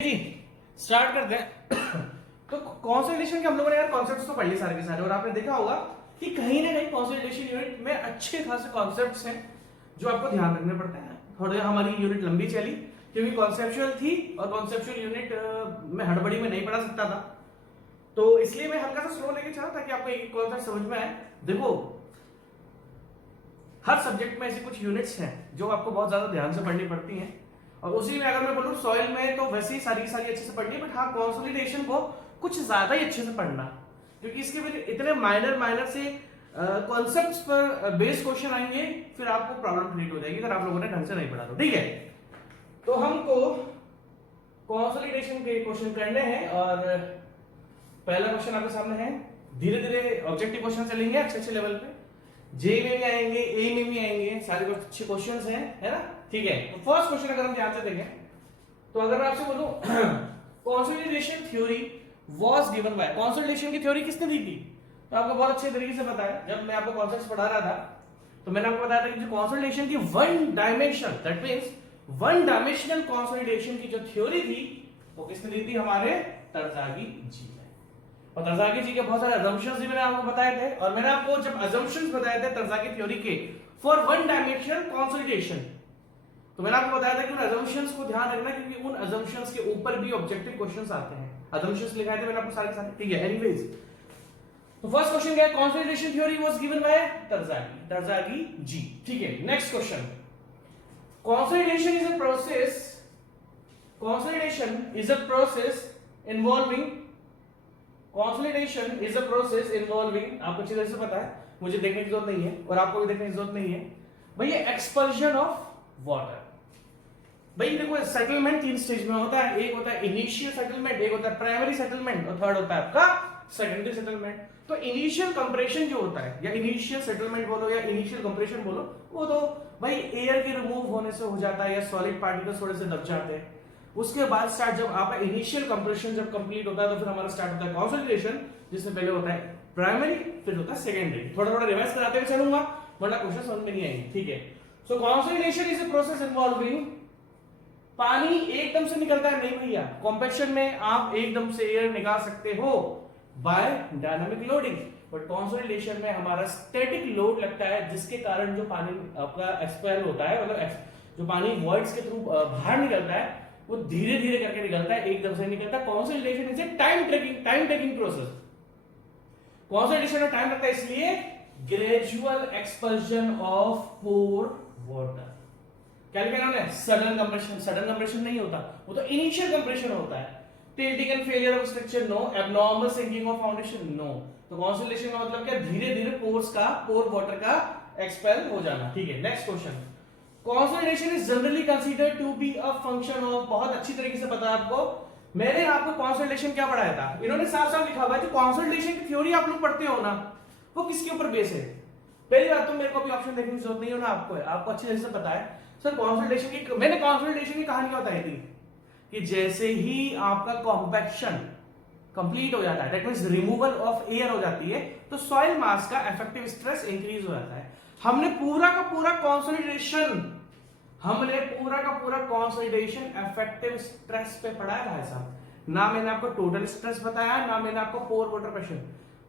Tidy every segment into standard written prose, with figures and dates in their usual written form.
जी start करते हैं। तो कंसोलिडेशन के हम लोगों ने यार कॉन्सेप्ट्स तो पढ़ लिए सारे के सारे, और आपने देखा होगा कि कहीं ना कहीं कंसोलिडेशन यूनिट में अच्छे खासे कॉन्सेप्ट्स हैं जो आपको ध्यान रखने पड़ते हैं। थोड़ी हमारी यूनिट लंबी चली क्योंकि कॉन्सेप्चुअल थी और कॉन्सेप्चुअल यूनिट में हड़बड़ी में नहीं पढ़ा सकता था, तो इसलिए मैं हल्का सा स्लो लेके चला ताकि आपको एक कॉन्सेप्ट समझ में आए। देखो, हर सब्जेक्ट में ऐसी कुछ यूनिट्स हैं जो आपको बहुत ज्यादा ध्यान से पढ़नी पड़ती हैं, और उसी में अगर मैं बोलूं सॉइल में तो वैसे ही सारी की सारी अच्छे से पढ़नी है, बट हाँ कंसोलिडेशन को कुछ ज्यादा ही अच्छे से पढ़ना, क्योंकि इसके फिर इतने माइनर से कॉन्सेप्ट्स पर बेस्ड क्वेश्चन आएंगे, फिर आपको प्रॉब्लम क्रिएट हो जाएगी अगर आप लोगों ने ढंग से नहीं पढ़ा तो। ठीक है, तो हमको कंसोलिडेशन के क्वेश्चन करने हैं, और पहला क्वेश्चन आपके सामने है। धीरे धीरे ऑब्जेक्टिव क्वेश्चन चलेंगे अच्छे अच्छे लेवल पे, जे में भी आएंगे, ए में भी आएंगे, सारे अच्छे क्वेश्चंस हैं, है ना। ठीक है, तो फर्स्ट क्वेश्चन अगर हम ध्यान से देखें तो अगर मैं आपसे बोलूं consolidation theory was given bye, consolidation की थ्योरी किसने दी थी, तो आपको बहुत अच्छे तरीके से पता है। जब मैं आपको कॉन्सेप्ट्स पढ़ा रहा था तो मैंने आपको बताया था कि जो कंसोलिडेशन की one dimension, that means one dimensional consolidation की जो थ्योरी थी वो किसने दी थी, हमारे तरज़ागी जी ने। और तरज़ागी जी के बहुत सारे अजम्पशंस भी मैंने आपको बताए थे, और मैंने आपको जब अजम्पशंस बताए थे तरज़ागी थ्योरी के फॉर वन डायमेंशनल कंसोलिडेशन, तो मैंने आपको बताया था कि उन अजम्पशंस को ध्यान रखना, क्योंकि उन अजम्पशंस के ऊपर भी ऑब्जेक्टिव क्वेश्चंस आते हैं। अजम्पशंस लिखाए थे मैंने आपको सारे सारे। ठीक है, एनीवेज, तो फर्स्ट क्वेश्चन क्या है, consolidation theory was given by Terzaghi ji. ठीक है, next question, consolidation is a process, consolidation is a process involving, consolidation is a process involving, आपको अच्छी तरह से पता है, मुझे देखने की जरूरत नहीं है और आपको भी देखने की जरूरत नहीं है भैया, एक्सपल्शन ऑफ वाटर। भाई देखो, सेटलमेंट तीन स्टेज में होता है, एक होता है इनिशियल सेटलमेंट, एक होता है प्राइमरी सेटलमेंट, और थर्ड होता है आपका सेकेंडरी सेटलमेंट। तो इनिशियल कंप्रेशन जो होता है, या इनिशियल सेटलमेंट बोलो या इनिशियल कंप्रेशन बोलो, वो तो भाई एयर के रिमूव होने से हो जाता है या सॉलिड पार्टिकल्स थोड़े से दब जाते हैं। उसके बाद स्टार्ट, जब आपका इनिशियल कंप्रेशन जब कंप्लीट होता है तो फिर हमारा स्टार्ट होता है कंसोलिडेशन, जिससे पहले होता है प्राइमरी, फिर होता है सेकेंडरी। थोड़ा थोड़ा रिवाइज कराते हुए चलूंगा वरना क्वेश्चन समझ में नहीं आएंगे। ठीक है, so consolidation is a process involving, पानी एकदम से निकलता है नहीं भैया, कॉम्पैक्शन में आप एकदम से एयर निकाल सकते हो by dynamic loading, but consolidation में हमारा स्टैटिक लोड लगता है, जिसके कारण जो पानी आपका एक्सपेल होता है, मतलब जो पानी वॉइड्स के थ्रू बाहर निकलता है वो धीरे धीरे करके निकलता है, एकदम से निकलता है। Consolidation is a time taking process, consolidation में टाइम लगता है, इसलिए gradual expulsion of pore water. क्या लिखा है, सडन कंप्रेशन, सडन कंप्रेशन नहीं होता, वो तो इनिशियल कंप्रेशन होता है। Tilting and failure of structure no, abnormal sinking of foundation no. तो कंसोलिडेशन का मतलब क्या, धीरे धीरे पोर्स का, पोर वाटर का एक्सपेल हो जाना। ठीक है, next question, consolidation is generally considered to be a function of, बहुत अच्छी तरीके से पता है आपको, मैंने आपको कंसोलिडेशन क्या पढ़ाया था, इन्होंने साफ साफ लिखा हुआ है, जो कंसोलिडेशन की थ्योरी आप लोग पढ़ते हो ना, वो किसके ऊपर बेस है। पहली बात तो मेरे को भी ऑप्शन देखने की जरूरत नहीं है ना, आपको अच्छी तरह से पता है सर कंसोलिडेशन की, मैंने कंसोलिडेशन की कहानी क्या बताई थी कि जैसे ही आपका कॉम्पैक्शन कंप्लीट हो जाता है, that means removal of air हो जाती है, तो सॉइल मास का इफेक्टिव स्ट्रेस इंक्रीज हो जाता है। हमने पूरा का पूरा कंसोलिडेशन इफेक्टिव स्ट्रेस पे पढ़ा है भाई साहब, ना मैंने आपको टोटल स्ट्रेस बताया, ना मैंने आपको पोर वाटर प्रेशर,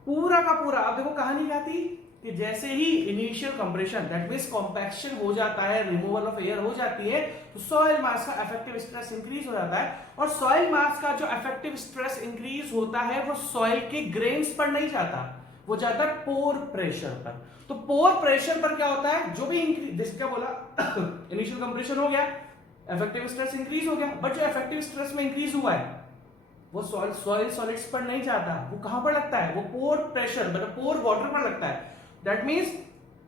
पूरा का पूरा। आप देखो कहानी क्या थी कि जैसे ही initial compression, that means compaction हो जाता है, रिमूवल ऑफ एयर हो जाती है, तो सॉइल मास का इफेक्टिव स्ट्रेस इंक्रीज हो जाता है, और सॉइल मास का जो इफेक्टिव स्ट्रेस इंक्रीज होता है वो सॉइल के ग्रेन्स पर नहीं जाता, वो जाता है पोर प्रेशर पर। तो पोर प्रेशर पर क्या होता है, जो भी इंक्रीज, क्या बोला इनिशियल कंप्रेशन हो गया, इफेक्टिव स्ट्रेस इंक्रीज हो गया, बट जो इफेक्टिव स्ट्रेस में इंक्रीज हुआ है वो सॉइल सॉलिड्स पर नहीं जाता, वो कहां पर लगता है, वो पोर प्रेशर मतलब पोर वाटर पर लगता है। दैट मींस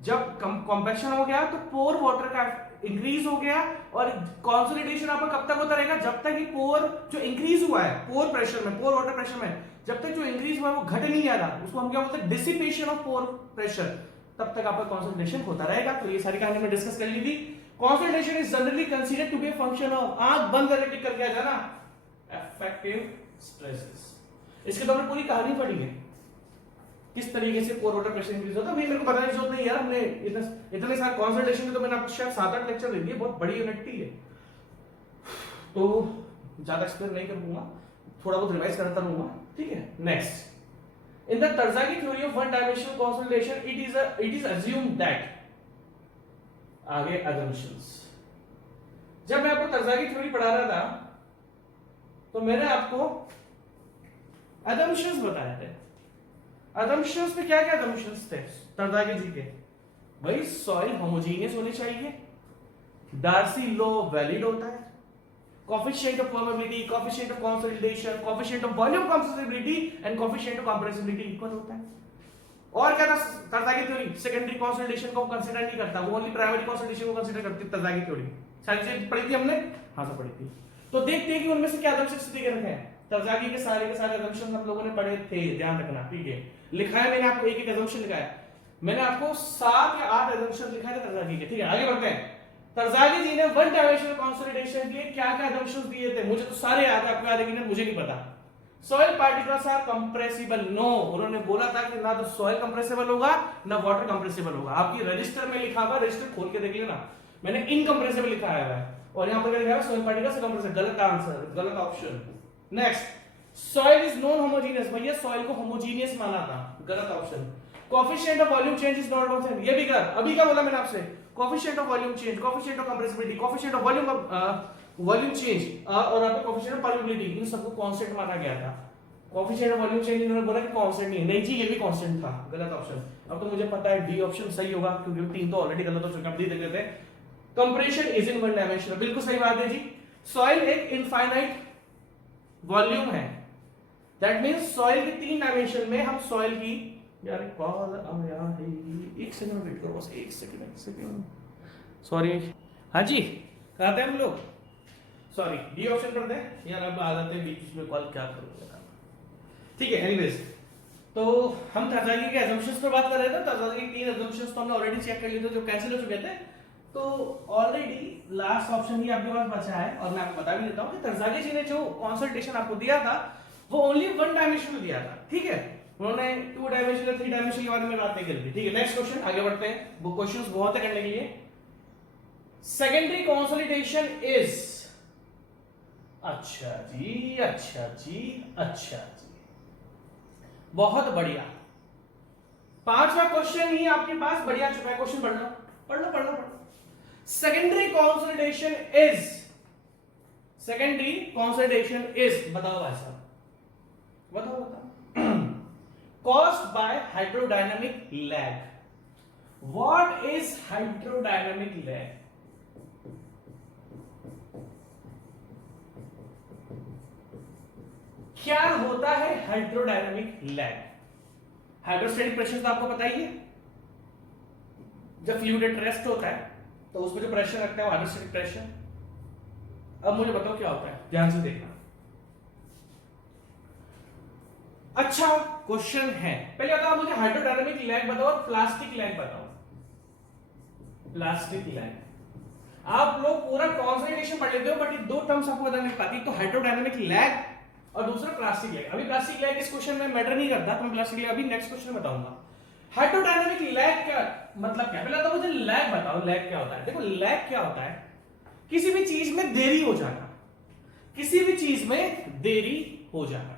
जब कॉम्पैक्शन हो गया तो पोर वाटर का इंक्रीज हो गया, और कंसोलिडेशन आपका कब तक होता रहेगा, जब तक ये पोर जो इंक्रीज हुआ है पोर प्रेशर में, पोर वाटर प्रेशर में, जब तक जो इंक्रीज हुआ है वो घट नहीं आ रहा, उसको हम क्या बोलते हैं, डिसिपेशन ऑफ पोर प्रेशर, तब तक आपका कंसोलिडेशन होता रहेगा। तो ये सारी कहानी में डिस्कस कर ली थी। Consolidation is generally considered to be a function of, आंख बंद करके टिक करके आ जाना, इफेक्टिव स्ट्रेसेस। इसके तो हमने पूरी कहानी पढ़ी है किस तरीके से पोर वाटर प्रेशर इंक्रीज होता है, मेरे को बताने की जरूरत नहीं यार, हमने इतने सारे कंसोलिडेशन के तो मैंने आपको शायद 7-8 लेक्चर दे दिए, बहुत बड़ी यूनिट थी है। तो ज्यादा एक्सप्लेन नहीं करूंगा, थोड़ा बहुत रिवाइज करता रहूंगा, ठीक है। Next, in the Terzaghi theory of one dimensional consolidation it is assumed that, आगे assumptions, जब मैं आपको Terzaghi थ्योरी पढ़ा रहा था तो मैंने आपको assumptions बताए थे। assumptions में क्या क्या assumptions थे Terzaghi जी के? भाई सॉइल होमोजेनियस होनी चाहिए, डार्सी लॉ वैलिड होता है, coefficient of permeability, coefficient of consolidation, coefficient of volume compressibility and coefficient of compressibility equal होता है। और क्या था Terzaghi थ्योरी? सेकेंडरी कंसोलिडेशन को कंसीडर नहीं करता, वो ओनली प्राइमरी कंसोलिडेशन को कंसीडर करती है Terzaghi थ्योरी। सारी चीजें पढ़ी थी हमने, हाँ सब पढ़ी थी। तो देखते हैं कि उनमें से क्या assumptions दिए रखे हैं। Terzaghi के सारे assumptions हम लोगों ने पढ़े थे, ध्यान रखना, ठीक है। लिखा है मैंने आपको, एक एक assumption लिखा है मैंने आपको, 7 या 8 assumptions लिखा है Terzaghi के, ठीक है। आगे बढ़ते हैं। Terzaghi जी ने वन डायमेंशनल कंसोलिडेशन के क्या क्या assumptions दिए थे? मुझे तो सारे याद है, आपको याद है कि नहीं मुझे नहीं पता। Soil particles are compressible, no, उन्होंने बोला था कि ना तो सॉइल कंप्रेसिबल होगा ना वाटर कंप्रेसिबल होगा। आपकी रजिस्टर में लिखा हुआ, रजिस्टर खोल के देख लेना, मैंने इनकंप्रेसिबल लिखा है और यहां पर क्या लिखा है? Soil particles compressible. गलत आंसर, गलत option. Next, soil is non homogeneous, भैया सॉइल को होमोजेनियस माना था, गलत option. Coefficient of volume change is not constant, ये भी गलत। अभी क्या बोला मैंने आपसे? Coefficient of volume change, coefficient of compressibility, coefficient of volume change और आपके कोएफिशिएंट ऑफ परमेबिलिटी, इन सबको कांस्टेंट माना गया था। कोएफिशिएंट ऑफ वॉल्यूम चेंज इन्होंने बोला कि कांस्टेंट नहीं, नहीं जी ये भी कांस्टेंट था, गलत ऑप्शन। अब तो मुझे पता है डी ऑप्शन सही होगा क्योंकि 3 तो ऑलरेडी गलत हो चुका है, अब डी देख लेते हैं। Compression is in one dimension, बिल्कुल सही बात है जी। सॉइल एक इनफाइनाइट वॉल्यूम है, दैट मींस सॉइल के 3 डायमेंशन में हम सॉइल की, यार कॉल अब यार एक सेकंड वेट करो, बस एक सेकंड सॉरी। हाँ जी कहाँ थे हम लोग? सॉरी, डी ऑप्शन पर थे यार, अब आ जाते हैं बीच में, कॉल क्या करूंगा, ठीक है। एनीवेज, तो हम Terzaghi के assumptions पर बात कर रहे थे। Terzaghi के 3 assumptions तो हमने ऑलरेडी चेक कर लिए थे जो कैंसिल हो चुके थे, तो ऑलरेडी लास्ट ऑप्शन ही आपके पास बचा है। और मैं आपको बता भी देता हूं कि Terzaghi जी ने जो कंसल्टेशन आपको दिया था वो ओनली वन डायमेंशन में दिया था, ठीक है। उन्होंने 2 डायमेंशन या 3 डायमेंशन के बारे में बात नहीं करी थी, ठीक है। नेक्स्ट क्वेश्चन, आगे बढ़ते हैं, वो क्वेश्चंस बहुत है करने के लिए। सेकेंडरी कंसोलिडेशन इज, अच्छा जी, अच्छा जी, अच्छा जी, बहुत बढ़िया। 5वां क्वेश्चन ही आपके पास बढ़िया चुका है, क्वेश्चन पढ़ लो पढ़ लो पढ़ लो पढ़ लो। Secondary consolidation is, secondary consolidation is, बताओ भाई साहब, बताओ बताओ। caused by hydrodynamic lag. What is hydrodynamic lag? क्या होता है हाइड्रोडायनामिक लैग? हाइड्रोस्टैटिक प्रेशर तो आपको पता ही है, जब फ्लूइड एट रेस्ट होता है तो उसमें जो प्रेशर लगता है वो हाइड्रोस्टैटिक प्रेशर। अब मुझे बताओ क्या होता है, ध्यान से देखना। अच्छा क्वेश्चन है, पहले बताओ मुझे हाइड्रोडायनामिक लैग बताओ और प्लास्टिक लैग बताओ। प्लास्टिक लैग आप लोग पूरा कंसोलिडेशन पढ़ लेते हो, बट ये 2 टर्म्स आपको पता नहीं पाती, तो हाइड्रोडायनामिक लैग और दूसरा प्लास्टिक लैग। अभी प्लास्टिक लैग इस क्वेश्चन में मैटर नहीं करता, तो मैं प्लास्टिक लैग अभी नेक्स्ट क्वेश्चन में बताऊंगा। हाइड्रोडायनामिक लैग का मतलब क्या, पहले तो मुझे लैग बताओ, लैग क्या होता है। देखो लैग क्या होता है, किसी भी चीज में देरी हो जाना, किसी भी चीज में देरी हो जाना।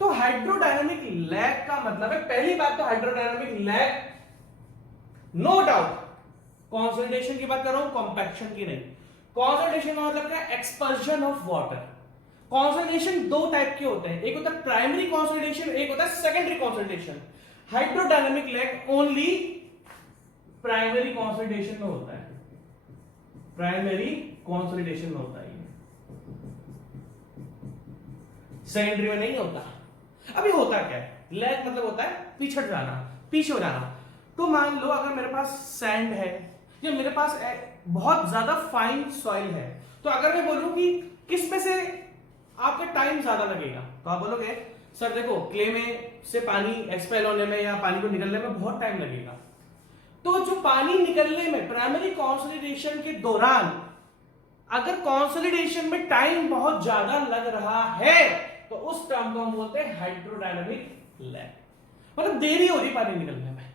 तो हाइड्रोडायनामिक लैग का मतलब है, पहली बात तो hydrodynamic lag no doubt consolidation की बात कर रहा हूं, कॉम्पैक्शन की नहीं। कंसोलिडेशन का मतलब क्या, expulsion of water. Consolidation 2 type के होते हैं, एक होता है प्राइमरी कंसोलिडेशन, एक होता है secondary consolidation. Hydrodynamic lag only primary consolidation में होता है, प्राइमरी कंसोलिडेशन में होता है, सेकेंडरी में नहीं होता। अभी होता क्या है, लैग मतलब होता है पिछड़ जाना, पीछे हो जाना। तो मान लो अगर मेरे पास सैंड है या मेरे पास बहुत ज्यादा फाइन सॉइल है, तो अगर मैं बोलूं कि किस में से आपका टाइम ज्यादा लगेगा, तो आप बोलोगे सर देखो क्ले में से पानी एक्सपेल होने में या पानी को निकलने में बहुत टाइम लगेगा। तो जो पानी निकलने में प्राइमरी कंसोलिडेशन के दौरान अगर कंसोलिडेशन में टाइम बहुत ज्यादा लग रहा है तो उस टर्म को हम बोलते हैं हाइड्रोडायनामिक लैग, मतलब देरी हो रही पानी निकलने में,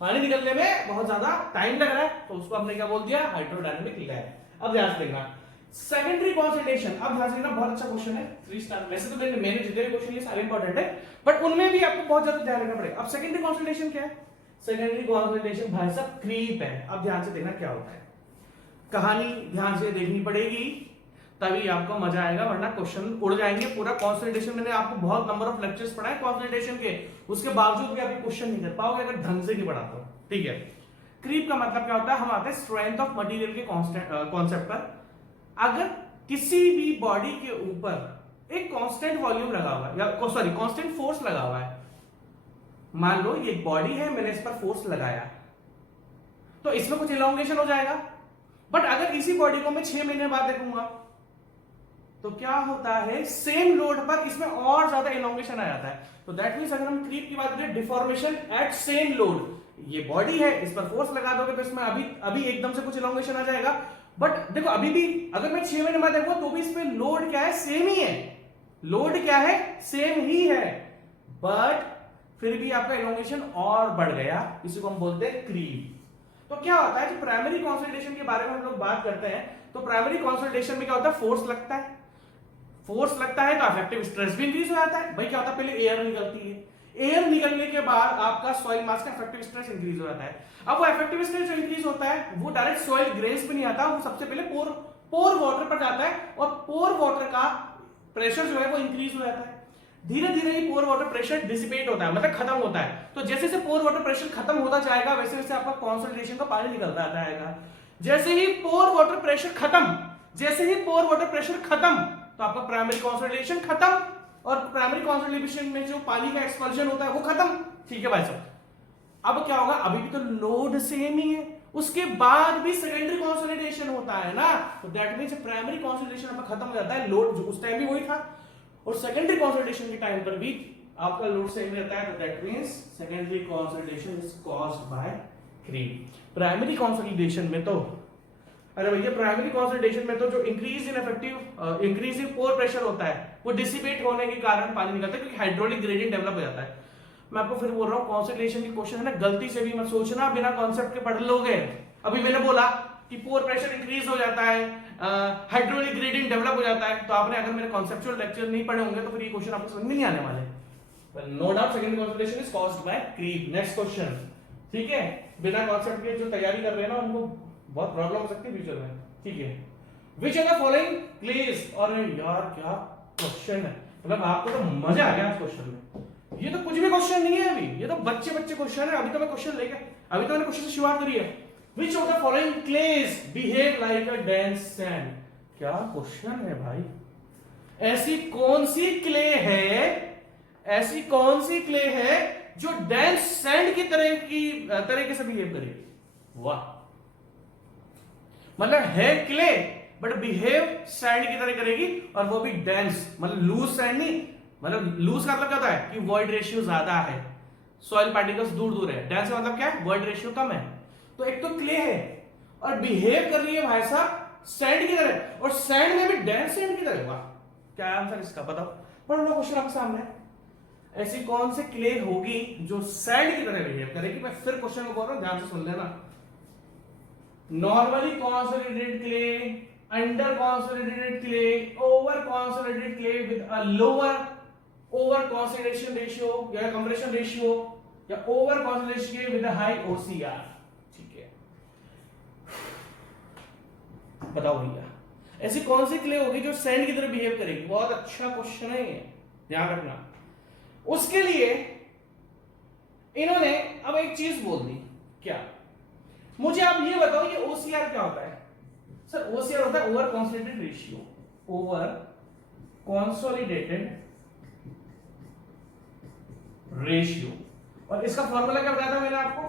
पानी निकलने में बहुत ज्यादा टाइम लग रहा है, तो उसको हमने क्या बोल दिया, हाइड्रोडायनामिक लैग। अब ध्यान से देखना, सेकेंडरी कॉन्सोलिडेशन, अब ध्यान से देखना, बहुत अच्छा क्वेश्चन है 3 स्टार। वैसे तो मैंने जितने भी क्वेश्चन लिए सारे इंपॉर्टेंट है, बट उनमें भी आपको बहुत ज्यादा ध्यान रखना पड़ेगा। अब सेकेंडरी कॉन्सोलिडेशन क्या है? सेकेंडरी कॉन्सोलिडेशन भाई साहब क्रीप है। अब ध्यान से देखना क्या होता है, कहानी ध्यान से देखनी पड़ेगी तभी आपको मजा आएगा, वरना क्वेश्चन उड़ जाएंगे। पूरा कंसोलिडेशन मैंने आपको बहुत नंबर ऑफ लेक्चर्स पढ़ाए कंसोलिडेशन के, उसके बावजूद भी आप क्वेश्चन नहीं कर पाओगे अगर ढंग से नहीं पढ़ाता हूं, ठीक है। क्रीप का मतलब क्या होता है? हम आते हैं स्ट्रेंथ ऑफ मटेरियल के कॉन्सेप्ट पर। अगर किसी भी बॉडी के ऊपर एक कांस्टेंट वॉल्यूम लगा हुआ है, या सॉरी कांस्टेंट फोर्स लगा हुआ है, मान लो ये बॉडी है, मैंने इस पर फोर्स लगाया, तो इसमें कुछ इलॉन्गेशन हो जाएगा। बट अगर इसी बॉडी को मैं 6 महीने बाद देखूंगा तो क्या होता है, सेम लोड पर इसमें और ज्यादा इलॉन्गेशन आ जाता है। तो दैट मींस अगर हम क्रीप की बात करें, डिफॉर्मेशन एट सेम लोड, ये बॉडी है, इस पर फोर्स लगा दोगे तो इसमें अभी एकदम से कुछ इलॉन्गेशन आ जाएगा। बट देखो अभी भी अगर मैं 6 महीने बाद देखूंगा तो भी इस पे लोड क्या है, सेम ही है। लोड क्या है, सेम ही है, बट फिर भी आपका इलॉन्गेशन और बढ़ गया, इसी को हम बोलते हैं क्रीप। तो क्या होता है, जो प्राइमरी कंसोलिडेशन के बारे में हम लोग बात करते हैं, तो प्राइमरी कंसोलिडेशन में क्या होता है, फोर्स लगता है। फोर्स लगता है तो अफेक्टिव स्ट्रेस भी इंक्रीज हो जाता है। भाई क्या होता है, पहले एयर निकलती है, एयर निकलने के बाद आपका सॉइल मास का इफेक्टिव स्ट्रेस इंक्रीज हो जाता है। अब वो इफेक्टिव स्ट्रेस जो इंक्रीज होता है वो डायरेक्ट सॉइल ग्रेन्स पे नहीं आता, वो सबसे पहले पोर वाटर पर जाता है, और पोर वाटर का प्रेशर जो है वो इंक्रीज हो जाता है। धीरे धीरे ही पोर वाटर प्रेशर डिसिपेट होता है, मतलब खत्म होता है। तो जैसे जैसे पोर वाटर प्रेशर खत्म होता जाएगा वैसे वैसे आपका कंसोलिडेशन का पानी निकलता जाएगा। जैसे ही पोर वाटर प्रेशर खत्म, जैसे ही पोर वाटर प्रेशर खत्म, तो आपका प्राइमरी कंसोलिडेशन खत्म, और प्राइमरी कंसोलिडेशन में जो पानी का एक्सपल्शन होता है वो खत्म, ठीक है भाई साहब। अब क्या होगा, अभी भी तो लोड सेम ही है, उसके बाद भी सेकेंडरी कंसोलिडेशन होता है ना, तो दैट मींस प्राइमरी कंसोलिडेशन आपका खत्म हो जाता है, लोड जो उस टाइम भी वही था, और सेकेंडरी कंसोलिडेशन के टाइम पर भी आपका लोड सेम रहता है, तो that means secondary consolidation is caused by creep. Primary consolidation में तो अरे भैया प्राइमरी कंसोलिडेशन में तो जो इंक्रीज इन पोर प्रेशर होता है वो डिसिपेट होने के कारण पानी निकलता है, क्योंकि हाइड्रोलिक ग्रेडियंट डेवलप हो जाता है। मैं आपको फिर बोल रहा हूँ, कंसोलिडेशन की क्वेश्चन है ना, गलती से भी मत सोचना, बिना कॉन्सेप्ट के पढ़ लोगे। अभी मैंने बोला कि पोर प्रेशर इंक्रीज हो जाता है, हाइड्रोलिक ग्रेडियंट डेवलप हो जाता है, तो आपने अगर मेरे कॉन्सेप्चुअल लेक्चर नहीं पढ़े होंगे तो फिर ये क्वेश्चन आपको समझ में नहीं आने वाले। No doubt secondary consolidation is caused by creep. Next question, ठीक है, बिना कॉन्सेप्ट के जो तैयारी कर रहे हैं ना उनको बहुत प्रॉब्लम हो सकती है फ्यूचर में, ठीक है। Which are the following place, और यार क्या क्वेश्चन है, मतलब आपको तो मजा आ गया इस क्वेश्चन में। ये तो कुछ भी क्वेश्चन नहीं है, अभी ये तो बच्चे क्वेश्चन है, अभी तो मैं क्वेश्चन लेके अभी तो मैंने क्वेश्चन से शुरुआत करी है। Which of the following clays behave like a dense sand, क्या क्वेश्चन है भाई। ऐसी कौन सी क्ले है, ऐसी कौन सी क्ले है जो डेंस सैंड की तरीके से बिहेव करेगी। वाह, मतलब है क्ले बट बिहेव सैंड की तरह करेगी, और वो भी डेंस, मतलब लूज सैंड नहीं, मतलब लूज का मतलब क्या होता है कि वॉइड रेशियो ज्यादा है, सॉइल पार्टिकल्स दूर दूर है, डेंस का मतलब क्या है, वॉइड रेशियो कम है। तो एक तो क्ले है और बिहेव कर रही है भाई साहब सैंड की तरह, और सैंड में भी डेंस सैंड की तरह। वाह, क्या आंसर इसका बताओ, पढ़ लो क्वेश्चन आपके सामने। ऐसी कौन सी क्ले होगी जो सैंड की तरह बिहेव करेगी। मैं फिर क्वेश्चन को बोल रहा हूं, ध्यान से सुन लेना। Normally consolidated clay, under consolidated clay, over consolidated clay with a lower over consolidation ratio या compression ratio, या over consolidation clay with a high OCR, ठीक है। बताओ भैया ऐसी कौन सी क्ले होगी जो सैंड की तरह बिहेव करेगी। बहुत अच्छा क्वेश्चन है ये, ध्यान रखना। उसके लिए इन्होंने अब एक चीज बोल दी, क्या, मुझे आप ये बताओ ये ओसीआर क्या होता है। सर ओसीआर होता है over consolidated ratio, over consolidated ratio, और इसका फॉर्मूला क्या बताया था मैंने आपको,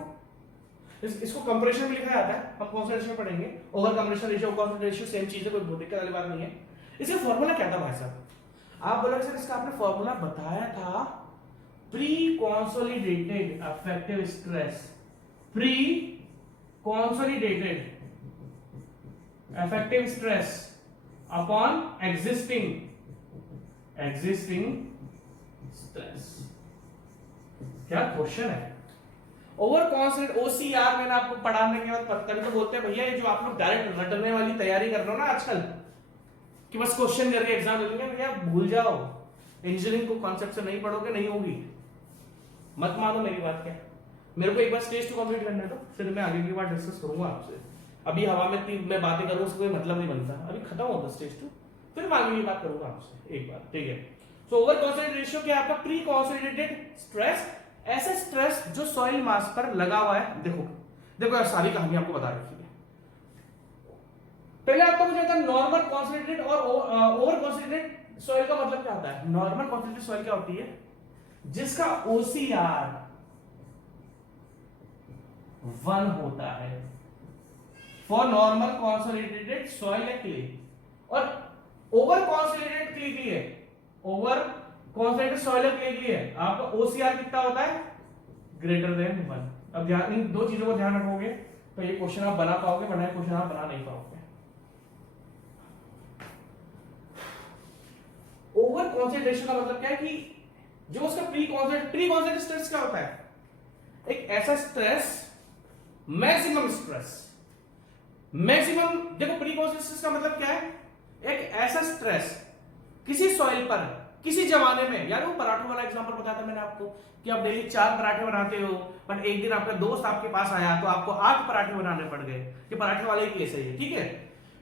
इसको कंप्रेशन में लिखा जाता है, हम कंसोलिडेशन में पढ़ेंगे। Over compression ratio consolidation ratio same चीज है, कोई दिक्कत वाली बात नहीं है। इसका फॉर्मूला क्या था भाई साहब, आप बोलोगे सर इसका आपने फॉर्मूला बताया था, pre consolidated effective stress, pre consolidated effective stress upon existing stress। क्या क्वेश्चन है। ओवर कॉन्सोलिडेट ओसीआर मैंने आपको पढ़ाने के बाद तभी तो बोलते हैं भैया ये जो आप लोग डायरेक्ट रटने वाली तैयारी कर रहे हो ना आजकल, कि बस क्वेश्चन करके एग्जाम ले लेंगे, भैया भूल जाओ, इंजीनियरिंग को कॉन्सेप्ट से नहीं पढ़ोगे नहीं होगी, मत मानो मेरी बात। क्या मेरे को एक बार स्टेज 2 कंप्लीट करने दो, फिर मैं आगे की बात डिस्कस करूंगा आपसे। अभी हवा में मैं बातें करूँ उसका कोई मतलब नहीं बनता, अभी खत्म होगा स्टेज 2, फिर मैं आगे की बात करूंगा आपसे एक बार, ठीक है। सो ओवर कॉन्सोलिडेटेड रेशियो क्या है आपका, प्री कॉन्सोलिडेटेड स्ट्रेस, ऐसा स्ट्रेस जो सॉइल मास पर लगा हुआ है। देखो देखो यार, सारी कहानी आपको बता रखी है। पहले आपको मुझे बताया नॉर्मल कॉन्सोलिडेटेड और ओवर कॉन्सोलिडेटेड सॉइल का मतलब क्या होता है। नॉर्मल कॉन्सोलिडेटेड सॉइल क्या होती है, जिसका OCR 1 होता है फॉर नॉर्मल कॉन्सोलिडेटेड सॉइल या क्ले, और ओवर कॉन्सोलिडेटेड क्ले के लिए, ओवर कॉन्सोलिडेटेड सॉइल या क्ले के लिए आपका OCR कितना होता है, ग्रेटर देन 1। अब ध्यान, इन दो चीजों को ध्यान रखोगे तो ये क्वेश्चन आप बना पाओगे, वरना क्वेश्चन आप बना नहीं पाओगे। ओवर कॉन्सोलिडेशन का मतलब क्या है कि जो उसका प्री कॉन्सोलिडेटेड स्ट्रेस क्या होता है, एक ऐसा स्ट्रेस, मैक्सिमम स्ट्रेस, मैक्सिमम, देखो प्री कॉन्सोलिडेटेड स्ट्रेस का मतलब क्या है, एक ऐसा स्ट्रेस किसी सॉइल पर किसी जमाने में, यार वो पराठों वाला एग्जांपल बताया था मैंने आपको कि आप डेली 4 पराठे बनाते हो, बट एक दिन आपका दोस्त आपके पास आया तो आपको 8 पराठे बनाने पड़ गए, कि पराठे वाले ही केस है ये, ठीक है।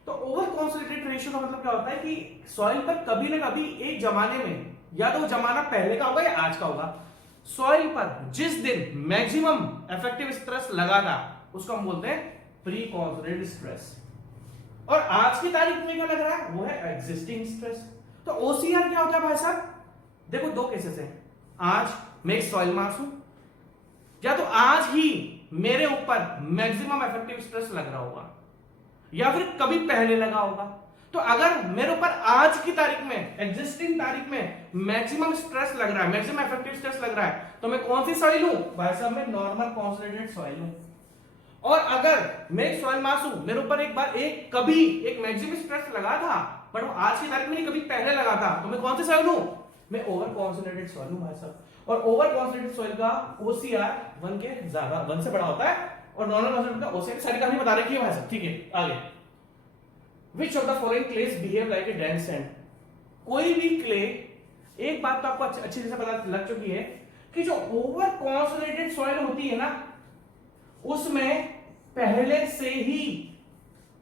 तो ओवर कॉन्सोलिडेटेड रेशियो का मतलब क्या होता है कि सॉइल पर कभी ना कभी एक जमाने में, या तो वो जमाना पहले का होगा या आज का होगा, सॉइल पर जिस दिन मैक्सिमम इफेक्टिव स्ट्रेस लगा था उसको हम बोलते हैं प्री कॉन्सोलिडेटेड स्ट्रेस। और आज की तारीख में क्या लग रहा है, वो है एग्जिस्टिंग स्ट्रेस। तो OCR क्या होता है भाई साहब, देखो दो केसेस हैं, आज मैं एक सॉइल मास हूं, या तो आज ही मेरे ऊपर मैक्सिमम इफेक्टिव स्ट्रेस लग रहा होगा, या फिर कभी पहले लगा होगा। तो अगर मेरे ऊपर आज की तारीख में, एग्जिस्टिंग तारीख में मैक्सिमम स्ट्रेस लग रहा है, मैक्सिमम इफेक्टिव स्ट्रेस लग रहा है, तो मैं कौन सी सॉइल हूं भाई साहब, मैं नॉर्मल कॉन्सोलिडेटेड सॉइल हूं। और अगर मैं एक सॉइल मास हूं, मेरे ऊपर एक बार कभी एक मैक्सिमम स्ट्रेस लगा था, बट वो आज की तारीख में नहीं, कभी पहले लगा था, तो मैं कौन सी सॉइल हूं, मैं ओवर कॉन्सोलिडेटेड सॉइल हूं भाई साहब। और ओवर कॉन्सोलिडेटेड सॉइल का OCR 1 के ज्यादा, 1 से बड़ा होता है, और नॉर्मल कॉन्सोलिडेटेड का OCR सारी कहानी बता रखी है भाई साहब, ठीक है। आगे, Which of the following clays behave like a dense sand? कोई भी क्ले, एक बात तो आपको अच्छी तरह से पता लग चुकी है कि जो ओवर कॉन्सोलिडेटेड सॉइल होती है ना, उसमें पहले से ही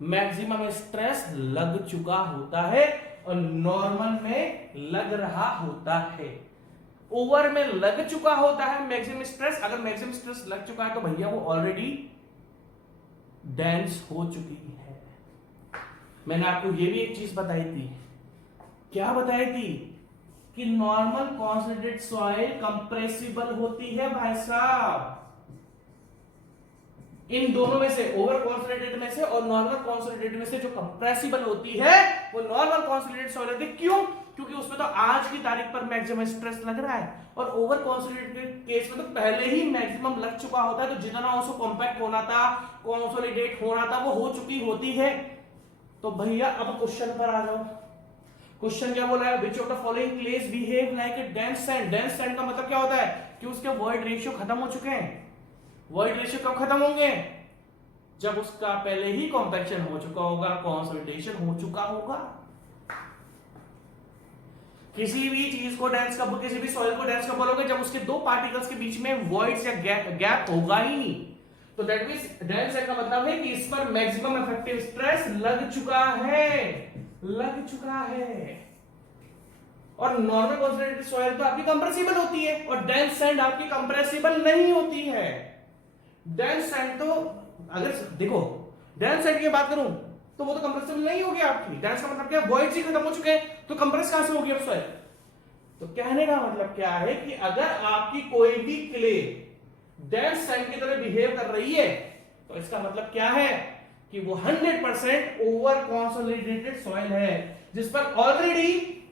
मैक्सिमम स्ट्रेस लग चुका होता है और नॉर्मल में लग रहा होता है। ओवर में लग चुका होता है मैक्सिमम स्ट्रेस, अगर मैक्सिमम स्ट्रेस लग चुका है तो भैया वो ऑलरेडी डेंस हो चुकी है। मैंने आपको ये भी एक चीज बताई थी, क्या बताई थी, कि नॉर्मल कॉन्सोलिडेटेड सॉइल कंप्रेसिबल होती है भाई साहब। इन दोनों में से, ओवर कॉन्सोलिडेटेड में से और नॉर्मल कॉन्सोलिडेटेड में से जो कंप्रेसिबल होती है वो नॉर्मल कॉन्सोलिडेटेड सॉइल होती है। क्यों? क्योंकि उसमें तो आज की तारीख पर मैक्सिमम स्ट्रेस लग रहा है, और ओवर कॉन्सोलिडेटेड केस में तो पहले ही मैक्सिमम लग चुका होता है, तो जितना उसको कॉम्पैक्ट होना था, कॉन्सोलिडेट होना था, वो हो चुकी होती है। तो भैया अब क्वेश्चन पर आ जाओ। क्वेश्चन क्या बोला है, which of the following clays behave like a dense sand. Dense sand का मतलब क्या होता है कि उसके वॉइड रेशियो खत्म हो चुके हैं। वॉइड रेशियो कब खत्म होंगे, जब उसका पहले ही कॉम्पैक्शन हो चुका होगा, कंसोलिडेशन हो चुका होगा। किसी भी चीज को डेंस कब, किसी भी सॉइल को डेंस कब बोलोगे, जब उसके दो पार्टिकल्स के बीच में वॉइड्स या गैप होगा ही नहीं। तो दैट मींस डेंस का मतलब है कि इस पर मैक्सिमम इफेक्टिव स्ट्रेस लग चुका है, लग चुका है। और नॉर्मल कॉन्सोलिडेटेड सॉइल तो आपकी कंप्रेसिबल होती है, और डेंस सैंड आपकी कंप्रेसिबल नहीं होती है। डेंस सैंड तो, अगर देखो डेंस सैंड की बात करूं तो वो तो कंप्रेसिबल नहीं होगी आपकी। डेंस का मतलब क्या है, वॉइड्स ही खत्म हो चुके हैं, तो कंप्रेस कहां से होगी अब सॉइल। तो कहने का मतलब क्या है कि अगर आपकी कोई भी क्ले डेंस सैंड की तरह बिहेव कर रही है, तो इसका मतलब क्या है कि वो 100% ओवर कंसोलिडेटेड सॉइल है, जिस पर ऑलरेडी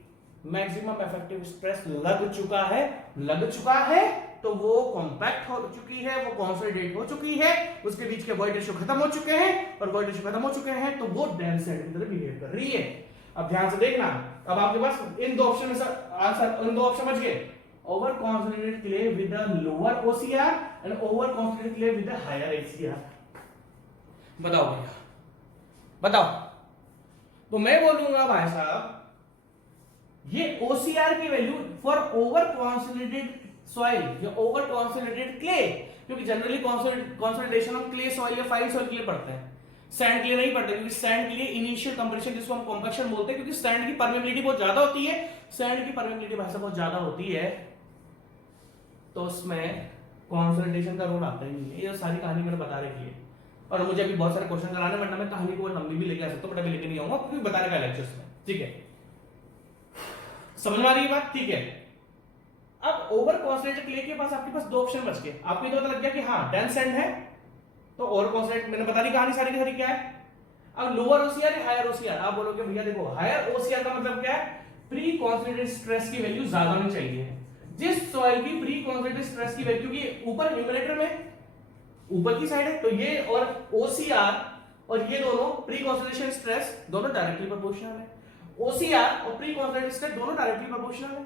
मैक्सिमम इफेक्टिव स्ट्रेस लग चुका है। लग चुका है तो वो कॉम्पैक्ट हो चुकी है, वो कंसोलिडेट हो चुकी है, उसके बीच के वॉइड रेशियो खत्म हो चुके हैं, और वॉइड रेशियो खत्म हो चुके हैं तो वो डेंस सैंड की तरह बिहेव कर रही है। अब ध्यान से देखना, अब आपके पास इन दो ऑप्शन में से आंसर, इन दो ऑप्शन समझ गए, over consolidated clay with a lower OCR and over consolidated clay with a higher ACR। बताओ भैया, बताओ तो मैं बोलूंगा भाई साहब ये OCR की value for over consolidated soil या ओवर कॉन्सोलिडेटेड क्ले, क्योंकि जनरली कॉन्सोलिडेशन हम क्ले सॉइल या फाइन सॉइल के लिए पढ़ते हैं, सैंड के लिए नहीं पढ़ते, क्योंकि सैंड के लिए इनिशियल कंप्रेशन जिसको हम कॉम्पैक्शन बोलते हैं, क्योंकि सैंड की परमेबिलिटी बहुत ज्यादा होती है, सैंड की परमेबिलिटी भाषा बहुत ज्यादा होती है, तो उसमें कॉन्सोलिडेशन का रोल आता ही नहीं है। ये सारी कहानी मैंने बता रखी है, और मुझे अभी बहुत सारे क्वेश्चन कराने, वरना मैं कहानी को लंबी भी लेके आ सकता हूँ, बट अभी लेके नहीं आऊंगा क्योंकि बताने का लेक्चर्स में। ठीक है, समझ में आ रही है बात? ठीक है, अब ओवर कॉन्सोलिडेटेड क्ले के पास आपके पास दो ऑप्शन बच गए। आपको ये पता लग गया कि हाँ डेंस सैंड है, तो ओवर कॉन्सोलिडेटेड मैंने बता दी कहानी सारी की सारी क्या है। अब लोअर ओसीआर या हायर ओसीआर, आप बोलोगे भैया देखो हायर ओसीआर का मतलब क्या है, प्री कॉन्सोलिडेटेड स्ट्रेस की वैल्यू ज्यादा होनी चाहिए। जिस सॉइल की प्री कॉन्सोलिडेटेड स्ट्रेस की वैल्यू, क्योंकि ऊपर न्यूमरेटर में ऊपर की साइड है, तो ये और ओसीआर और ये दोनों प्री कॉन्सोलिडेशन स्ट्रेस दोनों डायरेक्टली प्रोपोर्शनल है। ओसीआर और प्री कॉन्सोलिडेटेड स्ट्रेस दोनों डायरेक्टली प्रोपोर्शनल है,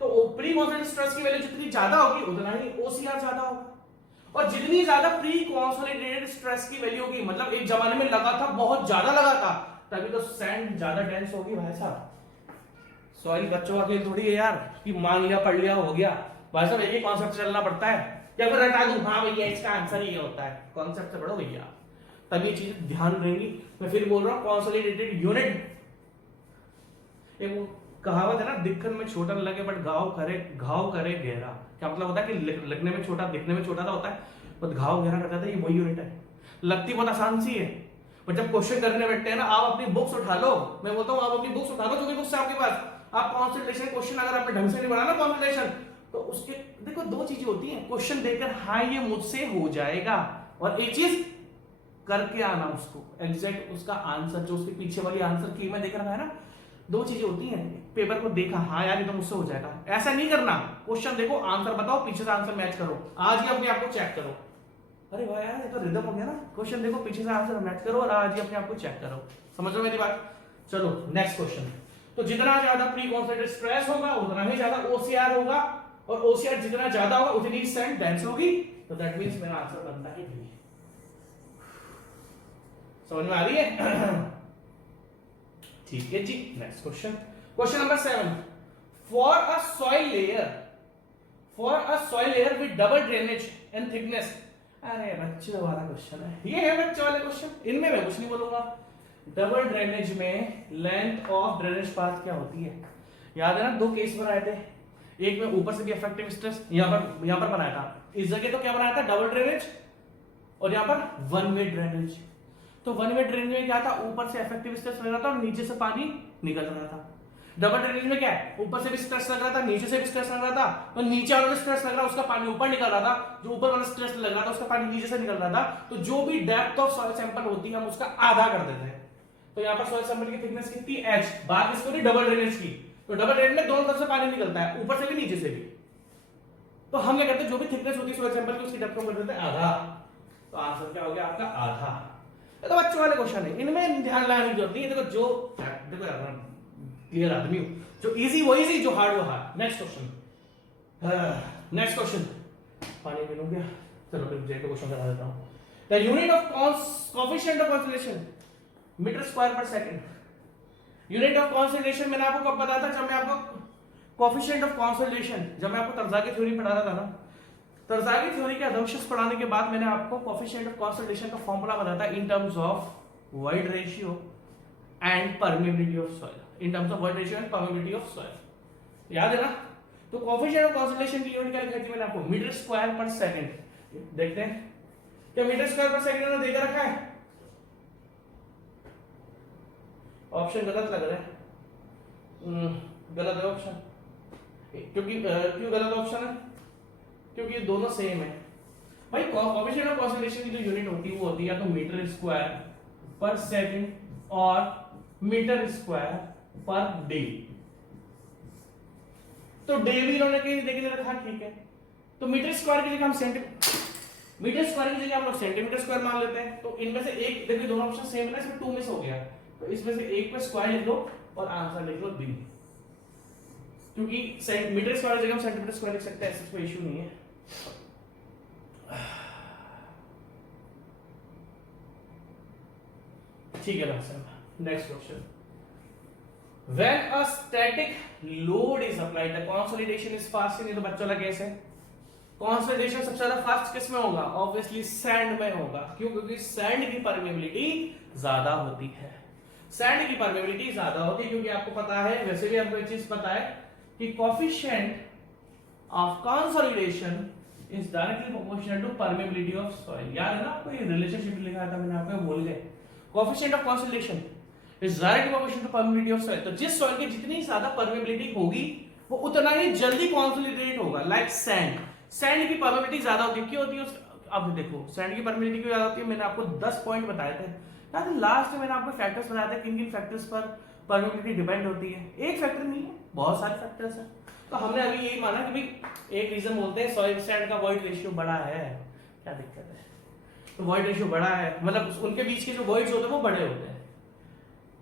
तो प्री कॉन्सोलिडेटेड स्ट्रेस की वैल्यू जितनी ज्यादा होगी उतना ही ओसीआर ज्यादा होगा, और जितनी ज्यादा प्री कॉन्सोलिडेटेड स्ट्रेस की वैल्यू होगी, मतलब एक जमाने में लगा था, बहुत ज्यादा लगा था, तभी तो सैंड ज्यादा डेंस होगी भाई साहब। सॉइल बच्चों का खेल थोड़ी है यार कि मान लिया पढ़ लिया हो गया, भाई साहब एक ही कॉन्सेप्ट चलना पड़ता है, या फिर रटा दूं हाँ भैया इसका आंसर ये होता है, कॉन्सेप्ट से पढ़ो भैया, तभी ये चीजें ध्यान रहेंगी। मैं फिर बोल रहा हूं कॉन्सोलिडेटेड यूनिट, एक वो कहावत है ना, दिखन में छोटा लगे बट घाव करे गहरा। क्या मतलब होता है कि लगने में छोटा दिखने में छोटा होता है, बट घाव गहरा कर जाता है, ये वही यूनिट है। लगती बहुत आसान सी है, बट जब क्वेश्चन करने बैठते हैं ना, आप अपनी बुक्स उठा लो, मैं बोलता हूँ आप अपनी बुक्स उठा लो, जो भी बुक्स है आपके पास, आप कॉन्संट्रेशन क्वेश्चन अगर आपने ढंग से नहीं बनाना कॉन्संट्रेशन, तो उसके देखो दो चीजें होती हैं, क्वेश्चन देखकर हाँ ये मुझसे हो जाएगा, और एक चीज करके आना उसको एग्जैक्ट उसका आंसर, जो उसके पीछे वाली आंसर की मैं देख रहा है ना, दो चीजें होती हैं। पेपर को देखा हाँ यार ये तो मुझसे हो जाएगा, ऐसा नहीं करना, क्वेश्चन देखो आंसर बताओ, पीछे से आंसर मैच करो, आज ही अपने आप को चेक करो, अरे भाई यार ये तो रिदम हो गया ना, क्वेश्चन देखो पीछे से आंसर मैच करो और आज ही अपने आप को चेक करो। समझ लो मेरी बात? चलो नेक्स्ट क्वेश्चन। तो जितना ज्यादा प्री कॉन्सोलिडेटेड स्ट्रेस होगा उतना ही ज्यादा ओसीआर होगा, और ओसीआर जितना ज्यादा होगा उतनी ही सैंड डेंस होगी, तो दैट मींस मेरा आंसर बनता है बी। समझ में आ रही है? ठीक है जी, next question, question number 7, for a soil layer with double drainage and thickness. अरे बच्चे वाला क्वेश्चन है ये, है बच्चे वाले क्वेश्चन, इनमें मैं कुछ नहीं बोलूंगा। डबल ड्रेनेज में लेंथ ऑफ ड्रेनेज पाथ क्या होती है? याद है ना, दो केस बनाए थे, एक में ऊपर से भी इफेक्टिव स्ट्रेस यहां पर बनाया था, इस जगह तो क्या बनाया था, डबल ड्रेनेज, और यहां पर वन वे ड्रेनेज। तो वन वे ड्रेनेज में क्या था, ऊपर से इफेक्टिव स्ट्रेस लग रहा था और नीचे से पानी निकल रहा था। डबल ड्रेनेज में क्या है, ऊपर से भी स्ट्रेस लग रहा था, नीचे से भी स्ट्रेस लग रहा था, तो नीचे वाला स्ट्रेस लग रहा उसका पानी ऊपर निकल रहा था, जो ऊपर वाला स्ट्रेस लग रहा था उसका पानी नीचे से निकल रहा था, तो जो भी डेप्थ ऑफ सॉइल सैंपल होती है हम उसका आधा कर देते हैं। तो यहाँ पर सॉइल सैंपल की थिकनेस कितनी, h, बात इसको नहीं डबल ड्रेनेज की, तो डबल ड्रेनेज में दोनों तरफ से पानी निकलता है, ऊपर से भी नीचे से भी, तो हम क्या करते हैं, जो भी थिकनेस होती है सॉइल सैंपल की उसकी डेप्थ को कर देते हैं आधा, तो आंसर क्या हो गया आपका आधा। तो बच्चों वाले क्वेश्चन है, इनमें ध्यान लगाने की जरूरत नहीं है, देखो जो देखो यार क्लियर आदमी हूं, जो इजी वो इजी, जो हार्ड वो हार्ड। नेक्स्ट क्वेश्चन, पानी पी लूं क्या? चलो फिर जे क्वेश्चन करा देता हूं। The unit of coefficient of consolidation metre square per second. Unit of consolidation मैंने आपको कब बताया था, जब मैं आपको कोएफिशिएंट ऑफ कॉन्सोलिडेशन, जब मैं आपको तरज़ा थ्योरी पढ़ा रहा था ना, तरज़ा थ्योरी के अदमशस पढ़ाने के बाद मैंने आपको कोएफिशिएंट ऑफ कॉन्सोलिडेशन का फॉर्मूला बताया था in terms of void ratio and permeability of soil, in terms of void ratio and permeability of soil, याद है ना? तो कोएफिशिएंट ऑफ कॉन्सोलिडेशन की यूनिट क्या लिखी थी मैंने आपको, मीटर स्क्वायर पर सेकंड। देखते हैं क्या मीटर स्क्वायर पर सेकंड में देकर रखा है, ऑप्शन गलत लग रहा है, गलत है ऑप्शन, क्योंकि क्यों गलत ऑप्शन है, क्योंकि ये दोनों सेम है भाई। कोएफिशिएंट ऑफ कॉन्सोलिडेशन की जो यूनिट होती है वो होती है या तो मीटर स्क्वायर पर सेकंड और मीटर स्क्वायर पर डे, तो डे भी इन्होंने कहीं देख रखा, ठीक है, तो मीटर स्क्वायर की जगह हम मीटर स्क्वायर की जगह हम लोग सेंटीमीटर स्क्वायर मान लेते हैं, तो इनमें से एक, देखिए दोनों ऑप्शन सेम है ना, इसमें 2 मिस हो गया, तो इसमें से एक पे स्क्वायर लिख लो और आंसर लिख लो बी, क्योंकि मीटर स्क्वायर की जगह हम सेंटीमीटर स्क्वायर लिख सकते हैं, ऐसा कोई इशू नहीं है। ठीक है भाई साहब, next question, When a static load is applied, the consolidation is fast. नहीं तो बच्चों लगे कैसे? Consolidation सबसे ज्यादा फास्ट किस में होगा? Obviously सैंड में होगा। क्यों? क्योंकि सैंड की परमेबिलिटी ज्यादा होती है। सैंड की परमेबिलिटी ज्यादा होती है क्योंकि आपको पता है, वैसे भी आपको एक चीज पता है कि coefficient of consolidation is directly proportional to permeability of soil. याद है ना आपको, ये रिलेशनशिप लिखा था मैंने, आपको भूल गए। Coefficient of consolidation is directly proportional to permeability of soil. तो जिस सॉइल की जितनी ज्यादा परमेबिलिटी होगी वो उतना ही जल्दी कंसोलिडेट होगा। लाइक सैंड, सैंड की परमेबिलिटी ज्यादा होती है। क्यों होती है? अब देखो सैंड की परमेबिलिटी क्यों ज्यादा होती है, मैंने आपको 10 पॉइंट बताए थे। लास्ट में मैंने आपको फैक्टर्स बताए थे, किन किन फैक्टर्स पर परमेबिलिटी डिपेंड होती है। एक फैक्टर नहीं है, बहुत सारे फैक्टर्स हैं। तो हमने अभी यही माना कि भाई एक रीजन बोलते हैं सॉइल सैंड का वॉइड रेशियो बड़ा है, क्या दिक्कत है? तो वॉइड रेशियो बड़ा है मतलब उनके बीच के जो वॉइड्स होते हैं वो बड़े होते हैं,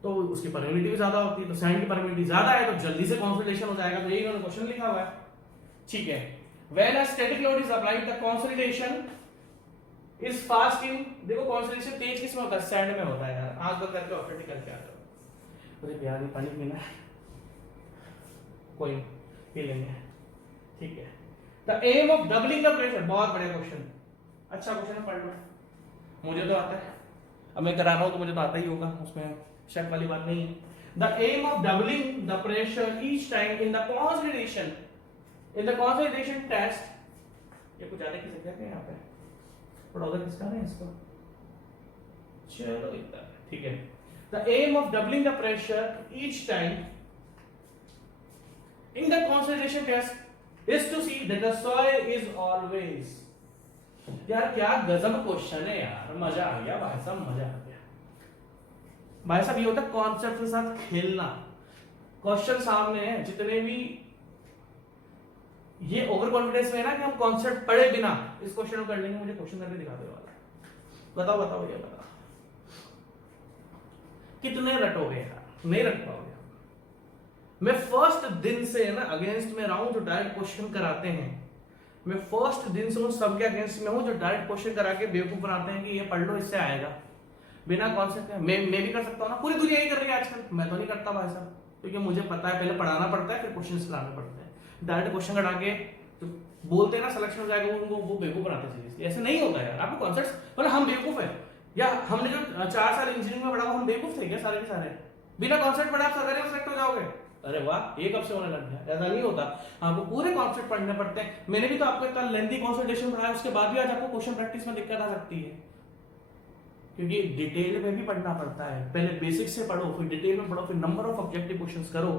तो उसकी परमेबिलिटी भी ज्यादा होती है। तो सैंड की परमेबिलिटी ज्यादा है तो जल्दी से कंसोलिडेशन हो जाएगा। तो यही उन्होंने क्वेश्चन लिखा हुआ है, ठीक है। When a static load is applied the consolidation is fast in, देखो कंसोलिडेशन तेज किसमें होता है? सैंड में होता है यार। आंख बंद करके ऑपरेटिंग करके आ जाओ। मुझे प्यार में पानी पीना है, कोई पी लेंगे, ठीक है। The aim of doubling the pressure, बहुत बढ़िया क्वेश्चन, अच्छा क्वेश्चन है, पढ़ लो। मुझे तो आता है, अब मैं करा रहा हूं तो मुझे तो आता ही होगा, उसमें शक वाली बात नहीं है। The aim of doubling the pressure each time in the consolidation, in the consolidation test, ये कुछ ज्यादा की जगह है यहाँ पे, थोड़ा उधर किसका है इसको, चलो इतना, ठीक है। The aim of doubling the pressure each time in the consolidation test is to see that the soil is always, यार क्या गजब क्वेश्चन है यार, मजा आ गया भाई साहब, मजा आ गया भाई साहब। ये होता है कॉन्सेप्ट के साथ खेलना। क्वेश्चन सामने है, जितने भी ये ओवर कॉन्फिडेंस में है ना कि हम कॉन्सेप्ट पढ़े बिना इस क्वेश्चन को कर लेंगे, मुझे क्वेश्चन करके दिखा दे वाला। बताओ बताओ ये बताओ कितने रटोगे यार, नहीं रट पाओगे। मैं फर्स्ट दिन से है ना अगेंस्ट में रहा हूं जो डायरेक्ट क्वेश्चन कराते हैं, मैं फर्स्ट दिन से उन सबके अगेंस्ट में हूं जो डायरेक्ट क्वेश्चन करा के बेवकूफ बनाते हैं कि ये पढ़ लो इससे आएगा, बिना कॉन्सेप्ट। मैं भी कर सकता हूं ना, पूरी दुनिया ही कर रही है आजकल, मैं तो नहीं करता भाई साहब, क्योंकि मुझे पता है पहले पढ़ाना पड़ता है फिर क्वेश्चन कराने पड़ते हैं। डायरेक्ट क्वेश्चन करा के तो बोलते हैं ना सिलेक्शन हो जाएगा, उनको वो बेवकूफ बनाते हैं। ऐसे नहीं होता यार, आपको कॉन्सेप्ट मतलब हम बेवकूफ है या हमने जो 4 साल इंजीनियरिंग में पढ़ा हम बेवकूफ थे क्या सारे के सारे? बिना कॉन्सेप्ट पढ़े आप सरकारी में सेलेक्ट हो जाओगे? अरे वाह, ये कब से होने लग गया? ऐसा नहीं होता, आपको पूरे कॉन्सेप्ट पढ़ने पड़ते हैं। मैंने भी तो आपको इतना लेंथी कंसोलिडेशन पढ़ाया, उसके बाद भी आज आपको क्वेश्चन प्रैक्टिस में दिक्कत आ सकती है, क्योंकि डिटेल में भी पढ़ना पड़ता है। पहले बेसिक से पढ़ो, फिर डिटेल में पढ़ो, फिर नंबर ऑफ ऑब्जेक्टिव क्वेश्चंस करो,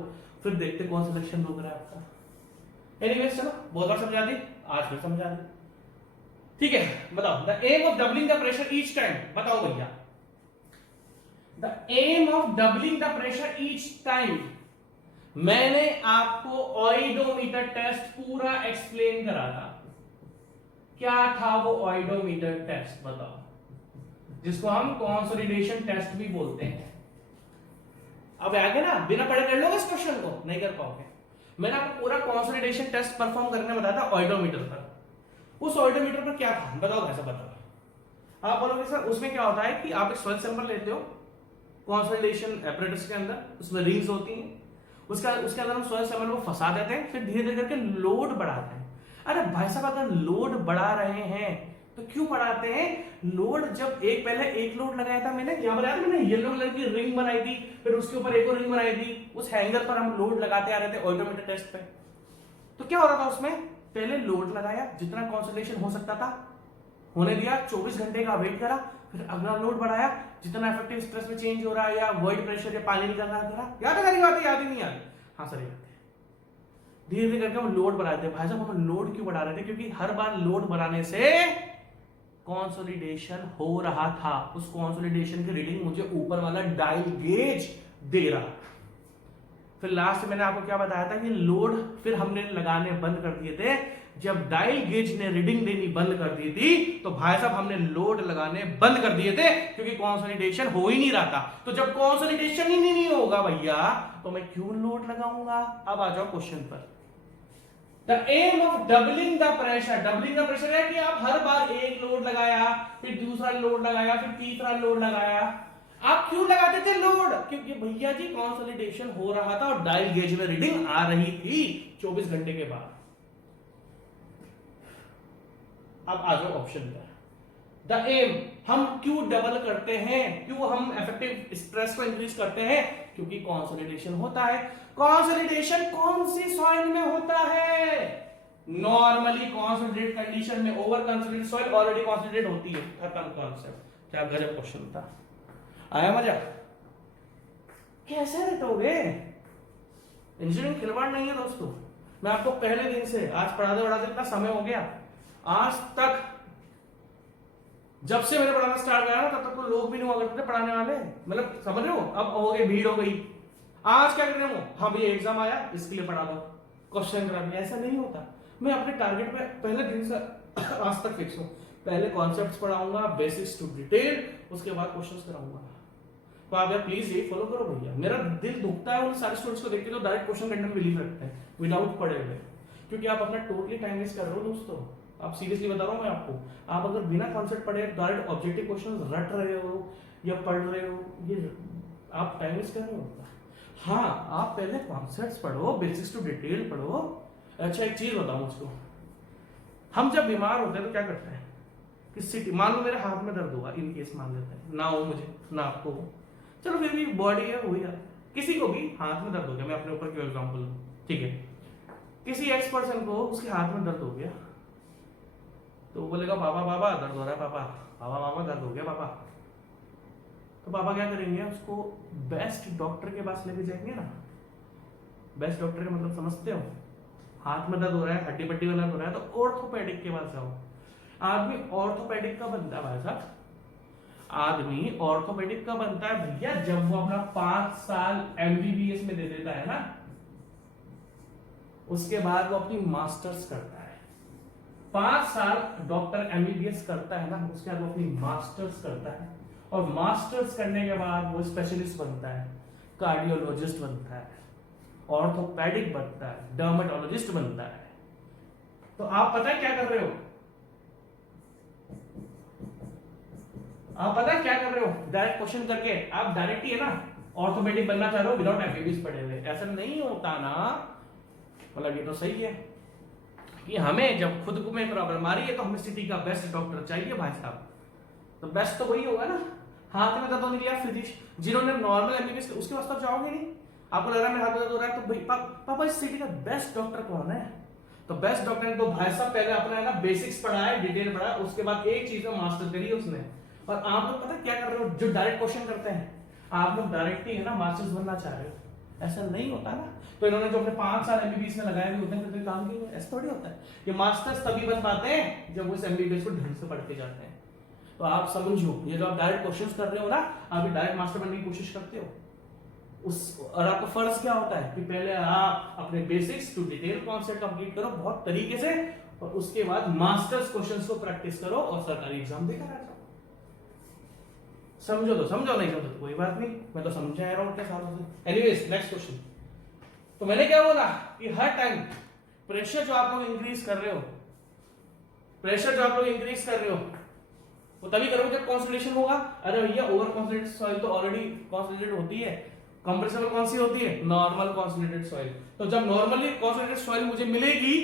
फिर देखते कौन सिलेक्शन होगा आपका। एनीवेज चलो, बहुत बार समझा दी, आज फिर समझा दी, ठीक है। बताओ the aim of doubling the pressure each time, बताओ भैया the aim of doubling the pressure each time. मैंने आपको ऑइडोमीटर टेस्ट पूरा एक्सप्लेन करा था, क्या था वो ऑइडोमीटर टेस्ट बताओ, जिसको हम कंसोलिडेशन टेस्ट भी बोलते हैं। अब आगे ना बिना पढ़े कर लोगे इस क्वेश्चन को, नहीं कर पाओगे। मैंने आपको पूरा कंसोलिडेशन टेस्ट परफॉर्म करने बताया था ऑइडोमीटर पर। उस ऑइडोमीटर पर क्या था बताओ, ऐसा बताओ। आप बोलोगे सर उसमें क्या होता है कि आप एक सॉइल सैंपल लेते हो कंसोलिडेशन एपरेटस के अंदर, उसमें रिंग्स होती हैं, उसके अंदर हम सॉइल सैंपल को फंसा देते हैं, फिर धीरे धीरे करके लोड बढ़ाते हैं। अरे भाई साहब अगर लोड बढ़ा रहे हैं तो क्यों बढ़ाते हैं? लोड जब पहले एक लोड लगाया था मैंने, यहां पर मैंने येलो कलर की रिंग बनाई थी, फिर उसके ऊपर एक और रिंग बनाई थी, उस हैंगर पर हम लोड लगाते आ रहे थे ऑइडोमीटर टेस्ट पे। तो क्या हो रहा था उसमें, पहले लोड लगाया, जितना कंसोलिडेशन हो सकता था होने दिया, 24 घंटे का वेट करा, फिर अगला लोड बढ़ाया, जितना इफेक्टिव स्ट्रेस में चेंज हो रहा है या वॉइड प्रेशर या पानी निकल रहा है, याद है सारी बातें? याद ही नहीं याद? हाँ सर याद है। धीरे धीरे करके हम लोड बढ़ाते हैं। भाई साहब हम लोड क्यों बढ़ा रहे थे? क्योंकि हर बार लोड बढ़ाने से कंसोलिडेशन हो रहा था, उस कंसोलिडेशन की रीडिंग मुझे ऊपर वाला डायल गेज दे रहा। फिर लास्ट में मैंने आपको क्या बताया था कि लोड फिर हमने लगाने बंद कर दिए थे जब डायल गेज ने रीडिंग देनी बंद कर दी थी। तो भाई साहब हमने लोड लगाने बंद कर दिए थे क्योंकि कंसोलिडेशन हो ही नहीं रहा था। तो जब कंसोलिडेशन ही नहीं होगा भैया तो मैं क्यों लोड लगाऊंगा? अब आ जाओ क्वेश्चन पर। The aim of doubling the pressure, doubling the pressure है कि आप हर बार एक लोड लगाया, फिर दूसरा लोड लगाया, फिर तीसरा लोड लगाया। आप क्यों लगाते थे लोड? क्योंकि भैया जी कंसोलिडेशन हो रहा था और डायल गेज में रीडिंग आ रही थी 24 घंटे के बाद। अब आ जाओ ऑप्शन पर। द एम, हम क्यों डबल करते हैं, क्यों हम इफेक्टिव स्ट्रेस को इंक्रीज करते हैं? क्योंकि कंसोलिडेशन होता है। कंसोलिडेशन कौन सी सॉइल में होता है? नॉर्मली कंसोलिडेट कंडीशन में। Over consolidate soil already consolidate होती है। खत्म कॉन्सेप्ट। क्या गजब क्वेश्चन था। आया मजा? कैसे रटोगे? इंजीनियरिंग खिलवाड़ नहीं है दोस्तों। मैं आपको पहले दिन से आज पढ़ाते पढ़ाते इतना समय हो गया, आज तक जब से मैंने पढ़ाना स्टार्ट किया ना तब तक तो लोग भी नहीं हुआ करते थे पढ़ाने वाले। मतलब समझ रहे हो? अब हो गई, भीड़ हो गई। आज क्या कर रहे हो? हाँ भैया एग्जाम आया इसके लिए पढ़ा दो, क्वेश्चन करा दिया। ऐसा नहीं होता। मैं अपने टारगेट पे पहले दिन से आज तक फिक्स हूं। पहले कॉन्सेप्ट्स पढ़ाऊंगा, बेसिक्स टू डिटेल, उसके बाद क्वेश्चंस कराऊंगा। तो आप यार प्लीज ये फॉलो करो भैया। मेरा दिल दुखता है उन सारे स्टूडेंट्स को देख के जो डायरेक्ट क्वेश्चन करने में बिलीव रखते हैं विदाउट पढ़े हुए, क्योंकि आप अपना टोटली टाइम वेस्ट कर रहे हो दोस्तों। आप सीरियसली बता रहा हूं मैं आपको, आप अगर बिना कॉन्सेप्ट पढ़े डायरेक्ट ऑब्जेक्टिव क्वेश्चन रट रहे हो या पढ़ रहे हो, ये आप टाइम वेस्ट कर रहे हो। हाँ, आप पहले कॉन्सेप्ट्स पढ़ो, बेसिक्स टू डिटेल पढ़ो। अच्छा एक चीज बताऊं उसको, हम जब बीमार होते हैं तो क्या करते हैं? किसी मान लो मेरे हाथ में दर्द हुआ, इन केस मान लेते हैं, ना हो मुझे ना आपको हो, चलो फिर भी बॉडी है हो यार, किसी को भी हाथ में दर्द हो गया, मैं अपने ऊपर क्यों एग्जांपल लूं, ठीक है? किसी एक्स पर्सन को उसके हाथ में दर्द हो गया तो वो बोलेगा पापा पापा दर्द हो रहा है, पापा पापा पापा दर्द हो गया पापा। तो पापा क्या करेंगे? उसको बेस्ट डॉक्टर के पास लेके जाएंगे ना। बेस्ट डॉक्टर का मतलब समझते हो? हाथ में दर्द हो रहा है, हड्डी पट्टी में दर्द हो रहा है तो ऑर्थोपेडिक के पास जाओ। आदमी ऑर्थोपेडिक का बनता है भाई साहब, आदमी ऑर्थोपेडिक का बनता है भैया जब वो अपना 5 साल एमबीबीएस में दे देता है ना, उसके बाद वो अपनी मास्टर्स करता है। 5 साल डॉक्टर एमबीबीएस करता है ना, उसके बाद वो अपनी मास्टर्स करता है, और मास्टर्स करने के बाद वो स्पेशलिस्ट बनता है, कार्डियोलॉजिस्ट बनता है, ऑर्थोपेडिक बनता है, डर्मेटोलॉजिस्ट बनता है। तो आप पता है क्या कर रहे हो? आप पता है क्या कर रहे हो? डायरेक्ट क्वेश्चन करके आप डायरेक्ट ही है ना ऑर्थोपेडिक बनना चाह रहे हो विदाउट एमबीबीएस पढ़े हुए। ऐसा नहीं होता ना। मतलब ये तो सही है कि हमें जब खुद को में प्रॉब्लम आ रही है तो हमें सिटी का बेस्ट डॉक्टर चाहिए भाई साहब। तो बेस्ट तो वही होगा ना। हाथ में दर्द होने के लिए फिजिशियन जिन्होंने नॉर्मल एमबीबीएस उसके वास्ते आप जाओगे नहीं। आपको लग रहा है मेरे हाथ में दर्द हो रहा है तो भाई पापा इस सिटी का बेस्ट डॉक्टर कौन है? तो बेस्ट डॉक्टर ने तो भाई साहब पहले अपना है ना बेसिक्स पढ़ा है, डिटेल पढ़ा है, उसके बाद एक चीज में मास्टर करी है उसने। और आप लोग पता क्या कर रहे हो? जो डायरेक्ट क्वेश्चन करते हैं आप लोग डायरेक्ट ही है ना मास्टर्स बनना चाह रहे हो। ऐसा नहीं होता ना। तो इन्होंने जो अपने 5 साल एमबीबीएस में लगाए भी होते हैं तो काम किए, ऐसा थोड़ी होता है। ये मास्टर्स तभी बन पाते हैं जब वो इस एमबीबीएस को ढंग से पढ़ते जाते हैं। तो आप समझो, ये जो आप डायरेक्ट क्वेश्चंस कर रहे हो ना, आप डायरेक्ट मास्टर बनने की कोशिश करते हो और आपका फर्ज क्या होता है कि पहले आप अपने basics to detail concept complete करो बहुत तरीके से, और उसके बाद मास्टर्स क्वेश्चंस को प्रैक्टिस करो और सरकारी एग्जाम देकर आ जाओ। समझो तो समझो, नहीं समझो तो कोई बात नहीं, मैं तो समझा रहा हूं क्या सालों से। Anyways next question. तो मैंने क्या बोला कि हर टाइम प्रेशर जो आप लोग इंक्रीज कर रहे हो, प्रेशर जो आप लोग इंक्रीज कर रहे हो वो तभी करोगे जब कॉन्संट्रेशन होगा। अरे भैया ओवर कॉन्संट्रेटेड सॉइल तो ऑलरेडी कॉन्संट्रेटेड होती है, कंप्रेसिबल कौन सी होती है? Normal concentrated soil. तो जब नॉर्मली कॉन्संट्रेटेड सॉइल मुझे मिलेगी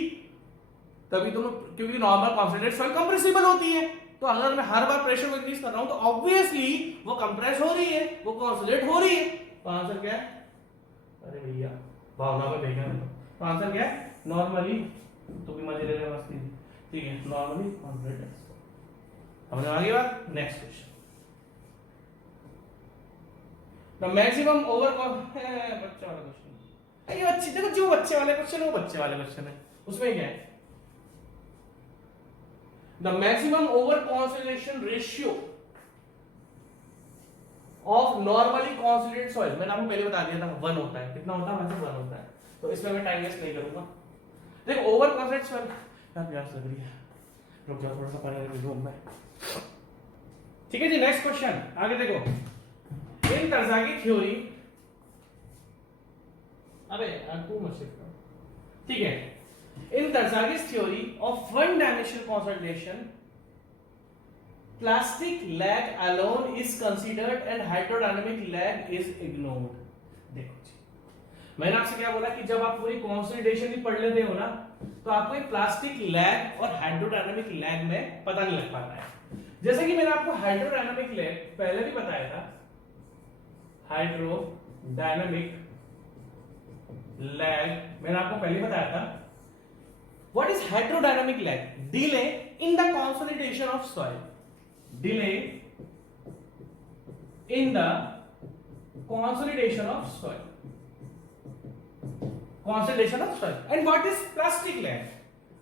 तभी तो, क्योंकि नॉर्मल कॉन्संट्रेटेड सॉइल कंप्रेसिबल होती है। तो अगर मैं हर बार प्रेशर को इंक्रीज कर रहा हूं तो ऑब्वियसली वो कंप्रेस हो रही है, वो कॉन्संट्रेट हो रही है। तो आंसर क्या है? अरे भैया भावना में भेजना है। तो आंसर क्या है? नॉर्मली, तो भी मजे ले रहे मस्ती, ठीक है, नॉर्मली कॉन्संट्रेटेड। समझ आ गई बात? Next question. The maximum over बच्चे वाला क्वेश्चन, ये अच्छी देखो, जो बच्चे वाले क्वेश्चन है वो बच्चे वाले क्वेश्चन है, उसमें क्या है? The maximum over concentration ratio of normally concentrated soil, मैंने आपको पहले बता दिया था 1 होता है। कितना होता है? वैसे 1 होता है। तो इसमें मैं टाइम वेस्ट नहीं करूंगा। देखो ओवर कॉन्संट्रेटेड सॉइल, यार प्यास लग रही है, रुक जाओ थोड़ा सा पानी रूम में। ठीक है जी, नेक्स्ट क्वेश्चन आगे देखो। इन तरजागी थ्योरी, अबे तू मत शिफ्ट कर, ठीक है। In Terzaghi theory of one dimensional concentration plastic lag alone is considered and hydrodynamic lag is ignored. देखो जी, मैंने आपसे क्या बोला कि जब आप पूरी कंसोलिडेशन ही पढ़ लेते हो ना, तो आपको ये प्लास्टिक लैग और हाइड्रोडायनामिक लैग में पता नहीं लग पाता है। जैसे कि मैंने आपको हाइड्रोडायनामिक लैग पहले भी बताया था, हाइड्रोडायनामिक लैग मैंने आपको पहले बताया था। What is hydrodynamic lag? Delay in the consolidation of soil, delay in the consolidation of soil, consolidation of soil. And what is plastic lag?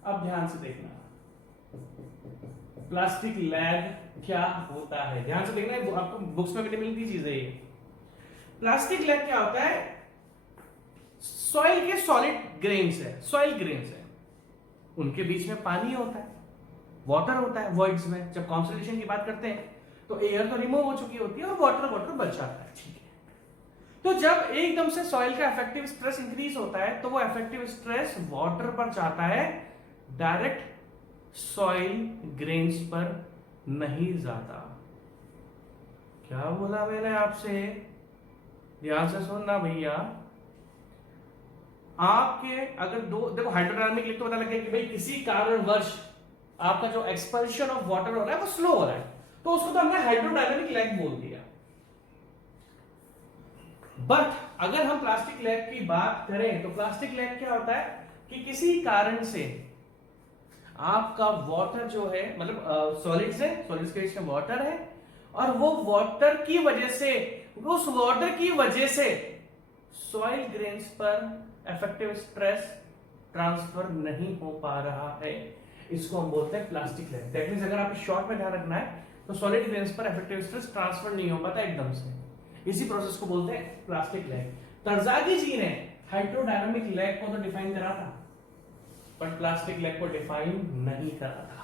अब ध्यान से देखना, प्लास्टिक लैग क्या होता है, ध्यान से देखना, आपको बुक्स में भी मिलती चीज है ये। प्लास्टिक लैग क्या होता है? सॉइल के सॉलिड ग्रेन्स है, सॉइल ग्रेन्स है, उनके बीच में पानी होता है, वाटर होता है वॉइड्स में। जब कंसोलिडेशन की बात करते हैं तो एयर तो रिमूव हो चुकी होती है और वाटर बच जाता है, ठीक है। तो जब एकदम से सॉइल का इफेक्टिव स्ट्रेस इंक्रीज होता है तो वो इफेक्टिव स्ट्रेस वाटर पर जाता है, डायरेक्ट सॉइल ग्रेन्स पर नहीं जाता। क्या बोला मैंने आपसे? ध्यान से सुनना भैया। आपके अगर दो देखो, हाइड्रोडायनामिक लिख तो पता लग गया कि भाई किसी कारणवश आपका जो एक्सपल्शन ऑफ वाटर हो रहा है वो स्लो हो रहा है, तो उसको तो हमने हाइड्रोडायनामिक लैग बोल दिया। बट अगर हम प्लास्टिक लैग की बात करें तो प्लास्टिक लैग क्या होता है कि किसी कारण से आपका वाटर जो है, मतलब सॉलिड्स है, सॉलिड्स के बीच में वाटर है, और वो वाटर की वजह से, उस वाटर की वजह से सॉइल ग्रेन्स पर इफेक्टिव स्ट्रेस ट्रांसफर नहीं हो पा रहा है, इसको हम बोलते हैं प्लास्टिक लैग। दैट मींस अगर आप शॉर्ट में ध्यान रखना है तो सॉलिड ग्रेन्स पर इफेक्टिव स्ट्रेस ट्रांसफर नहीं हो पाता एकदम से, इसी प्रोसेस को बोलते हैं प्लास्टिक लैग। तरजागी जी ने हाइड्रोडायनामिक लैग को तो डिफाइन करा था, बट प्लास्टिक लैग को डिफाइन नहीं करा था।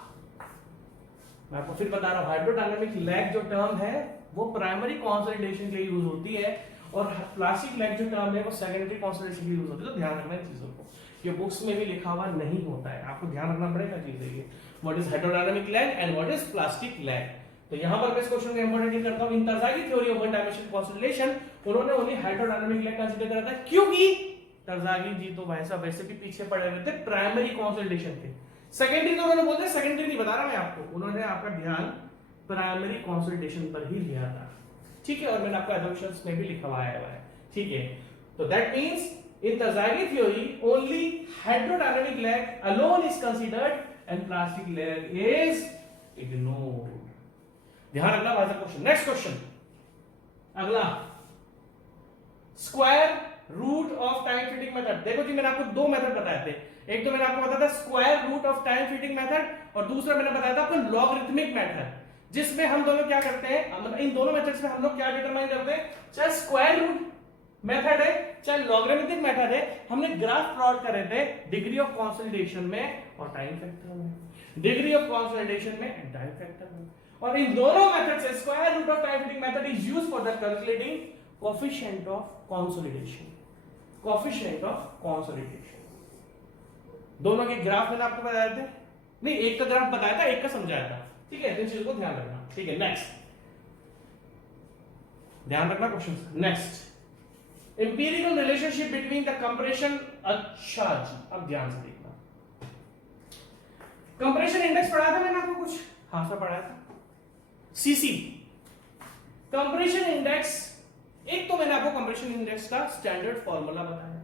मैं आपको फिर बता रहा हूं, हाइड्रोडायनामिक लैग जो टर्म है वो प्राइमरी कंसोलिडेशन के लिए यूज होती है, और प्लास्टिक लैग जो टर्म है वो सेकेंडरी कंसोलिडेशन के लिए यूज होती है। तो ध्यान रखना इन चीजों को, ये बुक्स में भी लिखा हुआ नहीं होता है, आपको ध्यान रखना पड़ेगा चीजें ये, what is hydrodynamic lag and what is plastic lag. तो यहां पर मैं इस क्वेश्चन को इंपॉर्टेंट करता हूं। In Terzaghi theory of one dimensional consolidation उन्होंने ओनली हाइड्रोडायनामिक लैग कंसीडर करा था, क्योंकि तरजागी जी तो भाई साहब वैसे भी पीछे पड़े हुए थे प्राइमरी कंसोलिडेशन के। सेकेंडरी तो उन्होंने बोलते, सेकेंडरी नहीं बता रहा मैं आपको, उन्होंने आपका ध्यान प्राइमरी कंसोलिडेशन पर ही लिया था, ठीक है, और मैंने आपको एडॉप्शंस में भी लिखा हुआ है, ठीक है। तो that means in Terzaghi theory only hydrodynamic lag alone is considered and plastic lag is ignored। ध्यान रखना भाई साहब क्वेश्चन। नेक्स्ट क्वेश्चन, अगला, square root of time fitting method. देखो जी, मैंने आपको दो मेथड बताए थे, एक तो मैंने आपको बताया था square root of time fitting method, और दूसरा मैंने बताया था आपको लॉगरिथमिक मेथड, जिसमें हम दोनों क्या करते हैं, मतलब इन दोनों मेथड्स में हम लोग क्या डिटरमाइन करते हैं, चाहे स्क्वायर रूट मेथड है चाहे लॉगरिथमिक मेथड है, हमने ग्राफ प्लॉट करे थे डिग्री ऑफ कंसोलिडेशन में और टाइम फैक्टर में, डिग्री ऑफ कंसोलिडेशन में एंड टाइम फैक्टर में। और इन दोनों मेथड से square root of time fitting method is used for the calculating coefficient of consolidation, coefficient of consolidation. दोनों के ग्राफ मैंने आपको बताए थे, नहीं एक का ग्राफ बताया था, एक का समझाया था, ठीक है, इन चीजों को ध्यान रखना, ठीक है। नेक्स्ट ध्यान रखना question. Next, empirical relationship between the compression. अच्छा जी, अब ध्यान से देखना, कंप्रेशन इंडेक्स पढ़ाया था मैंने आपको कुछ, हाँ सर पढ़ाया था, सीसी कंप्रेशन इंडेक्स। एक तो मैंने आपको कंप्रेशन इंडेक्स का स्टैंडर्ड फॉर्मूला बताया,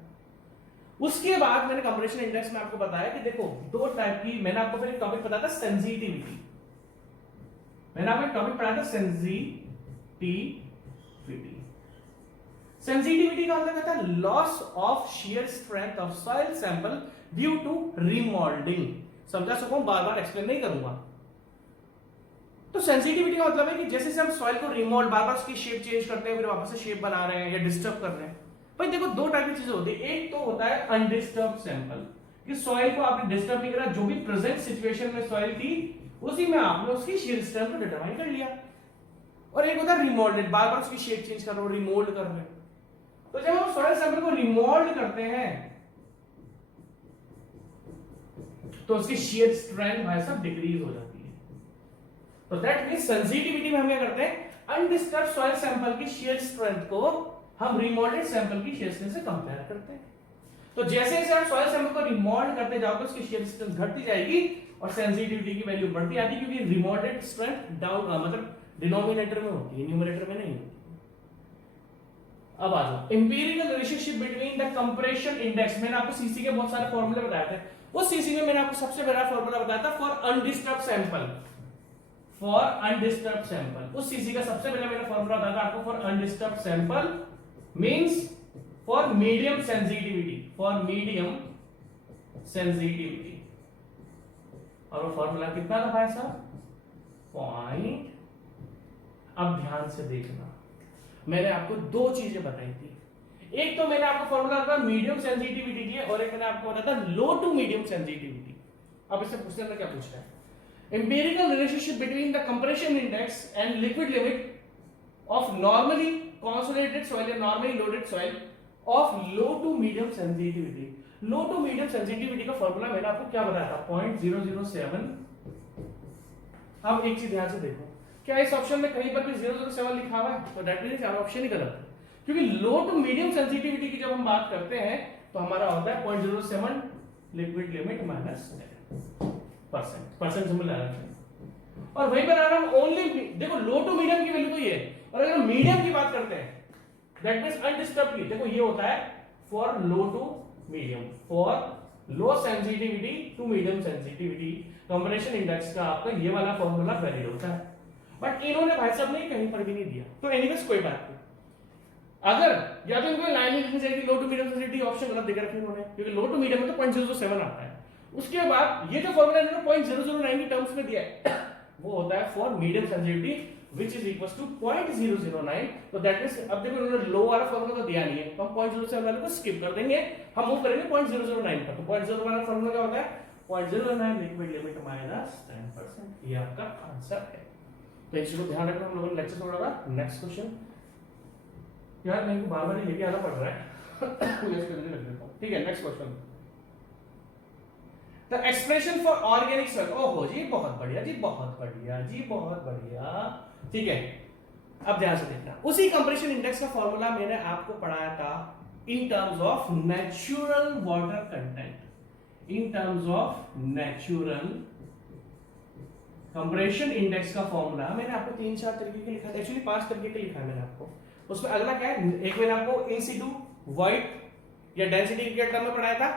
उसके बाद मैंने कंप्रेशन इंडेक्स में आपको बताया कि देखो दो टाइप की, मैंने आपको फिर एक टॉपिक बताया था सेंसिटिविटी, मैंने आपको एक टॉपिक पढ़ाया था सेंसिटिविटी। सेंसिटिविटी का मतलब कहता है loss of shear strength of soil sample due to remoulding. समझा सकूं, बार बार एक्सप्लेन नहीं करूंगा। तो सेंसिटिविटी का मतलब है कि जैसे से हम सॉइल को रिमोल्ड, बार बार उसकी शेप चेंज करते हैं, फिर वापस से शेप बना रहे हैं या डिस्टर्ब कर रहे हैं। भाई देखो दो टाइप की चीजें होती है, एक तो होता है अनडिस्टर्ब सैंपल, कि सॉइल को आपने डिस्टर्ब नहीं करा, जो भी प्रेजेंट सिचुएशन में सॉइल थी उसी में आपने उसकी शियर स्ट्रेंथ को डिटरमाइन कर लिया। और एक होता है रिमोल्डेड, बार बार उसकी शेप चेंज कर रहे हो, रिमोल्ड कर रहे हो। तो जब हम सॉइल सैंपल को रिमोल्ड करते हैं तो उसकी शियर स्ट्रेंथ भाई साहब डिक्रीज हो जाती है। तो दैट मींस सेंसिटिविटी में हम क्या करते हैं, अनडिस्टर्ब्ड सॉइल सैंपल की शेयर स्ट्रेंथ को हम रिमोल्डेड सैंपल की शेयर स्ट्रेंथ से कंपेयर करते हैं। तो जैसे जैसे आप सॉइल सैंपल को रिमोल्ड करते जाओगे उसकी शेयर स्ट्रेंथ घटती जाएगी और सेंसिटिविटी की वैल्यू बढ़ती जाती है, क्योंकि रिमोल्डेड स्ट्रेंथ डाउन मतलब डिनोमिनेटर में होती है, न्यूमरेटर में नहीं होती। अब आ जाओ empirical relationship between the compression index. मैंने आपको सीसी के बहुत सारे फॉर्मूले बताए थे, उस सीसी में मैंने आपको सबसे बड़ा फॉर्मूला बताया था for undisturbed sample. For undisturbed sample उस सीसी का सबसे पहले मैंने फॉर्मूला बताया था आपको for undisturbed sample means for medium sensitivity, for medium sensitivity. और वो फॉर्मूला कितना था भाई साहब, पॉइंट। अब ध्यान से देखना, मैंने आपको दो चीजें बताई थी, एक तो मैंने आपको फॉर्मूला बताया मीडियम सेंसिटिविटी की और एक मैंने आपको बताया था लो टू मीडियम सेंसिटिविटी। अब इससे पूछने में क्या पूछ रहा है, empirical relationship between the compression index and liquid limit of normally consolidated soil and normally loaded soil of low to medium sensitivity। low to medium sensitivity का फॉर्मूला मैंने आपको क्या बताया था, 0.007। अब एक चीज ध्यान से देखो, क्या इस ऑप्शन में कहीं पर भी 007 लिखा हुआ है, तो दैट मींस ऑप्शन ही गलत है, क्योंकि लो टू मीडियम सेंसिटिविटी की जब हम बात करते हैं तो हमारा होता है 0.07 liquid limit minus percent symbol लगा रखते हैं। और वहीं पर अगर हम ओनली देखो लो टू मीडियम की वैल्यू तो ये है, और अगर हम मीडियम की बात करते हैं दैट मींस अनडिस्टर्ब्ड की, देखो ये होता है for low to medium, for low sensitivity to medium sensitivity compression index का आपका ये वाला फॉर्मूला वैलिड होता है। बट इन्होंने भाई साहब ने कहीं पर भी नहीं दिया, तो एनीवेज कोई बात नहीं। अगर या तो इनको लाइन लिखनी चाहिए लो टू मीडियम सेंसिटिविटी, ऑप्शन गलत देकर रखे इन्होंने, क्योंकि लो टू मीडियम में तो 0.007 आता है। उसके बाद ये जो फॉर्मूला इन्होंने 0.009 की टर्म्स में दिया है वो होता है for medium sensitivity which is equals to 0.009। तो दैट मींस अब देखो इन्होंने लो वाला फॉर्मूला तो दिया नहीं है, तो हम 0.07 वाले को स्किप कर देंगे, हम मूव करेंगे 0.009 पर। तो 0.0 वाला फॉर्मूला क्या होता है, 0.009 लिक्विड लिमिट माइनस 10%। ये आपका आंसर है। तो इसी को ध्यान रखना, हम लोगों ने लेक्चर छोड़ा था। नेक्स्ट क्वेश्चन, यार मेरे को बार-बार लेके आना पड़ रहा है मैं इसको जल्दी रख देता हूं, ठीक है। Next question, the expression for organic soil. ओहो जी बहुत बढ़िया जी, बहुत बढ़िया जी, बहुत बढ़िया, ठीक है। अब ध्यान से देखना, उसी कंप्रेशन इंडेक्स का फॉर्मूला मैंने आपको पढ़ाया था in terms of natural water content. In terms of natural compression index का फॉर्मूला मैंने आपको 3-4 तरीके के लिखा था, एक्चुअली 5 तरीके के लिखा है मैंने आपको। उसमें अगला क्या है, एक मैंने आपको इन सिटू वॉइड या डेंसिटी के टर्म में पढ़ाया था,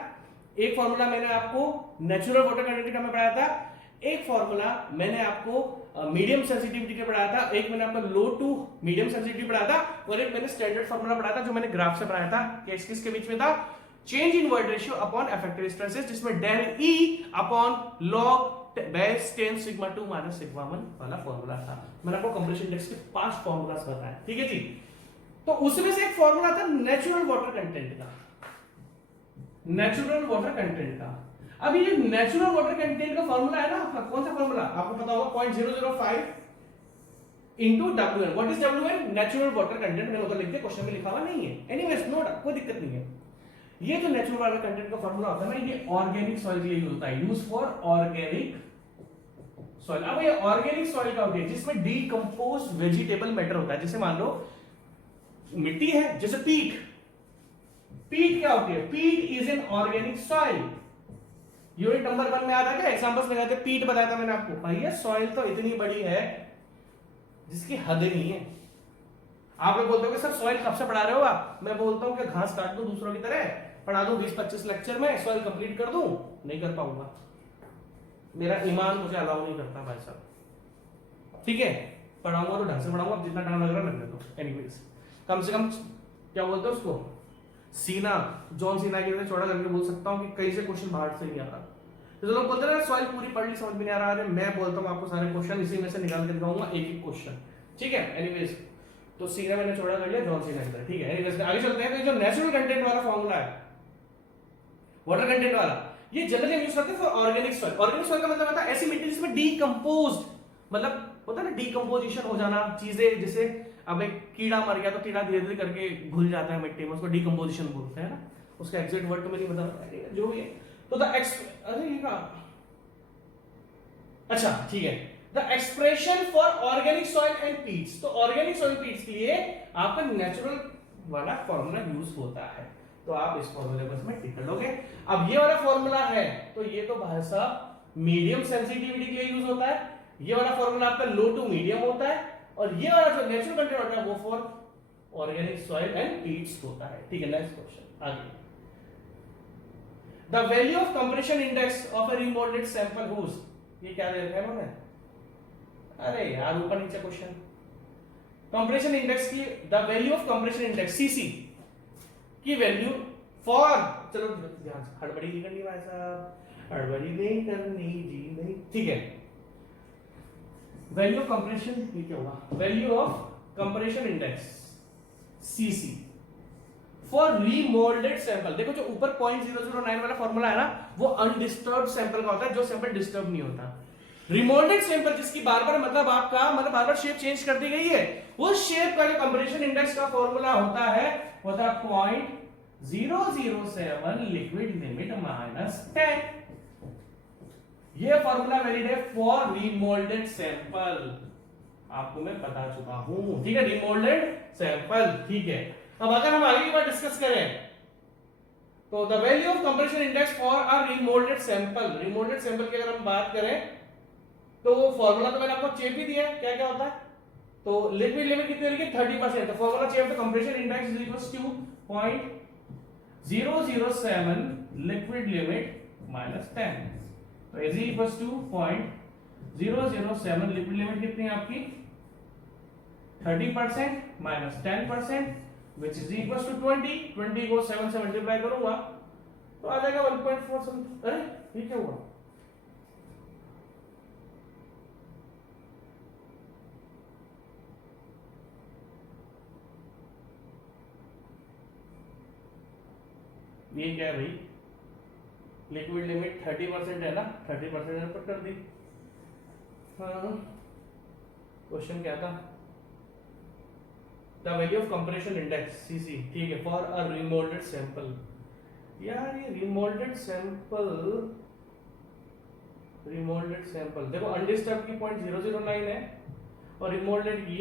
एक फॉर्मूला मैंने आपको नेचुरल वाटर कंटेंट के टर्म में पढ़ाया था, एक फॉर्मूला मैंने आपको मीडियम सेंसिटिविटी के पढ़ाया था, एक मैंने आपको लो टू मीडियम सेंसिटिविटी पढ़ाया था, और एक मैंने स्टैंडर्ड फॉर्मूला पढ़ाया था जो मैंने ग्राफ से पढ़ाया था। किसके बीच में था, change in void ratio upon effective stresses, जिसमें del e upon log base 10 sigma 2 minus sigma 1 वाला फॉर्मूला था। मैंने आपको कंप्रेशन इंडेक्स के 5 फॉर्मूलास बताए, ठीक है जी। तो उसमें से एक फॉर्मूला था नेचुरल वाटर कंटेंट का, नेचुरल वाटर कंटेंट का। अब ये नेचुरल वाटर कंटेंट का फॉर्मूला है ना आपका, कौन सा फॉर्मूला आपको पता होगा, 0.005 into WN। What is WN, natural water content. मैंने उधर लिख दिया, क्वेश्चन में लिखा हुआ नहीं है, एनीवेज नो, कोई दिक्कत नहीं है। ये जो नेचुरल वाटर कंटेंट का फॉर्मूला होता है ना, ये ऑर्गेनिक सॉइल के लिए यूज होता है, यूज फॉर ऑर्गेनिक सॉइल। अब ये ऑर्गेनिक सॉइल का होता है जिसमें डीकंपोज्ड वेजिटेबल मैटर होता है। जैसे मान लो मिट्टी है, जैसे पीट, पीट क्या होती है, पीट is an organic soil. Unit number 1 में आता है क्या, एग्जांपल्स लगाए थे, पीट बताया था मैंने आपको, भैया सॉइल तो इतनी बड़ी है जिसकी हद नहीं है। आप लोग बोलते हो कि सर सॉइल कब से पढ़ा रहे हो आप, मैं बोलता हूं कि घास काट दूं दूसरों की तरह, पढ़ा दूं 20-25 लेक्चर में, सॉइल कंप्लीट कर दूं, नहीं कर पाऊंगा, मेरा ईमान मुझे अलाउ नहीं करता भाई साहब, ठीक है। पढ़ाऊंगा तो ढंग से पढ़ाऊंगा, जितना टाइम लग रहा है लगने दो। एनीवेज कम से कम क्या बोलते हैं उसको, सीना, जॉन सीना की तरह चौड़ा करके बोल सकता हूँ कि कहीं से क्वेश्चन बाहर से नहीं आ रहा। तो लोग बोलते हैं ना सॉइल पूरी पढ़ ली समझ में नहीं आ रहा है, मैं बोलता हूँ आपको सारे क्वेश्चन इसी में से निकाल के दिखाऊंगा, एक एक क्वेश्चन, ठीक है। एनीवेज तो सीना मैंने चौड़ा कर लिया, जॉन सीना की तरह, ठीक है। एनीवेज आगे चलते हैं। तो जो नेचुरल कंटेंट वाला फॉर्मूला है, वाटर कंटेंट वाला, ये जनरली यूज करते हैं for organic soil. Organic soil का मतलब होता है ऐसी मिट्टी जिसमें डीकंपोज्ड, मतलब होता है ना डीकंपोजिशन हो जाना चीजें, जैसे अब एक कीड़ा मर गया तो कीड़ा धीरे धीरे करके घुल जाता है मिट्टी में, उसको डीकंपोजिशन बोलते हैं ना, उसका एग्जैक्ट वर्ड तो मैं नहीं बता, जो भी है। तो द अरे ये का अच्छा ठीक है, the expression for organic soil and Pitt's, तो ऑर्गेनिक सॉइल पीट्स के लिए आपका नेचुरल वाला फॉर्मूला यूज होता है, तो आप इस फॉर्मूले को इसमें टिक कर लोगे। अब ये वाला फॉर्मूला है तो ये तो भाई साहब मीडियम सेंसिटिविटी के लिए यूज होता है, ये वाला फॉर्मूला आपका लो टू मीडियम होता है, और ये वाला जो नेचुरल कंटेंट होता है वो for organic soil and peats होता है। ठीक है, नेक्स्ट क्वेश्चन आगे। The value of compression index of a remoulded sample whose, ये क्या दे रखा है उन्होंने, अरे यार ऊपर नीचे क्वेश्चन। कंप्रेशन इंडेक्स की the value of compression index CC की वैल्यू फॉर, चलो ध्यान से, हड़बड़ी नहीं करनी भाई साहब, हड़बड़ी नहीं करनी जी नहीं, ठीक है। वैल्यू ऑफ कंप्रेशन, ये क्या होगा, value of compression index CC for remoulded sample. देखो जो ऊपर 0.009 वाला फॉर्मूला है ना, वो अनडिस्टर्ब्ड सैंपल का होता है, जो सैंपल डिस्टर्ब नहीं होता। रिमोल्डेड सैंपल जिसकी बार बार मतलब आपका मतलब बार बार शेप चेंज कर दी गई है, उस शेप का जो कंप्रेशन इंडेक्स का फॉर्मूला होता है 0.007 लिक्विड लिमिट -10। ये फॉर्मूला वैलिड है फॉर रिमोल्डेड सैंपल, आपको मैं बता चुका हूं, ठीक है, रिमोल्डेड सैंपल, ठीक है। अब अगर हम आगे की बात डिस्कस करें तो the value of compression index for a remoulded sample, remoulded sample की अगर हम बात करें तो वो फॉर्मूला तो मैंने आपको चेप ही दिया है, क्या क्या होता है, तो लिक्विड लिमिट कितनी होगी 30%, तो फॉर्मूला चेप तो compression index is equals to 0.007 liquid limit -10, तो is equals to 0.007 liquid limit कितनी है आपकी 30% -10% which is equals to 20 को 7 से मल्टीप्लाई करूंगा तो आ जाएगा 1.4 समथिंग। अरे ये क्या हुआ, ये क्या है भाई, लिक्विड लिमिट 30% है ना, 30% पर कर दी। हाँ क्वेश्चन क्या था, the value of compression index CC, ठीक है, फॉर अ रिमोल्डेड सैंपल। यार ये रिमोल्डेड सैंपल देखो अनडिस्टर्ब की 0.009 है और रिमोल्डेड की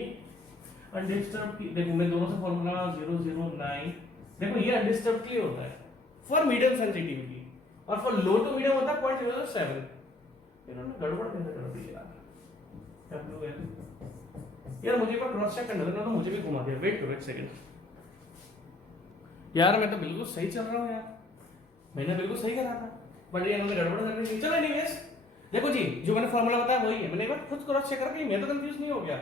अनडिस्टर्ब की, देखो मैं दोनों से फॉर्मूला 009, देखो ये अनडिस्टर्ब के लिए होता है फॉर मीडियम सेंसिटिविटी और फॉर लो टू मीडियम होता है 0.007। इन्होंने गड़बड़ कैसे कर दी यार, यार मुझे एक बार क्रॉस चेक करना था, तो मुझे भी घुमा दिया, वेट करो एक सेकंड। यार मैं तो बिल्कुल सही चल रहा हूँ यार, मैंने बिल्कुल सही करा था, बट ये इन्होंने गड़बड़ कर दी। चलो एनीवेज देखो जी, जो मैंने फॉर्मूला बताया वही है, मैंने एक बार खुद क्रॉस चेक करके मैं तो कंफ्यूज नहीं हो गया।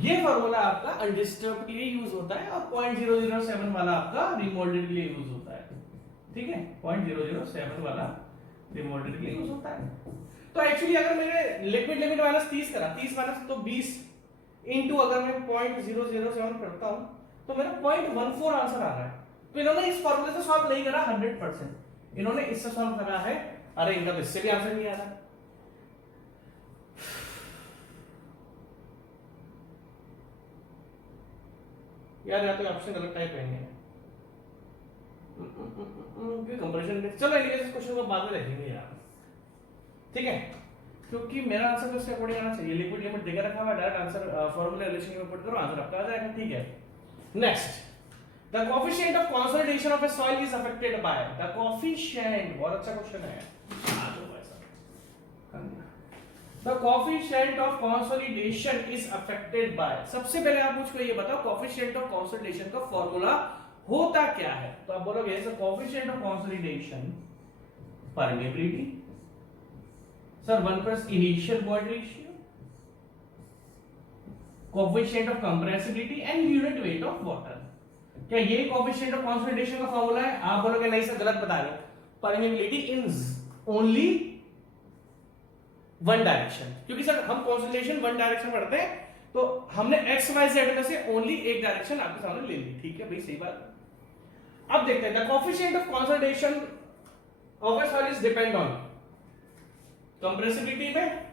ये फॉर्मूला आपका अनडिस्टर्ब के लिए यूज होता है और 0.007 वाला आपका रिमोल्डेड के लिए यूज होता है, ठीक है, 0.007 वाला रिमोल्डेड के लिए यूज होता है। तो एक्चुअली अगर मैंने लिक्विड लिमिट -30 करा, 30 माइनस तो 20 इनटू अगर मैं 0.007 करता हूं तो मेरा 0.14 आंसर आ रहा है। तो इन्होंने इस फॉर्मूले से सॉल्व नहीं करा 100%, इन्होंने इससे सॉल्व करा है, अरे इनका तो इससे भी आंसर नहीं आ रहा। यार या तो ऑप्शन गलत टाइप है, कंपैरिजन। चलो एनीवेज इस क्वेश्चन को बाद में देखेंगे यार, ठीक है, क्योंकि मेरा आंसर तो इसके अकॉर्डिंग आना चाहिए। लिक्विड लिमिट देकर रखा हुआ, डायरेक्ट आंसर फॉर्मूला रिलेशन में पुट करो, आंसर आपका आ जाएगा, ठीक है। Next, the coefficient of consolidation of a soil is affected by, the coefficient, बहुत अच्छा क्वेश्चन है, आ जाओ भाई साहब। The coefficient of consolidation is affected by, सबसे पहले आप मुझको ये बताओ कोएफिशिएंट ऑफ कंसोलिडेशन का फार्मूला होता क्या है, तो आप बोलोगे ऐसा, coefficient of consolidation permeability, sir 1 plus initial boiled ratio, coefficient of compressibility and unit weight of water. क्या ये कोएफिशिएंट ऑफ कंसोलिडेशन का फार्मूला है? आप बोलोगे नहीं सर गलत बता रहे हो, permeability in only one direction, क्योंकि सर हम कंसोलिडेशन वन डायरेक्शन पढ़ते हैं, तो हमने एक्स वाई जेड में से ओनली एक डायरेक्शन आपके सामने ले ली, ठीक है भाई, सही बात। अब देखते हैं, the coefficient of consolidation of a soil is depend on compressibility में।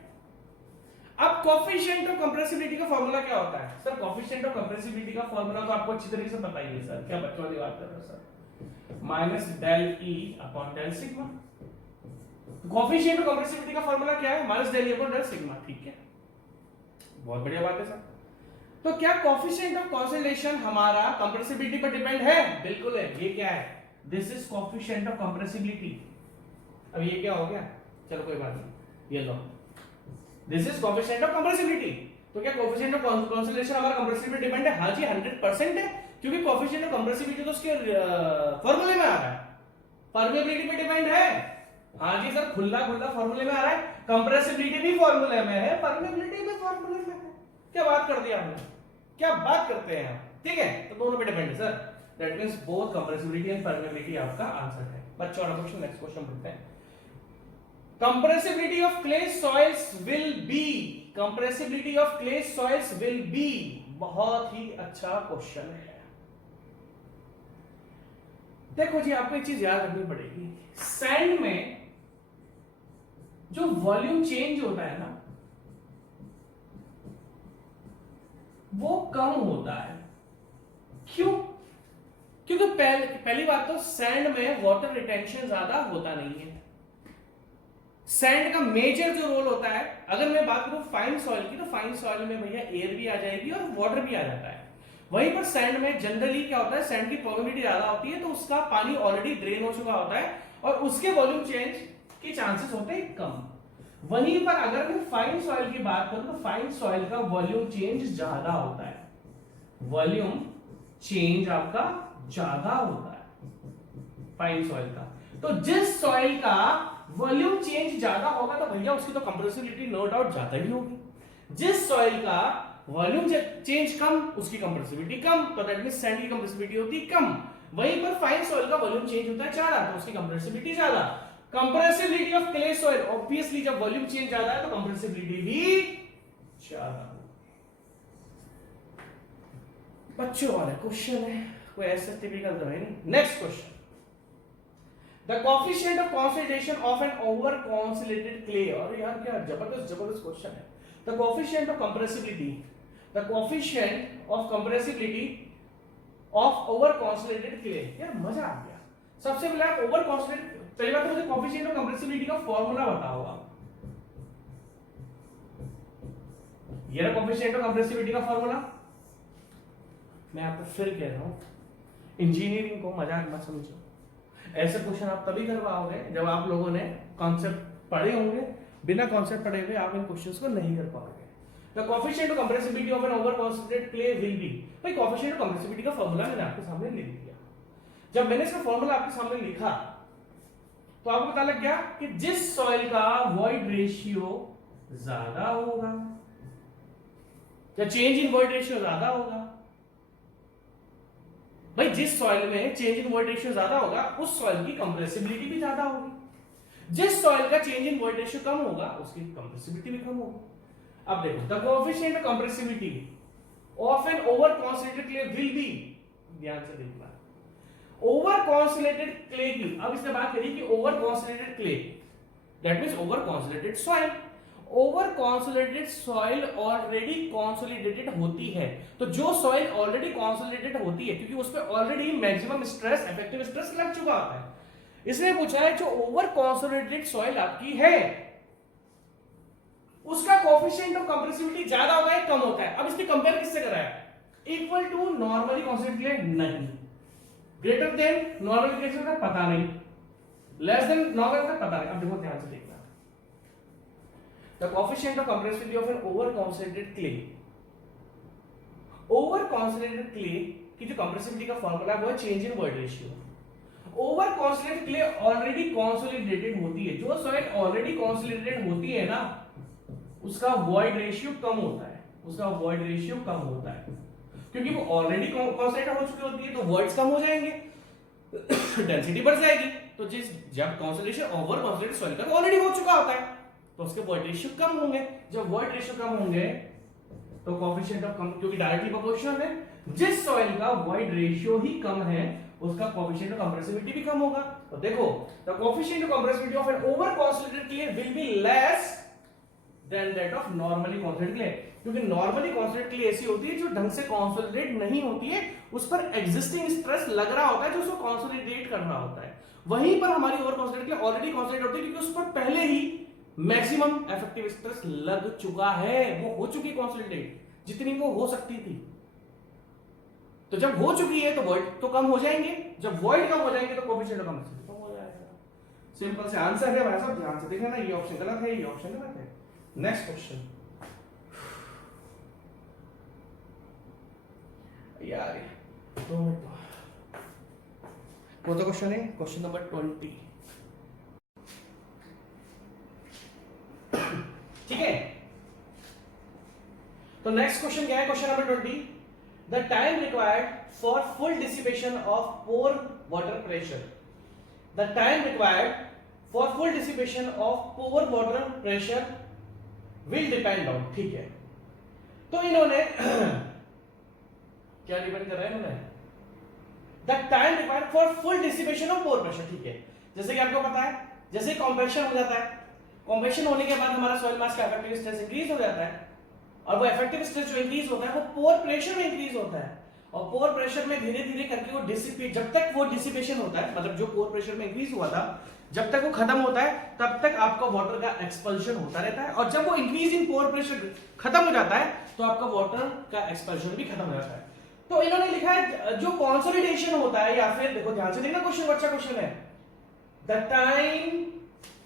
अब कोएफिशिएंट ऑफ कंप्रेसिबिलिटी का फार्मूला क्या होता है? सर कोएफिशिएंट ऑफ कंप्रेसिबिलिटी का फार्मूला तो आपको अच्छी तरीके से पता ही है सर, क्या बच्चों वाली बात कर रहे हो sir, minus del e upon del sigma. Coefficient of compressibility का फार्मूला क्या है? Minus del e upon del sigma, ठीक है। बहुत बढ़िया बात है सर। तो क्या कोफिशिएंट ऑफ कंसोलिडेशन हमारा कंप्रेसिबिलिटी पर डिपेंड है? बिल्कुल है। ये क्या है? This is coefficient of compressibility. अब ये क्या हो गया? चलो कोई बात नहीं, ये लो, this is coefficient of compressibility. तो क्या कोफिशिएंट ऑफ कंसोलिडेशन हमारा कंप्रेसिबिलिटी पर डिपेंड है? हाँ जी 100% है, क्योंकि कोफिशिएंट ऑफ कंप्रेसिबिलिटी तो उसके फॉर्मूले में आ रहा है। परमेबिलिटी पे डिपेंड है? हाँ जी सर, खुला खुला फॉर्मूले में आ रहा है। कंप्रेसिबिलिटी भी फॉर्मूले में है, परमेबिलिटी भी फॉर्मूले में है। क्या बात कर दिया हमने, क्या बात करते हैं आप, ठीक है। तो दोनों पे डिपेंड है sir. That means both compressibility and permeability आपका आंसर है। बच्चों और क्वेश्चन, नेक्स्ट क्वेश्चन पढ़ते हैं। Compressibility of clay soils will be, compressibility of clay soils will be, बहुत ही अच्छा क्वेश्चन है। देखो जी, आपको एक चीज याद रखनी पड़ेगी, सैंड में जो वॉल्यूम चेंज होता है ना, वो कम होता है। क्यों? क्योंकि पहली बात तो सैंड में वाटर रिटेंशन ज्यादा होता नहीं है। सैंड का मेजर जो रोल होता है, अगर मैं बात करूं फाइन सॉइल की, तो फाइन सॉइल में भैया एयर भी आ जाएगी और वाटर भी आ जाता है। वहीं पर सैंड में जनरली क्या होता है, सैंड की परमेबिलिटी ज्यादा होती है, तो उसका पानी ऑलरेडी ड्रेन हो चुका होता है और उसके वॉल्यूम चेंज के चांसेस होते हैं कम। वहीं पर अगर मैं फाइन सॉइल की बात करूं, तो फाइन सॉइल का वॉल्यूम चेंज ज्यादा होता है, वॉल्यूम चेंज आपका ज्यादा होता है फाइन सॉइल का। तो जिस सॉइल का वॉल्यूम चेंज ज्यादा होगा, तो भैया उसकी तो कंप्रेसिबिलिटी नो डाउट ज्यादा ही होगी। जिस सॉइल का वॉल्यूम चेंज कम, उसकी कंप्रेसिबिलिटी कम, तो दैट मींस सैंड की कंप्रेसिबिलिटी होती कम। वहीं पर फाइन सॉइल का वॉल्यूम चेंज होता है ज्यादा, तो उसकी कंप्रेसिबिलिटी ज्यादा। Compressibility of clay soil, obviously जब वॉल्यूम चेंज ज्यादा है तो कंप्रेसिबिलिटी भी ज्यादा। बच्चों वाला क्वेश्चन है, कोई ऐसा टिपिकल तो है नहीं। Next question, the coefficient of consolidation of an over consolidated clay. और यार क्या जबरदस्त क्वेश्चन है। The coefficient of compressibility, the coefficient of compressibility of over consolidated clay. यार मजा आ गया। सबसे पहले आप ओवर कंसोलिडेटेड, पहली बात तो मुझे कोएफिशिएंट ऑफ कंप्रेसिबिलिटी का फार्मूला बताओ आप। ये रहा कोएफिशिएंट ऑफ कंप्रेसिबिलिटी का फार्मूला। मैं आपको फिर कह रहा हूं, इंजीनियरिंग को मजाक मत समझो। ऐसे क्वेश्चन आप तभी कर पाओगे जब आप लोगों ने कॉन्सेप्ट पढ़े होंगे। बिना कॉन्सेप्ट पढ़े हुए आप इन क्वेश्चंस को नहीं कर पाओगे। The coefficient of compressibility of an over consolidated clay will be. भाई कोएफिशिएंट ऑफ कंप्रेसिबिलिटी का फार्मूला मैंने आपके सामने लिख दिया। जब मैंने इसका फार्मूला आपके सामने लिखा, तो आपको पता लग गया कि जिस सॉइल का वॉइड रेशियो ज्यादा होगा या चेंज इन वॉइड रेशियो ज्यादा होगा, भाई जिस सॉइल में चेंज इन वॉइड रेशियो ज्यादा होगा, उस सॉइल की कंप्रेसिबिलिटी भी ज्यादा होगी। जिस सॉइल का चेंज इन वॉइड रेशियो कम होगा, उसकी कंप्रेसिबिलिटी भी कम होगी। अब देखो, the coefficient of compressibility of an over consolidated clay will be, ध्यान से देखना, ओवर कंसोलिडेटेड क्ले की, अब इसने बात करी कि over consolidated clay, that means over consolidated soil. Over consolidated soil already consolidated होती है, तो जो सॉइल ऑलरेडी कंसोलिडेटेड होती है, क्योंकि उस पर already maximum stress, effective stress लग चुका होता है, इसने पूछा है जो ओवर कंसोलिडेटेड सॉइल आपकी है, उसका कोएफिशिएंट ऑफ कंप्रेसिबिलिटी ज्यादा होता है कम होता है। अब इसने कंपेयर किससे करा है? Equal to normally consolidated clay नहीं, ग्रेटर देन नॉर्मली कैसे होता है पता नहीं, लेस देन नॉर्मल का पता नहीं। अब देखो ध्यान से देखना, the coefficient of compressibility of an over consolidated clay, over consolidated clay की जो कंप्रेसिबिलिटी का फार्मूला है वो है change in void ratio. Over consolidated clay already consolidated होती है, जो सॉइल ऑलरेडी कंसोलिडेटेड होती है ना, उसका वॉइड रेशियो कम होता है, उसका वॉइड रेशियो कम होता है, क्योंकि वो ऑलरेडी कंसोलिडेटेड हो चुकी होती है, तो वॉइड्स कम हो जाएंगे, डेंसिटी बढ़ जाएगी। तो जब कंसोलिडेशन ओवर कंसोलिडेटेड सॉइल का ऑलरेडी हो चुका होता है, तो उसके वॉइड रेशियो कम होंगे। जब वॉइड रेशियो कम होंगे तो कोएफिशिएंट ऑफ, क्योंकि डायरेक्टली प्रोपोर्शनल है, जिस सॉइल का वॉइड रेशियो ही कम है, उसका कोएफिशिएंट ऑफ कंप्रेसिबिलिटी भी कम होगा। तो देखो, the coefficient of compressibility of an over consolidated clay will be less than that of normally consolidated clay, क्योंकि नॉर्मली कंसोलिडेटेड क्ले ऐसी होती है जो ढंग से कंसोलिडेट नहीं होती है, उस पर एग्जिस्टिंग स्ट्रेस लग रहा होता है जो उसको कंसोलिडेट कर रहा होता है। वहीं पर हमारी over consolidated clay already consolidate होती है, क्योंकि उस पर पहले ही मैक्सिमम इफेक्टिव स्ट्रेस लग चुका है, वो हो चुकी कंसोलिडेट जितनी वो हो सकती थी। तो जब हो चुकी है तो वॉइड तो कम हो जाएंगे, जब वॉइड कम हो जाएंगे तो कोफिशिएंट कम हो जाएगा। सिंपल से आंसर है भाई साहब, ध्यान से देखना, ये ऑप्शन गलत है, ये ऑप्शन गलत है। नेक्स्ट क्वेश्चन यार, 2 मिनट कौन सा क्वेश्चन है? Question number 20। ठीक है, तो नेक्स्ट क्वेश्चन क्या है? Question number 20, the time required for full dissipation of pore water pressure. The time required for full dissipation of pore water pressure will depend on, ठीक है। तो इन्होंने क्या डिपेंड कर रहा है इन्होंने? The time required for full dissipation of pore pressure, ठीक है। जैसे कि आपको पता है, जैसे कॉम्प्रेशन हो जाता है, कॉम्प्रेशन होने के बाद हमारा सॉइल मास का इफेक्टिव स्ट्रेस इंक्रीज हो जाता है, और वो इफेक्टिव स्ट्रेस जो इंक्रीज होता है वो पोर प्रेशर में इंक्रीज होता है, और पोर प्रेशर में धीरे धीरे करके वो डिसिपेट, जब तक वो डिसिपेशन होता है, मतलब जो पोर प्रेशर में इंक्रीज हुआ था जब तक वो खत्म होता है तब तक आपका वाटर का एक्सपल्शन होता रहता है, और जब वो इंक्रीज इन पोर प्रेशर खत्म हो जाता है तो आपका वाटर का एक्सपल्शन भी खत्म हो जाता है। तो इन्होंने लिखा है जो कंसोलिडेशन होता है, या फिर देखो ध्यान से देखना, क्वेश्चन अच्छा क्वेश्चन है, the time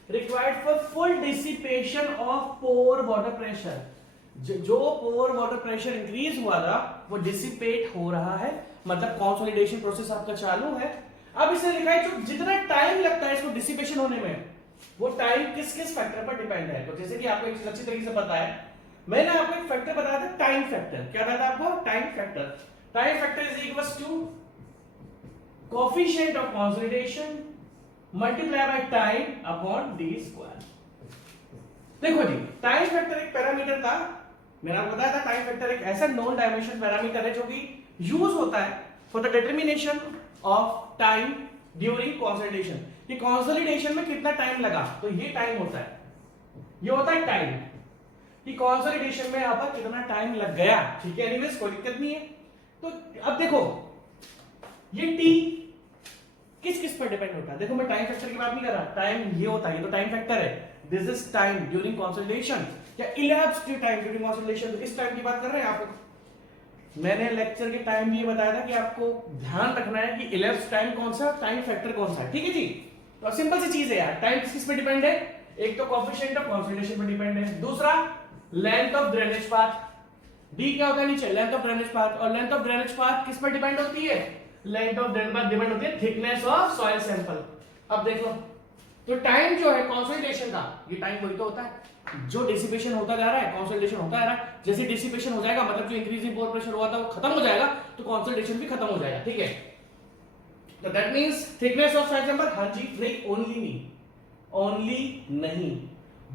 required for full dissipation of pore water pressure, जो पोर वाटर प्रेशर इंक्रीज हुआ था वो डिसिपेट हो रहा है, मतलब कंसोलिडेशन प्रोसेस आपका चालू है। अब इसने लिखा है जो जितना टाइम लगता है इसको डिसिपेशन होने में, वो टाइम किस किस फैक्टर पर डिपेंड है। तो जैसे कि आपको एक अच्छी तरीके से पता है, मैंने आपको एक फैक्टर बताया था, टाइम फैक्टर। क्या बताया था आपको? Time factor. Time factor is equals to coefficient of consolidation multiply by time upon D square. देखो जी, टाइम फैक्टर एक पैरामीटर था, मैंने आपको बताया था टाइम फैक्टर एक ऐसा नॉन डायमेंशन पैरामीटर है जो कि यूज होता है for the determination of time during consolidation, कि कंसोलिडेशन में कितना टाइम लगा, तो ये टाइम होता है, ये होता है टाइम, कि कंसोलिडेशन में यहां पर कितना टाइम लग गया, ठीक है। एनीवेज कोई दिक्कत नहीं है। तो अब देखो ये टी किस किस पर डिपेंड होता है, देखो मैं टाइम फैक्टर की बात नहीं कर रहा, टाइम ये होता है, ये तो टाइम फैक्टर है, this is time during consolidation या इलैप्स्ड टाइम ड्यूरिंग कंसोलिडेशन, इस टाइम की बात कर रहे हैं आप। मैंने लेक्चर के टाइम भी ये बताया था कि आपको ध्यान रखना है कि इलैप्स्ड टाइम कौन सा, टाइम फैक्टर कौन सा है, ठीक है जी। तो सिंपल सी चीज है यार, टाइम किस पे डिपेंड है? एक तो कोएफिशिएंट ऑफ कंसोलिडेशन पे डिपेंड है, दूसरा length of drainage path, D क्या होता है नीचे, लेंथ ऑफ ड्रेनेज पाथ, और लेंथ ऑफ ड्रेनेज पाथ किस पर डिपेंड होती है? Length of drainage path depend होती है थिकनेस ऑफ सॉइल सैंपल। अब देखो तो टाइम जो है कंसोलिडेशन का, ये टाइम वही तो होता है जो डिसिपेशन होता जा रहा है, कंसोलिडेशन होता जा रहा है, जैसे डिसिपेशन हो जाएगा मतलब जो इंक्रीजिंग पोर प्रेशर हुआ था वो खत्म हो जाएगा, तो कंसोलिडेशन भी खत्म हो जाएगा, ठीक है। तो that means thickness of soil sample, हां जी, नहीं, ओनली नहीं,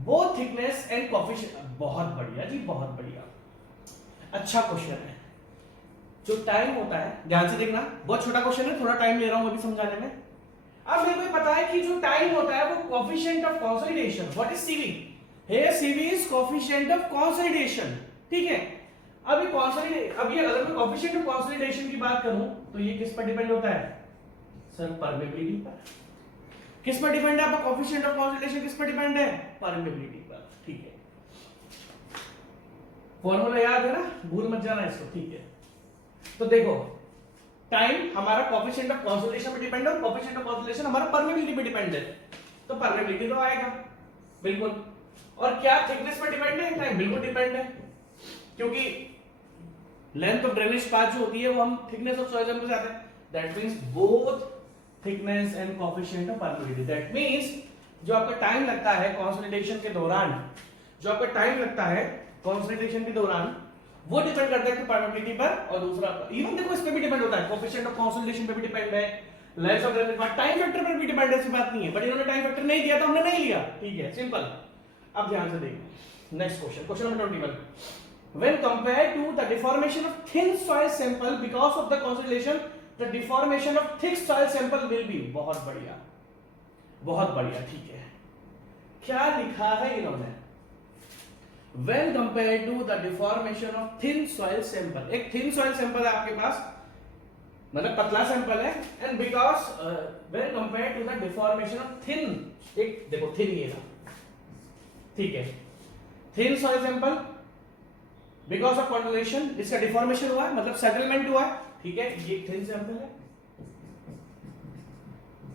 बोथ थिकनेस एंड कोएफिशिएंट। बहुत बढ़िया जी, बहुत बढ़िया, अच्छा क्वेश्चन है। जो टाइम होता है, ध्यान से देखना, बहुत छोटा क्वेश्चन है, थोड़ा टाइम ले रहा हूं अभी समझाने में। अब मेरे को पता है कि जो टाइम होता है वो coefficient of consolidation, what is CV? Here CV is coefficient of consolidation, ठीक है। अब ये अगर मैं coefficient of consolidation की बात करूं तो ये किस पर डिपेंड होता है? सर परमेबिलिटी पर। किस पर डिपेंड है आपका coefficient of consolidation, किस पर डिपेंड है? परमेबिलिटी पर, ठीक है। फॉर्मूला याद है ना, भूल मत जाना इसको, ठीक है। तो देखो टाइम हमारा कोएफिशिएंट ऑफ कंसोलिडेशन पे डिपेंड है, और कोएफिशिएंट ऑफ कंसोलिडेशन हमारा परमेबिलिटी पे डिपेंड है, तो परमेबिलिटी तो आएगा बिल्कुल। और क्या थिकनेस पर डिपेंड है? टाइम बिल्कुल डिपेंड है, क्योंकि लेंथ ऑफ ड्रेनेज पाथ जो होती है वो हम थिकनेस ऑफ सॉइल सैंपल से आते हैं, that means both thickness and coefficient of permeability. That means जो आपका टाइम लगता है कंसोलिडेशन के दौरान, जो आपका टाइम लगता है कंसोलिडेशन के दौरान, वो डिपेंड करता है परमेबिलिटी पर, और दूसरा इवन देखो इस पे भी डिपेंड होता है, कोएफिशिएंट ऑफ कंसोलिडेशन पे भी डिपेंड है, length of drainage path, time factor पर भी डिपेंड है, ऐसी बात नहीं है, बट इन्होंने टाइम फैक्टर नहीं दिया तो हमने नहीं लिया, ठीक है, सिंपल। अब ध्यान से देखिए next question, question number 21, when compared to the deformation of thin soil sample because of the consolidation, the deformation of thick soil sample will be, बहुत बढ़िया, बहुत बढ़िया, ठीक है। क्या लिखा है इन्होंने? when compared to the deformation of thin soil sample, एक thin soil sample है आपके पास, मतलब पतला सैंपल है, and because when compared to the deformation of thin, एक देखो thin ये था, ठीक है, thin soil sample because of consolation, इसका डिफॉर्मेशन हुआ है, मतलब सेटलमेंट हुआ है, ठीक है, ये थिन सैंपल है,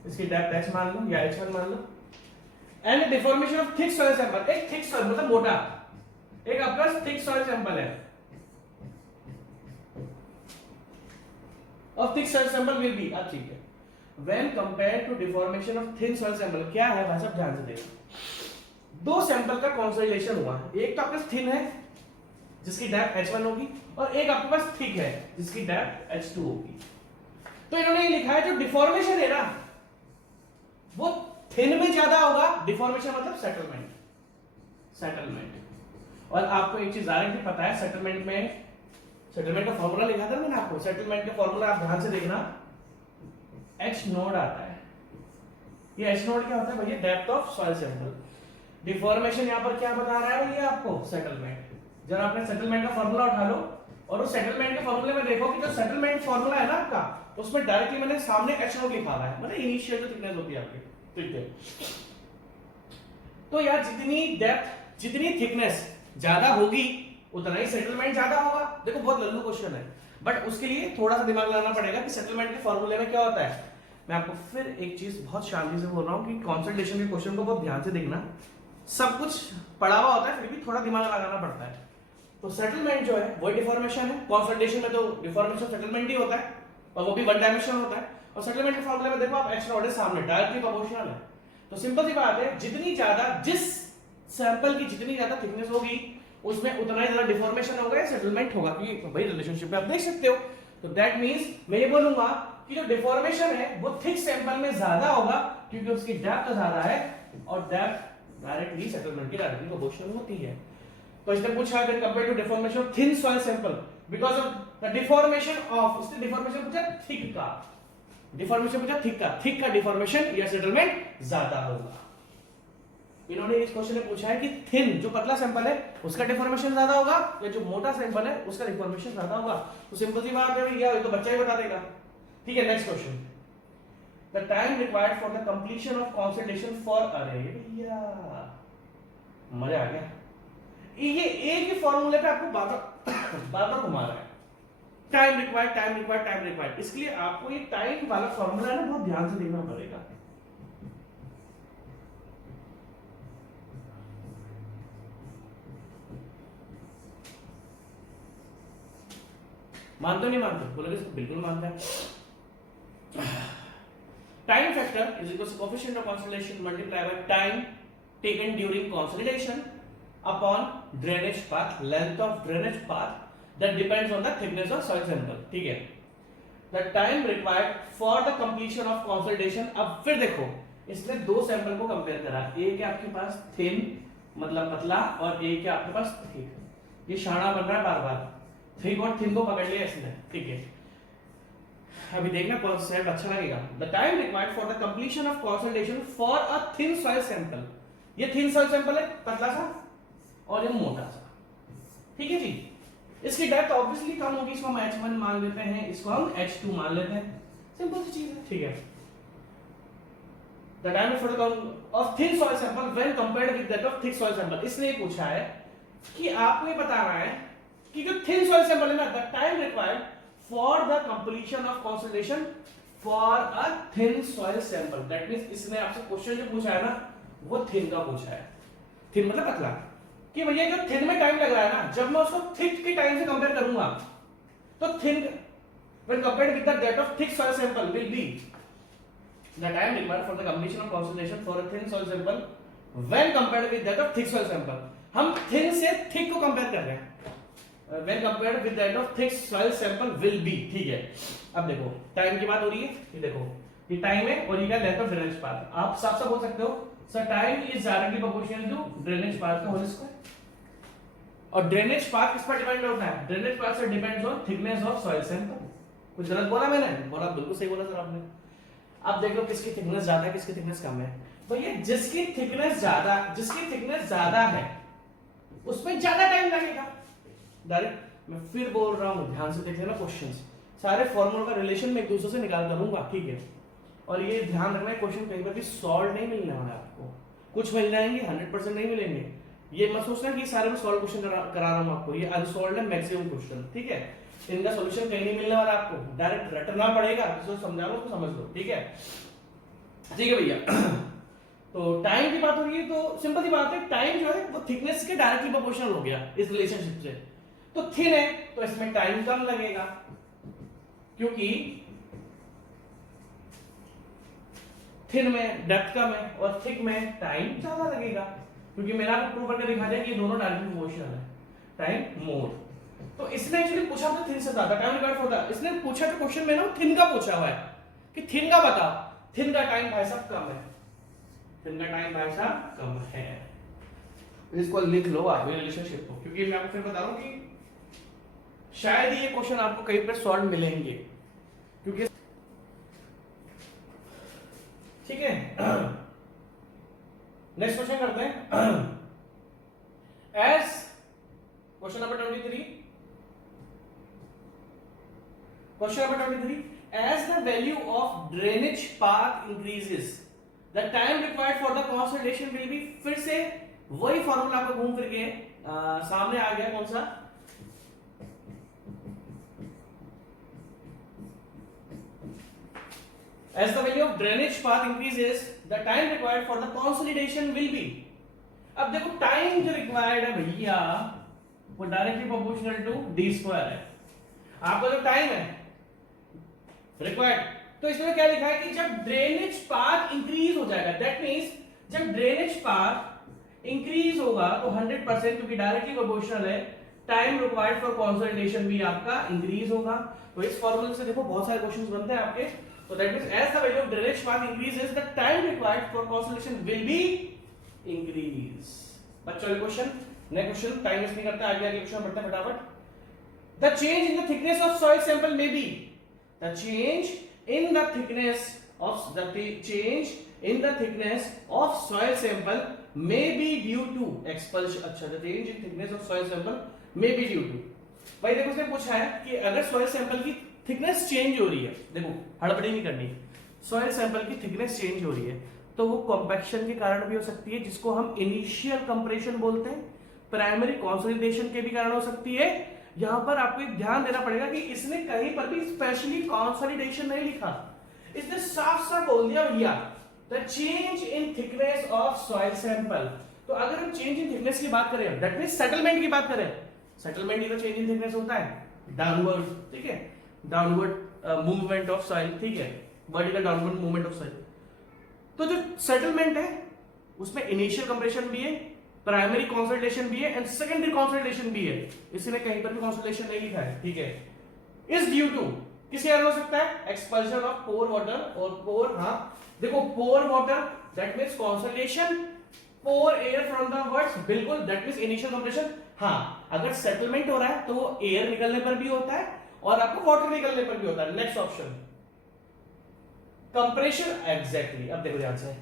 इसकी डेप्थ h मान लो या h1 मान लो, and deformation of thick soil sample, एक थिक सॉइल मतलब मोटा, एक आपका थिक सॉइल सैंपल है, of thick soil sample will be, अब ठीक है, when compared to deformation of thin soil sample, क्या है भाई साहब ध्यान से देखो, दो सैंपल का कॉन्सोलिडेशन हुआ है, एक तो आपके पास थिन है जिसकी डेप्थ h1 होगी, और एक आपके पास थिक है जिसकी डेप्थ h2 होगी। तो इन्होंने ये लिखा है जो डिफॉर्मेशन है ना वो थिन में ज्यादा होगा, डिफॉर्मेशन मतलब सेटलमेंट, सेटलमेंट। और आपको एक चीज डायरेक्टली पता है, सेटलमेंट में, सेटलमेंट का फॉर्मूला लिखा था मैंने आपको, सेटलमेंट का फॉर्मूला आप ध्यान से देखना, h नोड आता है, ये h नोड क्या होता है भैया, depth of soil sample, deformation यहां पर क्या बता रहा है भैया आपको, सेटलमेंट। जब आपने सेटलमेंट का फॉर्मूला उठा लो और उस सेटलमेंट के फॉर्मूले में देखो कि जो सेटलमेंट फॉर्मूला है ना आपका, उसमें डायरेक्टली मैंने सामने h नोड लिखा हुआ है, मतलब इनिशियल जो थिकनेस होती है आपकी, ठीक है। तो यार जितनी डेप्थ, जितनी थिकनेस ज्यादा होगी उतना ही सेटलमेंट ज्यादा होगा। देखो बहुत लल्लू क्वेश्चन है, बट उसके लिए थोड़ा सा दिमाग लगाना पड़ेगा कि सेटलमेंट के फॉर्मूले में क्या होता है। मैं आपको फिर एक चीज बहुत शांति से बोल रहा हूँ कि कॉन्सल्टेशन के क्वेश्चन को बहुत ध्यान से देखना, सब कुछ पढ़ा हुआ होता है फिर भी थोड़ा दिमाग लगाना पड़ता है। तो सेटलमेंट जो है वो डिफॉर्मेशन है, कॉन्सल्टेशन में तो डिफॉर्मेशन सेटलमेंट ही होता है और वो भी वन डायमेंशन होता है। और सेटलमेंट के फॉर्मूले में देखो आप h नॉट है सामने, डायरेक्टली प्रोपोर्शनल है। तो सिंपल सी बात है, जितनी ज्यादा, जिस सैंपल की जितनी ज्यादा थिकनेस होगी उसमें उतना ही ज्यादा डिफॉर्मेशन होगा या सेटलमेंट होगा, क्योंकि भाई रिलेशनशिप में आप देख सकते हो। तो दैट मींस मैं ये बोलूंगा कि जो डिफॉर्मेशन है वो थिक सैंपल में ज्यादा होगा क्योंकि उसकी डेप्थ ज्यादा है और डेप्थ डायरेक्टली सेटलमेंट की डायरेक्टली प्रोपोर्शनल होती है। तो इसने पूछा that compare to deformation of thin soil sample because of the deformation of, इसने डिफॉर्मेशन पूछा थिक का, डिफॉर्मेशन पूछा थिक का डिफॉर्मेशन या सेटलमेंट ज्यादा होगा। इन्होंने इस क्वेश्चन में पूछा है कि थिन जो पतला सैंपल है उसका डिफॉर्मेशन ज्यादा होगा या जो मोटा सैंपल है उसका डिफॉर्मेशन ज्यादा होगा। तो सिंपल सी बात है भैया, ये तो बच्चा ही बता देगा। ठीक है, next question, the time required for the completion of consolidation for, अरे भैया मजा आ गया, ये एक ही फॉर्मूले पे आपको बार-बार घुमा रहा है, time required, time required, time required. इसलिए आपको ये टाइम वाला फॉर्मूला है ना बहुत ध्यान से देखना पड़ेगा। मानते नहीं मानते, बोलोगे बिल्कुल मानता है। Time factor is equal to coefficient of consolidation multiply by time taken during consolidation upon drainage path, length of drainage path that depends on the thickness of soil sample. ठीक है, the time required for the completion of consolidation. अब फिर देखो, इसने दो sample को compare करा, एक है आपके पास थिन मतलब पतला और एक है आपके पास थिक। ये शाना बन रहा है बार बार, थिक और थिन को पकड़ लिया इसने। ठीक है, अभी देखना कौन सा स्टेप अच्छा लगेगा। The time required for the completion of consolidation for a thin soil sample, ये थिन सॉइल सैंपल है पतला सा और ये मोटा सा। ठीक है जी, इसकी डेप्थ ऑब्वियसली कम होगी, इसको हम h1 मान लेते हैं, इसको हम h2 मान लेते हैं, सिंपल सी चीज है। ठीक है, the time for the of thin soil sample when compared with that of thick soil sample. इसने ये पूछा है कि आपको ये बता रहा है कि जो थिन सॉइल सैंपल है ना, the time required for the completion of consolidation for a thin soil sample. That means इसने आपसे क्वेश्चन जो पूछा है ना वो थिन का पूछा है, थिन मतलब पतला, कि भैया जो थिन में टाइम लग रहा है ना, जब मैं उसको थिक के टाइम से कंपेयर करूंगा तो thin when compared with the that of thick soil sample will be the time required for the completion of consolidation for a thin soil sample when compared with that of thick soil sample. हम thin से thick को compare कर रहे हैं, when compared with that of thick soil sample will be। ठीक है, अब देखो टाइम की बात हो रही है, ये देखो ये टाइम है और ये क्या लेंथ ऑफ ड्रेनेज पाथ। आप साफ साफ बोल सकते हो sir time is directly proportional to drainage path का होल स्क्वायर। और ड्रेनेज पाथ किस पर डिपेंड होता है, ड्रेनेज पाथ से depends on thickness of soil sample. कुछ गलत बोला मैंने? बोला, बिल्कुल सही बोला सर आपने। अब देख लो किसकी थिकनेस ज्यादा है, किसकी थिकनेस कम है। तो ये जिसकी थिकनेस ज्यादा है उसमें ज्यादा टाइम लगेगा। डायरेक्ट मैं फिर बोल रहा हूं, ध्यान से देख लेना क्वेश्चंस, सारे फॉर्मूला का रिलेशन मैं एक दूसरे से निकाल करूंगा। ठीक है, और ये ध्यान रखना है क्वेश्चन कहीं पर भी सॉल्व नहीं मिलने वाला आपको, कुछ मिल जाएंगे 100% नहीं मिलेंगे, ये मत सोचना कि सारे में सॉल्व क्वेश्चन करा रहा हूं आपको, ये अनसॉल्व्ड है मैक्सिमम क्वेश्चन, ठीक है। इनका सॉल्यूशन कहीं नहीं मिलने वाला आपको, डायरेक्ट रटना पड़ेगा, जिसको समझा लो उसको समझ लो, ठीक है। ठीक है भैया। तो टाइम की बात हो रही है, तो सिंपल सी बात है, टाइम जो है वो थिकनेस के डायरेक्टली प्रोपोर्शनल हो गया इस रिलेशनशिप से। तो थिन है तो इसमें टाइम कम लगेगा, क्योंकि थिन में डेप्थ कम है और थिक में टाइम ज्यादा लगेगा, क्योंकि मैंने आपको प्रूव करके दिखा दिया कि ये दोनों डायरेक्टली प्रोपोर्शनल है, टाइम मोर। तो इसने एक्चुअली पूछा था थिन से ज्यादा टाइम रिक्वायर्ड होता है, इसने पूछा था क्वेश्चन में ना थिन का पूछा हुआ है कि थिन का बता, थिन का टाइम भाई साहब कम है, थिन का टाइम भाई साहब कम है। इसको लिख लो आप ये रिलेशनशिप को, क्योंकि मैं आपको फिर बता रहा हूं कि शायद ये क्वेश्चन आपको कहीं पर सॉल्व मिलेंगे, क्योंकि ठीक है। नेक्स्ट क्वेश्चन करते हैं। As question number 23, question number 23, as the value of drainage path increases the time required for the consolidation will be, फिर से वही फॉर्मूला आपको घूम फिर के सामने आ गया, कौन सा, as the value of drainage path increases the time required for the consolidation will be। अब देखो टाइम जो रिक्वायर्ड है भैया वो directly proportional to D square है, आपका जो टाइम है रिक्वायर्ड। तो इसमें क्या लिखा है कि जब ड्रेनेज पाथ इंक्रीज हो जाएगा, दैट मींस जब ड्रेनेज पाथ इंक्रीज होगा तो 100%, क्योंकि डायरेक्टली प्रोपोर्शनल है, टाइम रिक्वायर्ड फॉर कंसोलिडेशन भी आपका इंक्रीज होगा। तो इस फॉर्मूले से देखो बहुत सारे क्वेश्चंस बनते हैं आपके। तो that means as the value of drainage path increases the time required for consolidation will be increase. बच्चों question, next question, time waste नहीं करते, आगे आगे क्वेश्चन बढ़ते हैं फटाफट। The change in the thickness of soil sample में बी, the change in the thickness of soil sample may be due to expulsion। अच्छा, the change in thickness of soil sample may be due to, भाई देखो उसने पूछा है कि अगर सॉइल सैंपल की थिकनेस चेंज हो रही है, देखो हड़बड़ी नहीं करनी, सॉइल सैंपल की थिकनेस चेंज हो रही है तो वो कॉम्पैक्शन के कारण भी हो सकती है, जिसको हम इनिशियल कंप्रेशन बोलते हैं, प्राइमरी कंसोलिडेशन के भी कारण हो सकती है। यहां पर आपको एक ध्यान देना पड़ेगा कि इसने कहीं पर भी स्पेशली कंसोलिडेशन नहीं लिखा, इसने साफ साफ बोल दिया भैया the change in thickness of soil sample. तो अगर हम चेंज इन थिकनेस की बात करें, दैट मींस सेटलमेंट की बात करें, सेटलमेंट ही तो चेंज इन थिकनेस होता है, डाउनवर्ड, ठीक है, डाउनवर्ड मूवमेंट ऑफ सॉइल, ठीक है, vertical downward movement of soil. तो जो सेटलमेंट है उसमें इनिशियल कंप्रेशन भी है, प्राइमरी कंसोलिडेशन भी है एंड सेकेंडरी कंसोलिडेशन भी है, इसने कहीं पर भी कंसोलिडेशन नहीं लिखा है, ठीक है। इज ड्यू टू, किसके कारण हो सकता है, एक्सपल्शन ऑफ पोर वाटर, और पोर, हाँ देखो pore water that means consolidation, pore air from the words, बिल्कुल दैट मींस इनिशियल कंप्रेशन। हाँ, अगर सेटलमेंट हो रहा है तो वो एयर निकलने पर भी होता है और आपको वाटर निकलने पर भी होता है। Next option compression, exactly. अब देखो ध्यान से,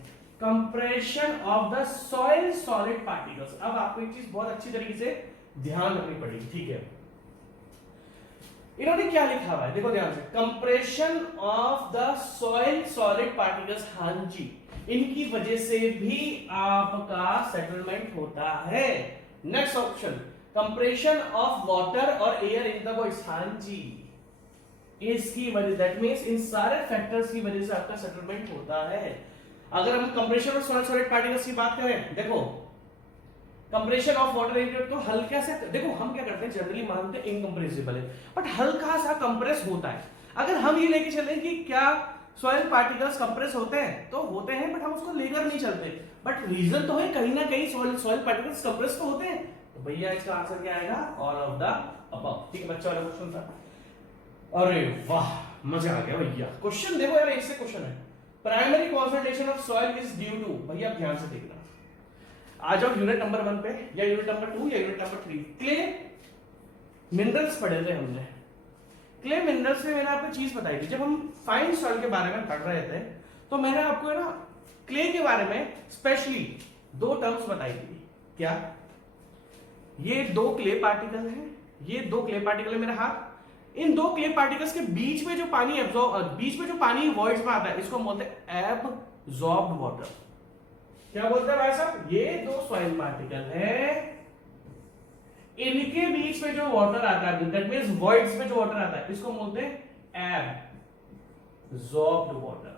compression of the soil solid particles. अब आपको एक चीज बहुत अच्छी तरीके से ध्यान रखनी पड़ेगी, ठीक है। इन्होंने क्या लिखा हुआ है, देखो ध्यान से, compression of the soil solid particles, हाँ जी, इनकी वजह से भी आपका सेटलमेंट होता है। Next option compression of water और एयर इन द वॉइस, हाँ जी, इसकी वजह, दैट मींस इन सारे फैक्टर्स की वजह से आपका सेटलमेंट होता है। अगर हम कंप्रेशन ऑफ सॉलिड पार्टिकल्स की बात करें, देखो कंप्रेशन ऑफ वाटर इन तो हल्का सा, देखो हम क्या करते हैं जनरली मानते हैं इनकंप्रेसिबल है, बट हल्का सा कंप्रेस होता है। अगर हम ये लेके चले कि क्या सॉइल पार्टिकल्स कंप्रेस होते हैं, तो होते हैं, बट हम उसको लेकर नहीं चलते, बट रीजन तो है कहीं ना कहीं सॉइल पार्टिकल्स कंप्रेस तो होते हैं। तो भैया इसका आंसर क्या आएगा, ऑल ऑफ द अबव, ठीक है। बच्चा वाला क्वेश्चन था, अरे वाह मजा आ गया भैया। क्वेश्चन देखो यार, इससे क्वेश्चन है, primary concentration of soil is due to, भैया ध्यान से देखना, आ जाओ यूनिट नंबर 1 पे या यूनिट नंबर 2 या यूनिट नंबर 3। क्ले मिनरल्स पढ़े थे हमने, क्ले मिनरल्स में मैंने आपको चीज बताई थी, जब हम फाइन सॉइल के बारे में पढ़ रहे थे तो मैंने आपको ना क्ले के बारे में स्पेशली 2 टर्म्स बताई थी। क्या, ये 2 क्ले पार्टिकल हैं, ये 2 क्ले पार्टिकल है मेरे हाथ, इन 2 क्ले पार्टिकल्स के बीच में जो पानी बीच में जो पानी वॉइड्स में आता है, इसको बोलते हैं एब्जॉर्ब्ड वाटर। क्या बोलते हैं भाई साहब, ये 2 सॉइल पार्टिकल है, इनके बीच में जो वाटर आता है, दैट मींस वॉइड्स में जो वाटर आता है, इसको बोलते हैं एब्जॉर्ब्ड वाटर।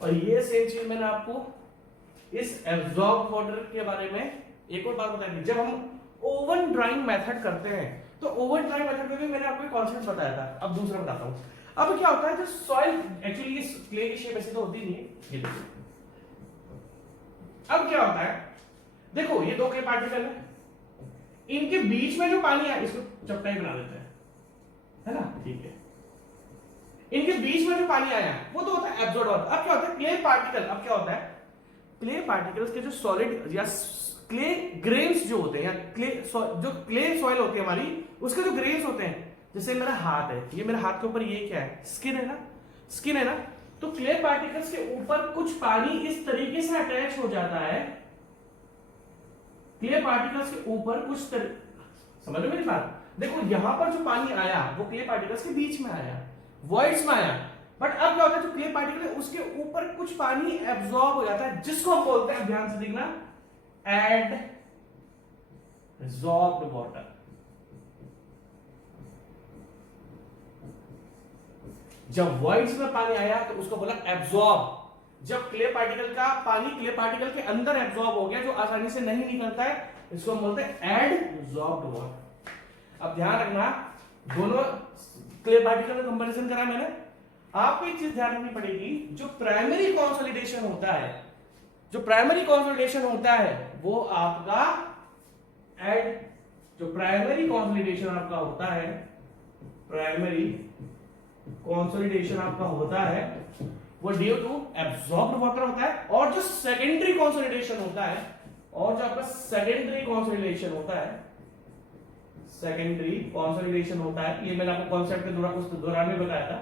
और ये सेम चीज मैंने आपको इस एब्जॉर्ब वाटर के बारे में एक और बात बताई थी। जब हम ओवन ड्राइंग मेथड करते हैं तो ओवन ड्राइंग मेथड में भी मैंने आपको एक कॉन्सेप्ट बताया था। अब दूसरा बताता हूं। अब क्या होता है, जो सॉइल, एक्चुअली ये क्ले की शेप ऐसे तो होती नहीं है, ये देखो। अब क्या होता है, देखो ये दो क्ले पार्टिकल है, इनके बीच में जो पानी है इसको चपटाई बना देते हैं, है ना, ठीक है। इनके बीच में जो पानी आया वो तो होता है एब्जॉर्ब वाटर। अब क्या होता है, क्ले पार्टिकल, अब क्या होता है, क्ले पार्टिकल्स के जो सॉलिड या क्ले ग्रेन्स जो होते हैं, या जो क्ले सॉइल होती है हमारी, उसके जो ग्रेन्स होते हैं, जैसे मेरा हाथ है, ये मेरे हाथ के ऊपर ये क्या है, स्किन है ना, स्किन है ना, तो क्ले पार्टिकल्स के ऊपर कुछ पानी इस तरीके से अटैच हो जाता है, क्ले पार्टिकल्स के ऊपर कुछ समझ में मेरी बात, देखो यहां पर जो पानी आया वो क्ले पार्टिकल्स के बीच में आया, वॉइड्स में आया, बट अब क्या होता है, जो क्ले पार्टिकल है उसके ऊपर कुछ पानी एब्जॉर्ब हो जाता है, जिसको हम बोलते हैं, ध्यान से देखना, एडसॉर्ब्ड वाटर। जब वॉइड्स में पानी आया तो उसको बोला एब्जॉर्ब। जब क्ले पार्टिकल का पानी क्ले पार्टिकल के अंदर एब्जॉर्ब हो गया, जो आसानी से नहीं निकलता है, इसको हम बोलते हैं एडसॉर्ब्ड वाटर। अब ध्यान रखना, दोनों क्ले पार्टिकल का कंपैरिजन करा मैंने, आपको एक चीज ध्यान रखनी पड़ेगी, जो प्राइमरी कंसोलिडेशन होता है, जो प्राइमरी कंसोलिडेशन होता है वो आपका जो प्राइमरी कंसोलिडेशन आपका होता है, प्राइमरी कंसोलिडेशन आपका होता है वो ड्यू टू एब्जॉर्ब्ड वाटर होता है, और जो सेकेंडरी कंसोलिडेशन होता है, और जो आपका सेकेंडरी कंसोलिडेशन होता है, सेकेंडरी कंसोलिडेशन होता है, ये मैंने आपको कॉन्सेप्ट के दौरान में बताया था,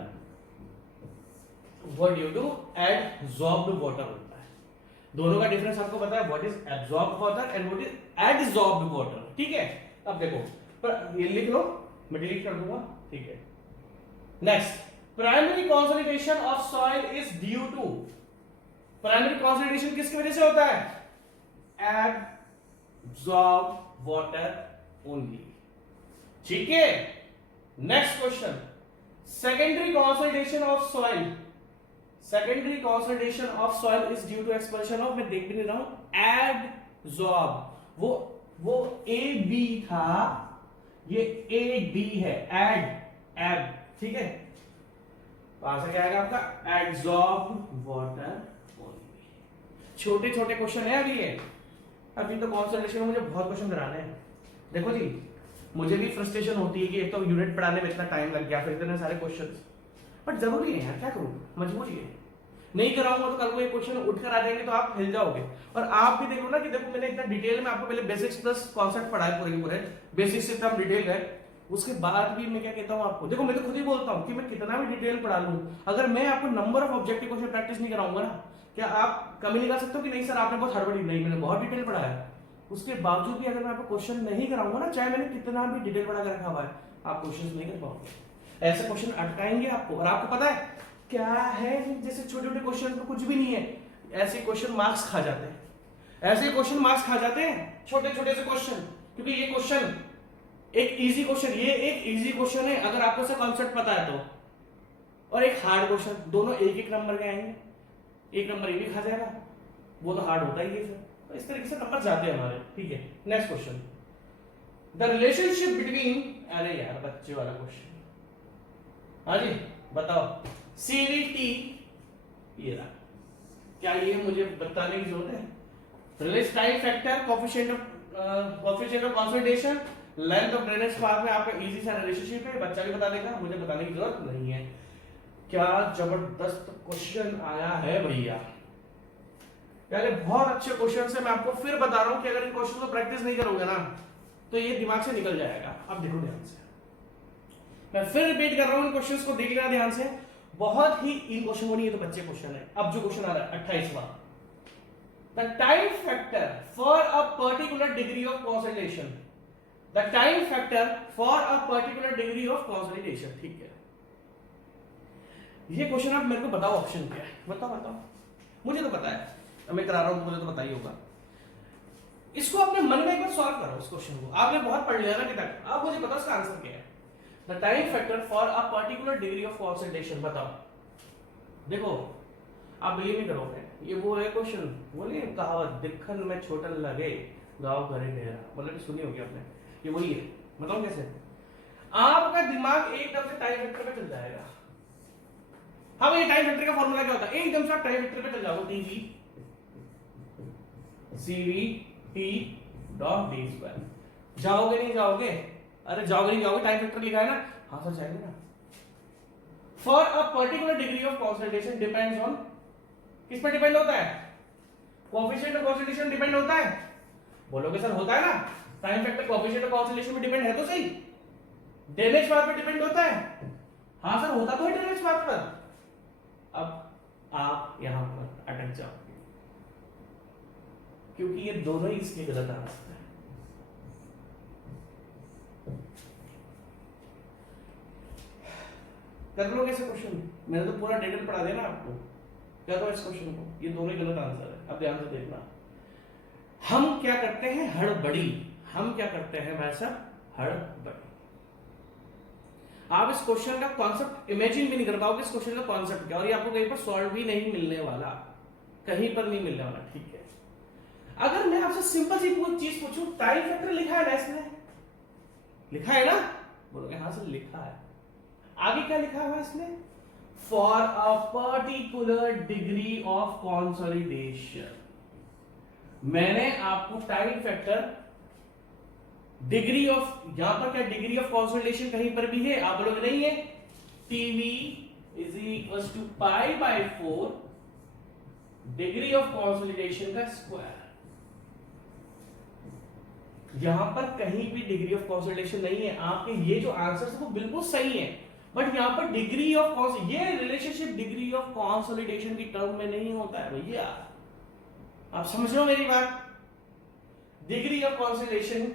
वो ड्यू टू एडसॉर्ब्ड वाटर होता है। दोनों का डिफरेंस आपको पता है, what is absorbed water and what is adsorbed water, ठीक है। अब देखो, पर ये लिख लो, मैं डिलीट कर दूंगा, ठीक है। Next, primary consolidation of soil is due to, primary consolidation किसकी वजह से होता है, एब्जॉर्ब वाटर ओनली, ठीक है। Next question, secondary consolidation of soil, secondary consolidation of soil is due to expulsion of, मैं देख भी नहीं रहा हूं, एडसॉर्ब, वो ए बी था, ये ए डी है, एब, ठीक है, वहां से क्या आएगा आपका एडसॉर्ब वाटर ओनली। छोटे छोटे क्वेश्चन है अभी ये, अभी तो कंसोलिडेशन में मुझे बहुत क्वेश्चन कराने हैं। देखो जी, मुझे भी फ्रस्ट्रेशन होती है कि एक तो यूनिट पढ़ाने में इतना टाइम लग गया, फिर इतने सारे क्वेश्चन, बट जरूरी है यार, क्या करूं, मजबूरी है, नहीं कराऊंगा तो कल को एक क्वेश्चन उठकर आ जाएंगे तो आप हिल जाओगे। और आप भी देखो ना कि देखो मैंने इतना डिटेल में आपको पहले बेसिक्स प्लस कॉन्सेप्ट पढ़ाए पूरे के पूरे, बेसिक्स से एकदम डिटेल है, उसके बाद भी मैं क्या कहता हूं आपको, देखो मैं तो खुद ही बोलता हूं कि मैं कितना भी डिटेल पढ़ा लूं, अगर मैं आपको number of objective question practice नहीं कराऊंगा ना, क्या आप कमी नहीं कर सकते हो कि नहीं सर आपने बहुत हड़बड़ी, नहीं मैंने बहुत डिटेल पढ़ाया, उसके बावजूद भी अगर मैं आपको क्वेश्चन नहीं कराऊंगा ना, चाहे मैंने कितना भी डिटेल पढ़ा कर रखा हुआ है, आप क्वेश्चन नहीं कर पाओगे, ऐसे क्वेश्चन अटकाएंगे आपको। और आपको पता है क्या है, जैसे छोटे छोटे क्वेश्चन में कुछ भी नहीं है, ऐसे क्वेश्चन मार्क्स खा जाते हैं, ऐसे क्वेश्चन मार्क्स खा जाते हैं, छोटे छोटे से क्वेश्चन, क्योंकि ये क्वेश्चन एक इजी क्वेश्चन, ये एक इजी क्वेश्चन है अगर आपको से कॉन्सेप्ट पता है तो, और एक हार्ड क्वेश्चन, दोनों एक एक नंबर के आएंगे, एक नंबर ये भी खा जाएगा, वो तो हार्ड होता ही है, तो इस तरीके से नंबर जाते हैं हमारे, ठीक है। Next question, the relationship between, अरे यार बच्चे वाला क्वेश्चन, हाँ जी बताओ, CVT, ये रहा, क्या ये मुझे बताने की जरूरत है, relation time factor, coefficient of consolidation, length of drainage path में आपका इजी सा रिलेशनशिप है, बच्चा भी बता देगा, मुझे बताने की जरूरत नहीं है। क्या जबरदस्त क्वेश्चन आया है भैया, यार बहुत अच्छे क्वेश्चन है, मैं आपको फिर बता रहा हूं कि अगर इन क्वेश्चन को प्रैक्टिस नहीं करोगे ना तो ये दिमाग से निकल जाएगा। अब देखो ध्यान से, मैं फिर रिपीट कर रहा हूं, इन क्वेश्चंस को देख लेना ध्यान से, बहुत ही इन क्वेश्चन को नहीं, ये तो बच्चे क्वेश्चन है। अब जो क्वेश्चन आ रहा है 28वां, the time factor for a particular degree of consolidation, the time factor for a particular degree of consolidation, ठीक है। ये क्वेश्चन आप मेरे को बताओ ऑप्शन क्या है, बताओ, मुझे तो पता है, मैं करा रहा हूं, मुझे तो पता ही होगा। इसको अपने मन में एक बार सॉल्व करो इस क्वेश्चन को। आपने बहुत पढ़ लिया ना अभी तक, अब मुझे बताओ इसका आंसर क्या है। The time factor for a particular degree of concentration, बताओ। देखो आप बिलीव नहीं करोगे, ये वो है क्वेश्चन, वो नहीं कहावत दिखन में छोटन लगे गाँव घरे डेरा, मतलब सुनी होगी आपने, ये वही है। बताओ कैसे। आपका दिमाग एकदम से टाइम फैक्टर पे चल जाएगा। हाँ भाई, टाइम फैक्टर का फॉर्मूला क्या होता है, एकदम से आप टाइम फैक्टर पे चल जाओगे, TV CV T dot D square. जाओगे नहीं जाओगे, अरे जाओगे नहीं जाओगे, टाइम फैक्टर लिखा है ना, हाँ सर जाएंगे ना। For a particular degree of concentration depends on, किस पर डिपेंड होता है, कोएफिशिएंट ऑफ कॉन्सेंट्रेशन डिपेंड होता है। बोलोगे सर होता है ना, time factor coefficient of concentration में डिपेंड है तो सही। डेनेज पाथ पे डिपेंड होता है, हाँ सर होता तो है डेनेज पाथ पर। अब आप यहां पर अटक जाओगे, क्योंकि ये दोनों ही इसके गलत आंसर है। कर लो कैसे क्वेश्चन, मैंने तो पूरा डिटेल पढ़ा दिया ना आपको, क्या दो इस क्वेश्चन को, ये दोनों ही गलत आंसर है। अब ध्यान से देखना, हम क्या करते हैं हड़बड़ी, हम क्या करते हैं वैसा हड़बड़ी। आप इस क्वेश्चन का कॉन्सेप्ट इमेजिन भी नहीं कर पाओगे, इस क्वेश्चन का कॉन्सेप्ट क्या, और ये आपको कहीं पर सॉल्व भी नहीं मिलने वाला, कहीं पर नहीं मिलने वाला, ठीक है। अगर मैं आपसे सिंपल सी चीज पूछूं, टाइम फैक्टर लिखा है ना इसमें, लिखा है ना, बोलोगे हाँ सर लिखा है, आगे क्या लिखा हुआ है इसमें, for a particular degree of consolidation. मैंने आपको टाइम फैक्टर डिग्री ऑफ, यहां पर क्या डिग्री ऑफ कंसोलिडेशन कहीं पर भी है, आप बोलोगे नहीं है, TV is equal to pi by 4 degree of consolidation का स्क्वायर। यहां पर कहीं भी डिग्री ऑफ कंसोलिडेशन नहीं है, आपके ये जो आंसर है वो बिल्कुल सही है, बट यहां पर डिग्री ऑफ, ये रिलेशनशिप डिग्री ऑफ कंसोलिडेशन की टर्म में नहीं होता है भैया, आप समझ लो मेरी बात। डिग्री ऑफ कंसोलिडेशन,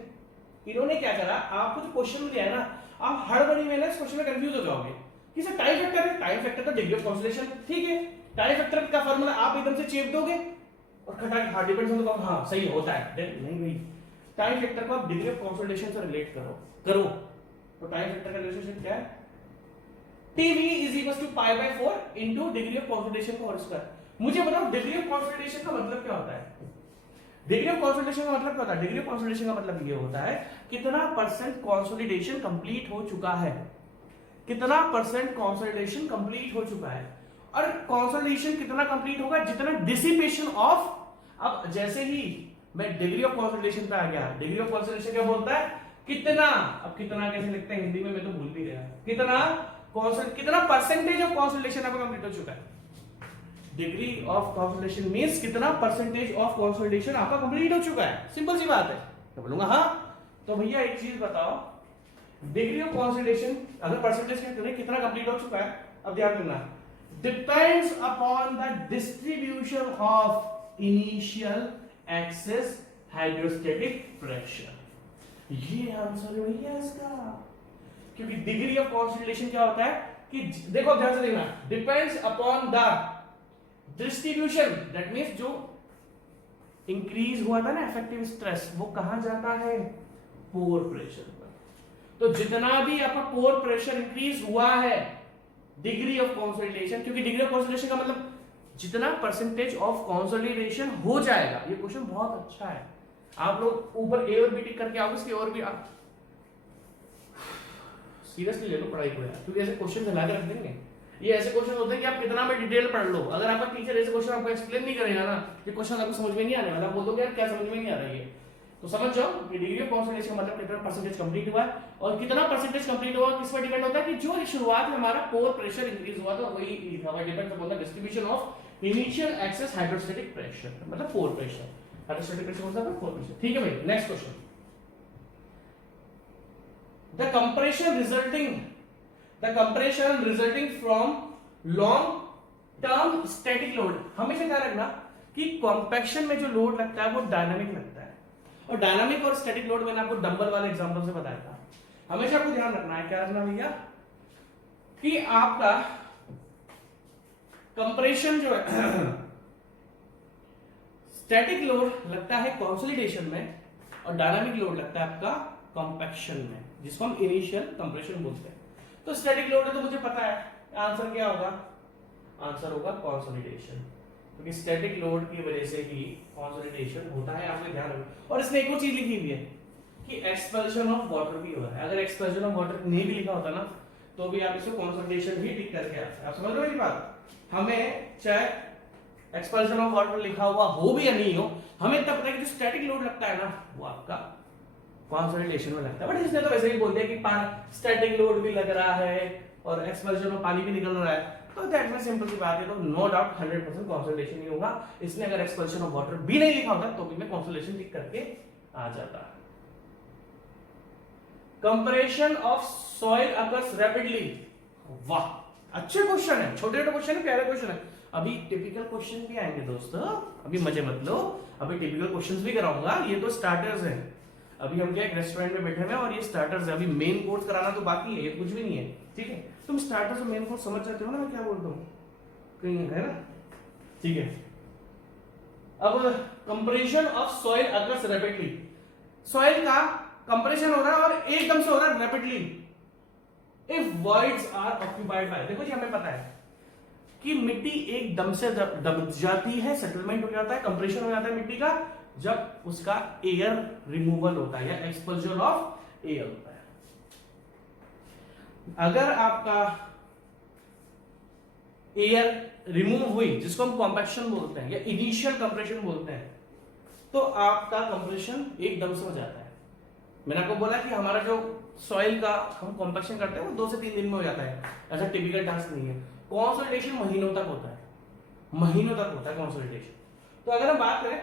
इन्होंने क्या करा, आपको जो क्वेश्चन दिया है ना, आप हड़बड़ी में ना इस क्वेश्चन में कंफ्यूज हो जाओगे कि सर टाइम फैक्टर है, टाइम फैक्टर तो डिग्री ऑफ कंसोलिडेशन, ठीक है, टाइम फैक्टर का फार्मूला आप एकदम से चेप दोगे और खटा के हाँ डिपेंड्स ऑन, हाँ सही होता है, नहीं भाई, टाइम फैक्टर को आप डिग्री ऑफ कंसोलिडेशन से रिलेट करो तो टाइम फैक्टर का रिलेशनशिप क्या है, TV is equal to pi by 4 into degree of consolidation का होल स्क्वायर। मुझे बताओ डिग्री ऑफ कंसोलिडेशन का मतलब क्या होता है, डिग्री ऑफ कंसोलिडेशन का मतलब क्या होता है, डिग्री ऑफ कंसोलिडेशन का मतलब ये होता है कितना परसेंट कंसोलिडेशन कंप्लीट हो चुका है, कितना परसेंट कंसोलिडेशन कंप्लीट हो चुका है, और कंसोलिडेशन कितना कंप्लीट होगा, जितना डिसिपेशन ऑफ। अब जैसे ही मैं डिग्री ऑफ कंसोलिडेशन पे आ गया, डिग्री ऑफ कंसोलिडेशन क्या बोलता है, कितना, अब कितना कैसे लिखते हैं हिंदी में, मैं तो भूल भी गया, कितना परसेंटेज ऑफ कंसोलिडेशन आपका कंप्लीट हो चुका है। डिग्री ऑफ कंसोलिडेशन मींस कितना परसेंटेज ऑफ कंसोलिडेशन आपका कंप्लीट हो चुका है, सिंपल सी बात है। तो बोलूंगा हाँ, तो भैया एक चीज बताओ, डिग्री ऑफ कंसोलिडेशन अगर परसेंटेज कितना कंप्लीट हो चुका है, अब ध्यान देना, depends upon the distribution of initial excess hydrostatic pressure. ये आंसर है भैया इसका, क्योंकि डिग्री ऑफ कंसोलिडेशन क्या होता है कि देखो ध्यान से देखना, depends upon the distribution, that means जो इंक्रीज हुआ था ना इफेक्टिव स्ट्रेस, वो कहां जाता है, पोर प्रेशर पर। तो जितना भी आपका पोर प्रेशर इंक्रीज हुआ है, डिग्री ऑफ कंसोलिडेशन, क्योंकि डिग्री ऑफ कंसोलिडेशन का मतलब जितना परसेंटेज ऑफ कंसोलिडेशन हो जाएगा। ये क्वेश्चन बहुत अच्छा है, आप लोग ऊपर ए और बी टिक करके आओगे, इसके और भी सीरियसली ले लो पढ़ाई को यार, क्योंकि ऐसे क्वेश्चन ला के रख देंगे। ये ऐसे क्वेश्चन होते हैं कि आप कितना में डिटेल पढ़ लो, अगर आपका टीचर ऐसे क्वेश्चन आपको एक्सप्लेन नहीं करेगा ना, ये क्वेश्चन आपको समझ में नहीं आने वाला, आप बोलोगे यार क्या समझ में नहीं आ रहा है, तो समझ जाओ कि डिग्री ऑफ कंसोलिडेशन का मतलब कितना परसेंटेज कंप्लीट हुआ है, और कितना परसेंटेज कंप्लीट हुआ किस पर डिपेंड होता है, कि जो शुरुआत में हमारा पोर प्रेशर इंक्रीज हुआ था वही लिखा हुआ depends upon the distribution of initial excess hydrostatic pressure, मतलब पोर प्रेशर, हाइड्रोस्टैटिक प्रेशर होता है पोर प्रेशर, ठीक है भाई। Next question, the compression resulting from long term static load. हमेशा ध्यान रखना कि कॉम्पैक्शन में जो लोड लगता है वो डायनामिक लगता है, और डायनामिक और स्टैटिक लोड मैंने आपको डंबल वाले एग्जांपल से बताया था। हमेशा आपको ध्यान रखना है, क्या रखना भैया, कि आपका कंप्रेशन जो है स्टैटिक लोड लगता है कंसोलिडेशन में और डायनामिक लोड लगता है आपका कॉम्पैक्शन में, जिसको हम इनिशियल कंप्रेशन बोलते हैं। तो स्टैटिक लोड है तो मुझे पता है आंसर क्या होगा, आंसर होगा कंसोलिडेशन, क्योंकि स्टैटिक लोड की वजह से ही कंसोलिडेशन होता है, आपको ध्यान रखना। और इसमें एक और चीज लिखी हुई है कि एक्सपल्शन ऑफ वाटर भी हो रहा है। अगर एक्सपल्शन ऑफ वाटर नहीं भी लिखा होता ना तो भी आप इसको कंसोलिडेशन ही टिक करके आते। आप समझ रहे हो मेरी बात? हमें चाहे एक्सपल्शन ऑफ वाटर लिखा हुआ हो भी या नहीं हो, हमें तब पता है कि जो स्टैटिक लोड लगता है ना वो आपका कंसोलिडेशन में लगता है। बट इसने तो वैसे ही बोल दिया कि स्टैटिक लोड भी लग रहा है और एक्सपल्शन में पानी भी निकल रहा है, तो दैट में सिंपल सी बात है, तो नो डाउट 100% कंसोलिडेशन ही होगा। इसने अगर एक्सपल्शन ऑफ वाटर भी नहीं लिखा होता तो भी मैं कंसोलिडेशन टिक करके आ जाता। Compression of soil occurs rapidly. वाह, अच्छे क्वेश्चन है, छोटे छोटे क्वेश्चन है, प्यारे क्वेश्चन है। अभी टिपिकल क्वेश्चन भी आएंगे दोस्तों, अभी मजे मत लो, अभी टिपिकल क्वेश्चंस भी कराऊंगा। ये तो स्टार्टर्स हैं, अभी हम क्या एक रेस्टोरेंट में बैठे हुए हैं और ये स्टार्टर्स है, अभी मेन कोर्स कराना तो बाकी है, ये कुछ भी नहीं है, ठीक है। तुम स्टार्टर्स और मेन कोर्स समझ जाते हो ना मैं क्या बोलता हूँ, कहीं है ना, ठीक है। अब compression of soil occurs rapidly, soil का कंप्रेशन हो रहा है और एकदम से हो रहा है rapidly if voids are occupied by. देखो जी हमें पता है कि मिट्टी एकदम से दब जाती है, सेटलमेंट हो जाता है, कंप्रेशन हो जाता है मिट्टी का जब उसका एयर रिमूवल होता है या एक्सपोजर ऑफ एयर होता है। अगर आपका एयर रिमूव हुई, जिसको हम कॉम्पैक्शन बोलते हैं या इनिशियल कंप्रेशन बोलते हैं, तो आपका कंप्रेशन एकदम से हो जाता है। मैंने आपको बोला कि हमारा जो सॉइल का हम कॉम्पैक्शन करते हैं वो 2 से 3 दिन में हो जाता है, ऐसा टिपिकल टास्क नहीं है। कंसोलिडेशन महीनों तक होता है, महीनों तक होता है कंसोलिडेशन। तो अगर हम बात करें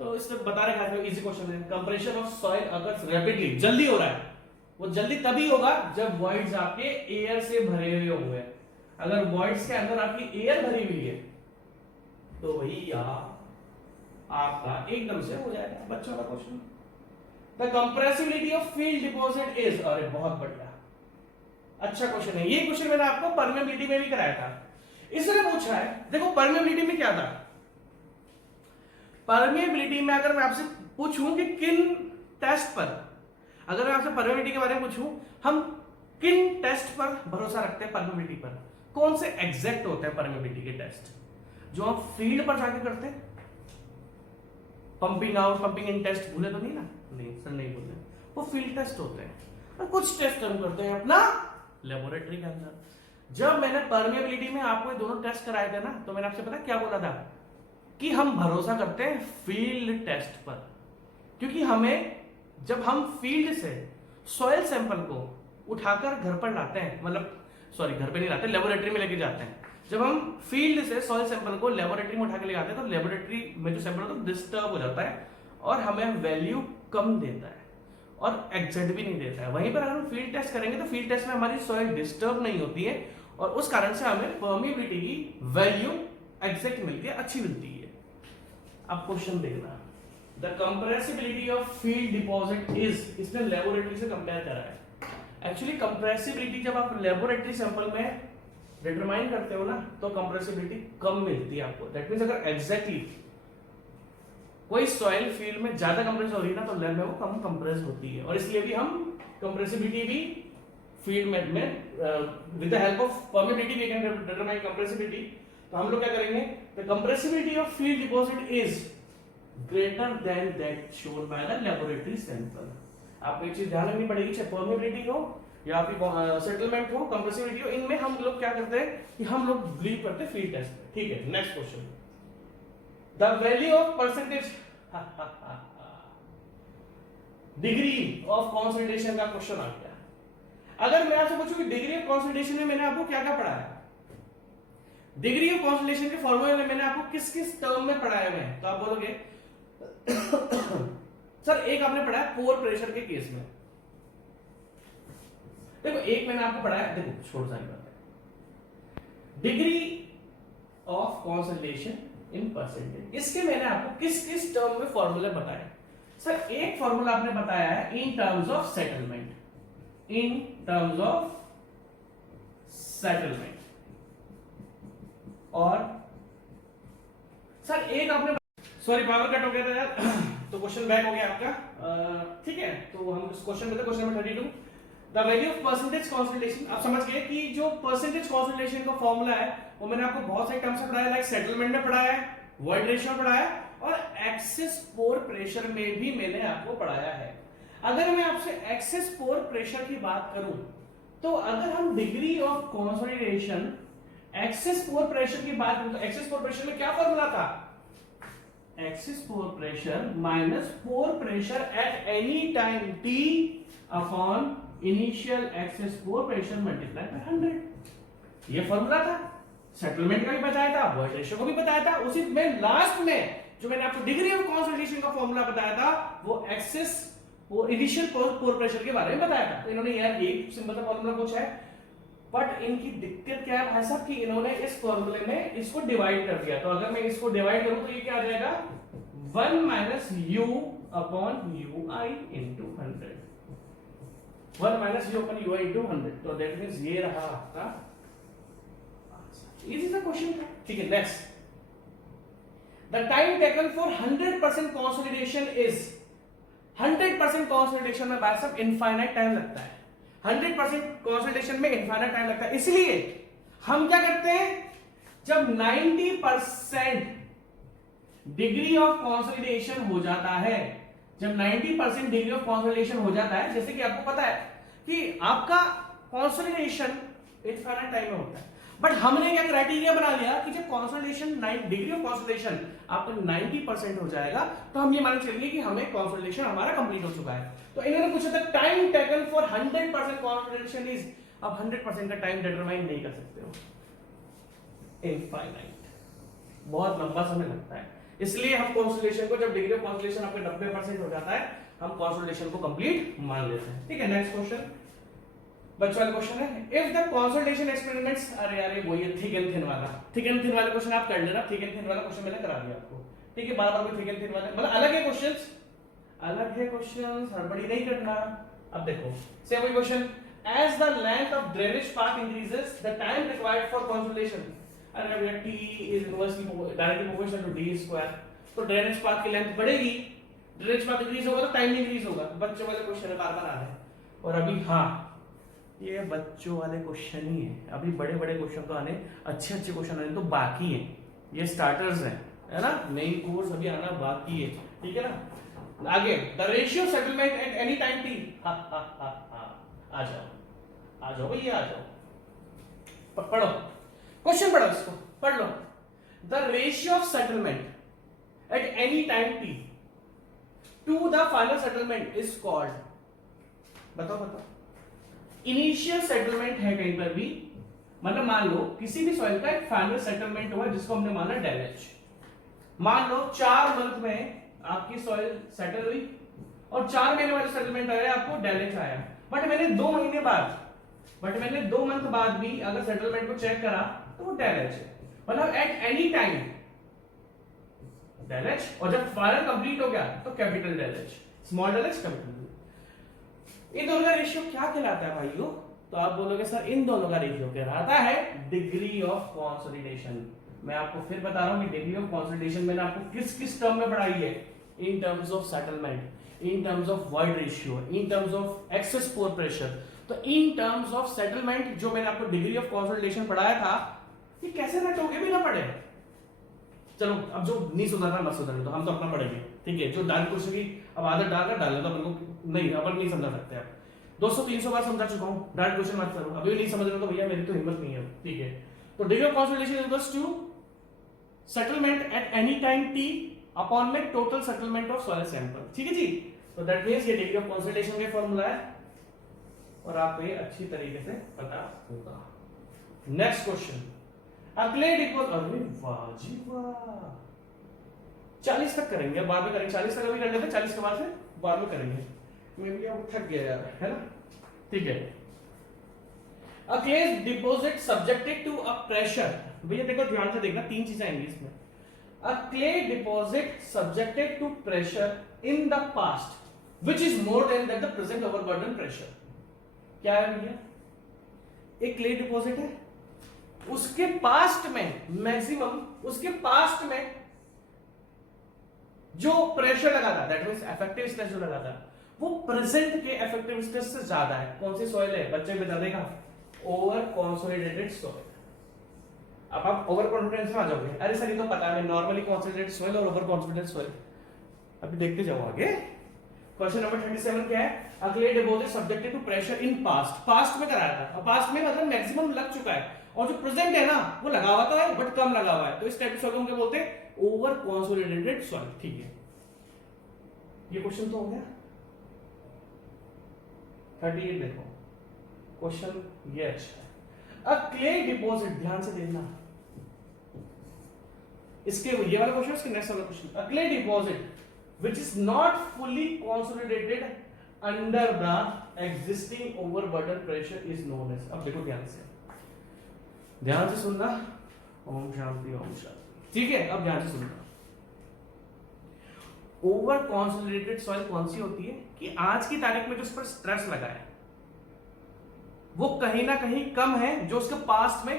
तो इसमें बता रहे हैं, इजी क्वेश्चन है, compression of soil occurs rapidly, जल्दी हो रहा है, वो जल्दी तभी होगा जब वॉइड्स आपके एयर से भरे हुए होंगे। अगर वॉइड्स के अंदर आपकी एयर भरी हुई है तो भैया आपका एकदम से हो जाएगा। बच्चों का question, the compressibility of field deposit is, अरे बहुत बढ़िया, अच्छा क्वेश्चन है। ये क्वेश्चन मैंने आपको परमेबिलिटी में भी कराया था, इसने पूछा है। देखो परमेबिलिटी में क्या था, परमेबिलिटी में अगर मैं आपसे पूछूं कि किन टेस्ट पर, अगर मैं आपसे परमेबिलिटी के बारे में पूछूं, हम किन टेस्ट पर भरोसा रखते हैं परमेबिलिटी पर, कौन से एग्जैक्ट होते हैं परमेबिलिटी के टेस्ट, जो हम फील्ड पर जाके करते हैं, pumping out pumping in test भूले तो नहीं ना, नहीं सर नहीं भूले, वो फील्ड टेस्ट होते हैं। और कुछ टेस्ट हम करते हैं अपना लेबोरेटरी के अंदर। जब मैंने परमेबिलिटी में आपको ये दोनों टेस्ट कराए थे ना, तो मैंने आपसे पता क्या बोला था कि हम भरोसा करते हैं फील्ड टेस्ट पर, क्योंकि हमें जब हम फील्ड से सॉइल सैंपल को उठाकर घर पर लाते हैं, मतलब सॉरी घर पे नहीं लाते, लेबोरेटरी में लेके जाते हैं। जब हम फील्ड से सॉइल सैंपल को लेबोरेटरी में उठा के ले आते हैं तो लेबोरेटरी में जो सैंपल होता है डिस्टर्ब हो जाता है और हमें वैल्यू कम देता है और एग्जैक्ट भी नहीं देता है। वहीं पर अगर हम फील्ड टेस्ट करेंगे तो फील्ड टेस्ट में हमारी सॉइल डिस्टर्ब नहीं होती है और उस कारण से हमें परमिबिलिटी की वैल्यू एग्जैक्ट मिलती है, अच्छी मिलती है। अब क्वेश्चन देखना, the compressibility of field deposit is, इसने लेबोरेटरी से कंपेयर करा है। एक्चुअली कंप्रेसिबिलिटी जब आप लेबोरेटरी सैंपल में डिटरमाइन करते हो ना तो कंप्रेसिबिलिटी कम मिलती है आपको। दैट मींस अगर एग्जैक्टली कोई सॉइल फील्ड में ज्यादा कंप्रेस हो रही है ना तो लैब में वो कम कंप्रेस होती है, और इसलिए भी हम कंप्रेसिबिलिटी भी फील्ड में with the help of permeability we can determine compressibility. तो हम लोग क्या करेंगे, the compressibility of field deposit is greater than that shown by the laboratory sample. आपको एक चीज ध्यान रखनी पड़ेगी, चाहे परमिबिलिटी हो या आपकी सेटलमेंट हो, कंप्रेसिबिलिटी हो, इनमें हम लोग क्या करते हैं कि हम लोग बिलीव करते हैं फील्ड टेस्ट में। ठीक है, next question, the value of percentage degree of consolidation का क्वेश्चन आ गया। अगर मैं आपसे पूछूं कि डिग्री ऑफ कंसोलिडेशन में मैंने आपको क्या क्या पढ़ाया, डिग्री ऑफ कंसोलिडेशन के फॉर्मूले में मैंने आपको किस किस टर्म में पढ़ाया है, तो आप बोलोगे सर एक आपने पढ़ाया पोर प्रेशर के केस में। देखो एक मैंने आपको पढ़ाया, देखो छोड़ सारी बात है, degree of consolidation in percentage, इसके मैंने आपको किस किस टर्म में फॉर्मूले बताए। सर एक फॉर्मूला आपने बताया है in terms of settlement, in terms of settlement, और सर एक आपने सॉरी पावर कट हो गया था यार तो क्वेश्चन बैक हो गया आपका। ठीक है, तो हम इस क्वेश्चन में थे, question number 32 the value of percentage consolidation. आप समझ गए कि जो परसेंटेज कंसोलिडेशन का फॉर्मूला है वो मैंने आपको बहुत सारे टर्म्स में पढ़ाया, लाइक सेटलमेंट में पढ़ाया है, वॉइड रेशियो में पढ़ाया है, और एक्सेस पोर प्रेशर में भी मैंने आपको पढ़ाया है। अगर मैं आपसे एक्सेस पोर प्रेशर की बात करूं तो अगर हम degree of consolidation access pore pressure की बात करें तो एक्सेस पोर प्रेशर में क्या फॉर्मूला था? Access pore pressure minus pore pressure at any time T upon initial access pore pressure multiply by 100। ये फॉर्मूला था, सेटलमेंट का भी बताया था, वॉइड रेशियो को भी बताया था। उसी में लास्ट में जो मैंने आपको डिग्री ऑफ कंसोलिडेशन का फॉर्मूला बताया था वो एक्सेस इनिशियल पोर प्रेशर के बारे में बताया था। तो इन्होंने यार एक सिंपल सा फॉर्मूला पूछा है, बट इनकी दिक्कत क्या है भाई साहब कि इन्होंने इस फॉर्मूले में इसको डिवाइड कर दिया। तो अगर मैं इसको डिवाइड करूं तो ये क्या आ जाएगा? 1 minus you upon you I into 100। 1 minus you upon you I into 100। तो दैट मींस ये रहा आपका इजी सा क्वेश्चन था। ठीक है, next the time taken for 100% consolidation is 100% consolidation में भाई साहब इनफाइनाइट टाइम लगता है। 100% कंसोलिडेशन में इनफाइनाइट टाइम लगता है। इसलिए हम क्या करते हैं, जब 90% डिग्री ऑफ कंसोलिडेशन हो जाता है, जब 90% डिग्री ऑफ कंसोलिडेशन हो जाता है, जैसे कि आपको पता है कि आपका कंसोलिडेशन इनफाइनाइट टाइम में होता है, बट हमने क्या क्राइटेरिया बना लिया कि जब कंसोलिडेशन डिग्री ऑफ कंसोलिडेशन आपका 90% हो जाएगा तो हम ये मान चलेंगे कि हमें कंसोलिडेशन हमारा कंप्लीट हो चुका है। तो इन्होंने पूछा था time taken for 100% consolidation is, अब 100% का टाइम डिटरमाइन नहीं कर सकते हो, इनफाइनाइट, बहुत लंबा समय लगता है। इसलिए हम कंसोलिडेशन को, जब डिग्री ऑफ कंसोलिडेशन आपका 90% हो जाता है, हम कंसोलिडेशन को कंप्लीट मान लेते हैं। ठीक है, नेक्स्ट क्वेश्चन बच्चों वाला क्वेश्चन है, इफ द कंसोलिडेशन एक्सपेरिमेंट्स, अरे यार वो ये थिक एंड थिन वाला, थिक एंड थिन वाला क्वेश्चन आप कर लेना। थिक एंड थिन वाला क्वेश्चन मैंने करा दिया आपको। ठीक है, बार-बार कोई थिक एंड थिन वाला मतलब अलग है क्वेश्चंस, अलग है क्वेश्चंस, हड़बड़ी नहीं करना। अब देखो सेम वही question, as the length of drainage path increases the time required for consolidation, अरे भैया t is inversely directly proportional to d square. तो ड्रेनेज पाथ की लेंथ बढ़ेगी, ड्रेनेज पाथ इंक्रीज होगा तो टाइम इंक्रीज होगा। बच्चों वाले क्वेश्चन है, बार-बार आ रहे हैं। और अभी हाँ ये बच्चों वाले क्वेश्चन ही है, अभी बड़े बड़े क्वेश्चन तो आने, अच्छे अच्छे क्वेश्चन आने तो बाकी हैं, ये स्टार्टर्स हैं, है ना, मेन कोर्स अभी आना बाकी है। ठीक है ना, आगे the ratio settlement at any time T, आ जाओ भैया, आ जाओ, पढ़ो क्वेश्चन, पढ़ो इसको, पढ़ लो। The ratio of settlement at any time T to the final settlement is called, बताओ। इनिशियल सेटलमेंट है कहीं पर भी, मतलब मान लो किसी भी सॉइल का एक फाइनल सेटलमेंट हुआ जिसको हमने माना डैमेज। मान लो 4 मंथ में आपकी सॉइल सेटल हुई और 4 महीने वाले सेटलमेंट आया, आपको डैमेज आया, बट मैंने 2 महीने बाद, बट मैंने 2 मंथ बाद भी अगर सेटलमेंट को चेक करा तो वो डैमेज है, मतलब एट एनी टाइम डैमेज, और जब फाइनल कंप्लीट हो गया तो capital damage, small damage, capital. इन दोनों का रेशियो क्या कहलाता है भाइयों? तो आप बोलोगे सर इन दोनों का रेशियो कहलाता है डिग्री ऑफ कंसोलिडेशन। मैं आपको फिर बता रहा हूं कि डिग्री ऑफ कंसोलिडेशन मैंने आपको किस किस टर्म में पढ़ाई है, in terms of settlement, in terms of void ratio, in terms of access pore pressure. तो इन टर्म्स ऑफ सेटलमेंट जो मैंने आपको डिग्री ऑफ कंसोलिडेशन पढ़ाया था, ये कैसे रटोगे भी ना पढ़े। चलो अब जो नहीं सुधरना मत सुधरने, तो हम तो अपना पढ़ेंगे। ठीक है, जो डायरेक्ट क्वेश्चन की अब आदत डालकर डाल तो अपन को नहीं, अपन नहीं समझा सकते। आप 200-300 बार समझा चुका हूं, डायरेक्ट क्वेश्चन मत करो, अभी भी नहीं समझ रहे तो भैया मेरी तो हिम्मत नहीं है। ठीक है, तो degree of consolidation equals to settlement at any time T upon में total settlement of soil sample. ठीक है जी, तो दैट मींस ये डिग्री ऑफ कंसोलिडेशन का फॉर्मूला है और आपको ये अच्छी तरीके से पता होगा। Next question, a clay deposit, अरे वाह जी वाह, 40 तक करेंगे, बाद में करेंगे, 40 तक अभी कर लेते हैं, 40 के बाद से बाद में करेंगे, मैं भी अब थक गया यार, है ना। ठीक है, a clay deposit subjected to a pressure, भैया देखो ध्यान से देखना, 3 चीजें आएंगी इसमें। A clay deposit subjected to pressure in the past which is more than the present overburden pressure. क्या है भैया, एक क्ले डिपॉजिट है, उसके पास्ट में मैक्सिमम, उसके पास्ट में जो प्रेशर लगा था, दैट मींस इफेक्टिव स्ट्रेस जो लगा था, वो प्रेजेंट के इफेक्टिव स्ट्रेस से ज्यादा है। कौन सी सॉइल है बच्चे बता देगा? Over consolidated soil. अब आप ओवर कॉन्फिडेंस में आ जाओगे, अरे सर ये तो पता है, नॉर्मली कंसोलिडेटेड सॉइल और ओवर कंसोलिडेटेड सॉइल। अभी देखते जाओ आगे। क्वेश्चन नंबर 37 क्या है? A clay deposit subjected to pressure in past. Past में कराया था, पास्ट में मतलब मैक्सिमम लग चुका है, और जो प्रेजेंट है ना वो लगा हुआ तो है बट कम लगा हुआ है, तो इस टाइप के सॉइल को हम क्या बोलते हैं? Over consolidated soil. ठीक है, ये क्वेश्चन तो हो गया। 38 देखो क्वेश्चन, ये अच्छा है। अ क्ले डिपॉजिट, ध्यान से देखना, इसके ये वाला क्वेश्चन, इसके नेक्स्ट वाला question. A clay deposit which is not fully consolidated under the existing overburden pressure is known as। अब देखो ध्यान से सुनना। ओम शांति ओम शांति। ठीक है, अब ध्यान से सुनना। ओवर कॉन्सोलिडेटेड सॉइल कौन सी होती है? कि आज की तारीख में जो उस पर स्ट्रेस लगा है वो कहीं ना कहीं कम है, जो उसके पास्ट में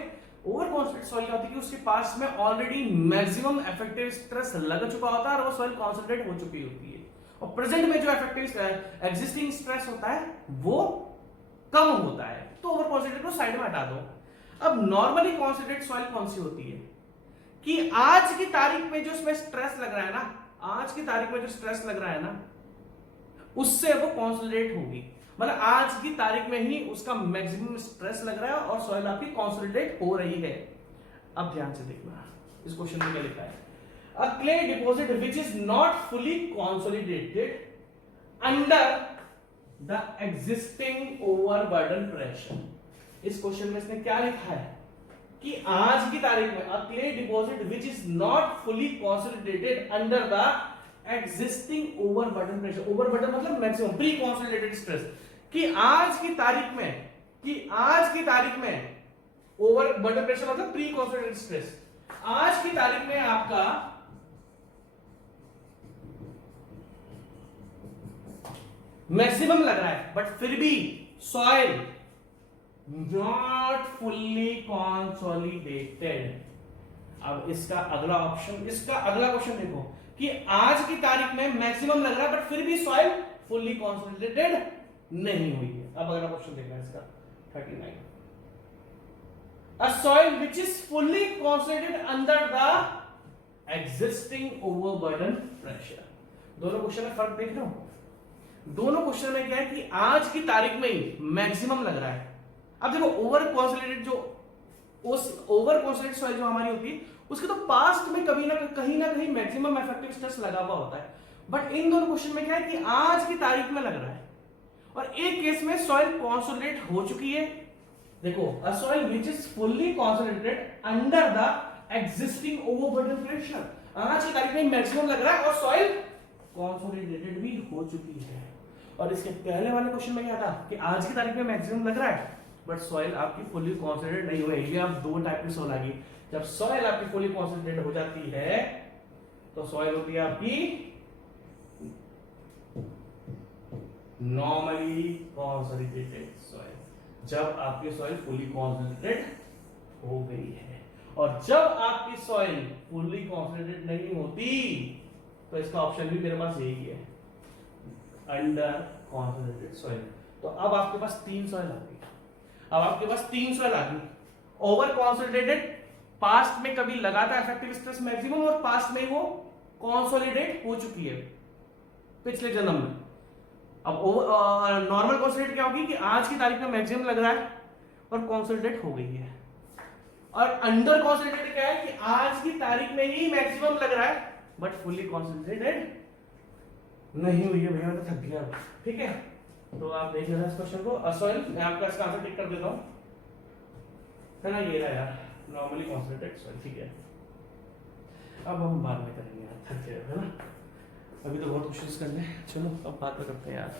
ओवर कॉन्सोलिडेटेड सॉइल होती है कि उसके पास में ऑलरेडी मैक्सिमम इफेक्टिव स्ट्रेस लग चुका होता है और वो सॉइल कॉन्सोलिडेट हो चुकी होती है, और प्रेजेंट में जो इफेक्टिव एग्जिस्टिंग स्ट्रेस होता है वो कम होता है, तो ओवर कॉन्सोलिडेटेड को साइड में हटा दो। अब नॉर्मली कॉन्सोलिडेटेड सॉइल कौन सी होती है? कि आज की तारीख में जो उसमें स्ट्रेस लग रहा है ना, आज की तारीख में जो स्ट्रेस लग रहा है ना, उससे वो कॉन्सोलिडेट होगी, मतलब आज की तारीख में ही उसका मैक्सिमम स्ट्रेस लग रहा है और सॉइल आपकी कंसोलिडेट हो रही है। अब ध्यान से देखना, इस क्वेश्चन में क्या लिखा है? A clay deposit which is not fully consolidated under the existing overburden pressure. इस क्वेश्चन में इसने क्या लिखा है? कि आज की तारीख में a clay deposit which is not fully consolidated under the existing overburden pressure. Overburden मतलब मैक्सिमम प्री कंसोलिडेटेड स्ट्रेस, कि आज की तारीख में ओवरबर्डन प्रेशर मतलब प्री कंसोलिडेटेड स्ट्रेस, आज की तारीख में आपका मैक्सिमम लग रहा है, बट फिर भी सॉइल नॉट फुल्ली कंसोलिडेटेड। अब इसका अगला ऑप्शन, इसका अगला क्वेश्चन देखो, कि आज की तारीख में मैक्सिमम लग रहा है बट फिर भी सॉइल फुल्ली कंसोलिडेटेड नहीं हुई है। अब अगला क्वेश्चन देखना है इसका 39। अ soil which is fully consolidated under the existing overburden pressure. दोनों क्वेश्चन में फर्क देख रहे हो? दोनों क्वेश्चन में क्या है कि आज की तारीख में ही मैक्सिमम लग रहा है। अब देखो ओवर कंसोलिडेटेड जो ओवर कंसोलिडेटेड सॉइल जो हमारी होती है उसके तो पास्ट में कहीं ना कहीं मैक्सिमम इफेक्टिव स्ट्रेस लगा हुआ होता है, बट इन दोनों क्वेश्चन में क्या है कि आज की तारीख में लग रहा है, और एक केस में सॉइल कंसोलिडेट हो चुकी है। देखो, अ soil which is fully consolidated under the existing overburden pressure, आज की तारीख में मैक्सिमम लग रहा है और सॉइल कंसोलिडेटेड भी हो चुकी है। और इसके पहले वाले क्वेश्चन में क्या था कि आज की तारीख में मैक्सिमम लग रहा है बट सॉइल आपकी फुल्ली कंसोलिडेट नहीं हुई है। अब दो टाइप की सॉइल आ गई। जब सॉइल आपकी फुल्ली कंसोलिडेट हो जाती है तो सॉइल होती है आपकी नॉर्मली कंसोलिडेटेड सॉइल। जब आपकी सॉइल फुल्ली कंसोलिडेटेड हो गई है, और जब आपकी सॉइल फुल्ली कंसोलिडेटेड नहीं होती तो इसका ऑप्शन भी मेरे पास यही है, अंडर कंसोलिडेटेड सॉइल। तो अब आपके पास तीन सॉइल आ गई। अब आपके पास तीन सॉइल आ गई। ओवर कंसोलिडेटेड, पास्ट में कभी लगा था इफेक्टिव स्ट्रेस मैक्सिमम और पास्ट में वो कंसोलिडेट हो चुकी है पिछले जन्म में। अब नॉर्मल कंसोलिडेट क्या होगी कि आज की तारीख में मैक्सिमम लग रहा है और कंसोलिडेट हो गई है। और अंडर कंसोलिडेटेड क्या है कि आज की तारीख में ही मैक्सिमम लग रहा है बट फुल्ली कंसोलिडेटेड नहीं हुई है। भैया मैं तो थक गया। ठीक है, तो आप देख लेना इस क्वेश्चन को। असॉइल मैं आपका इसका आंसर टिक कर देता हूं, है ना, ये रहा यार नॉर्मली कंसोलिडेटेड सॉइल। ठीक है, अब हम बाद में करेंगे यार, थक गए है ना, अभी तो बहुत कोशिश करने। चलो अब बात करते हैं यार।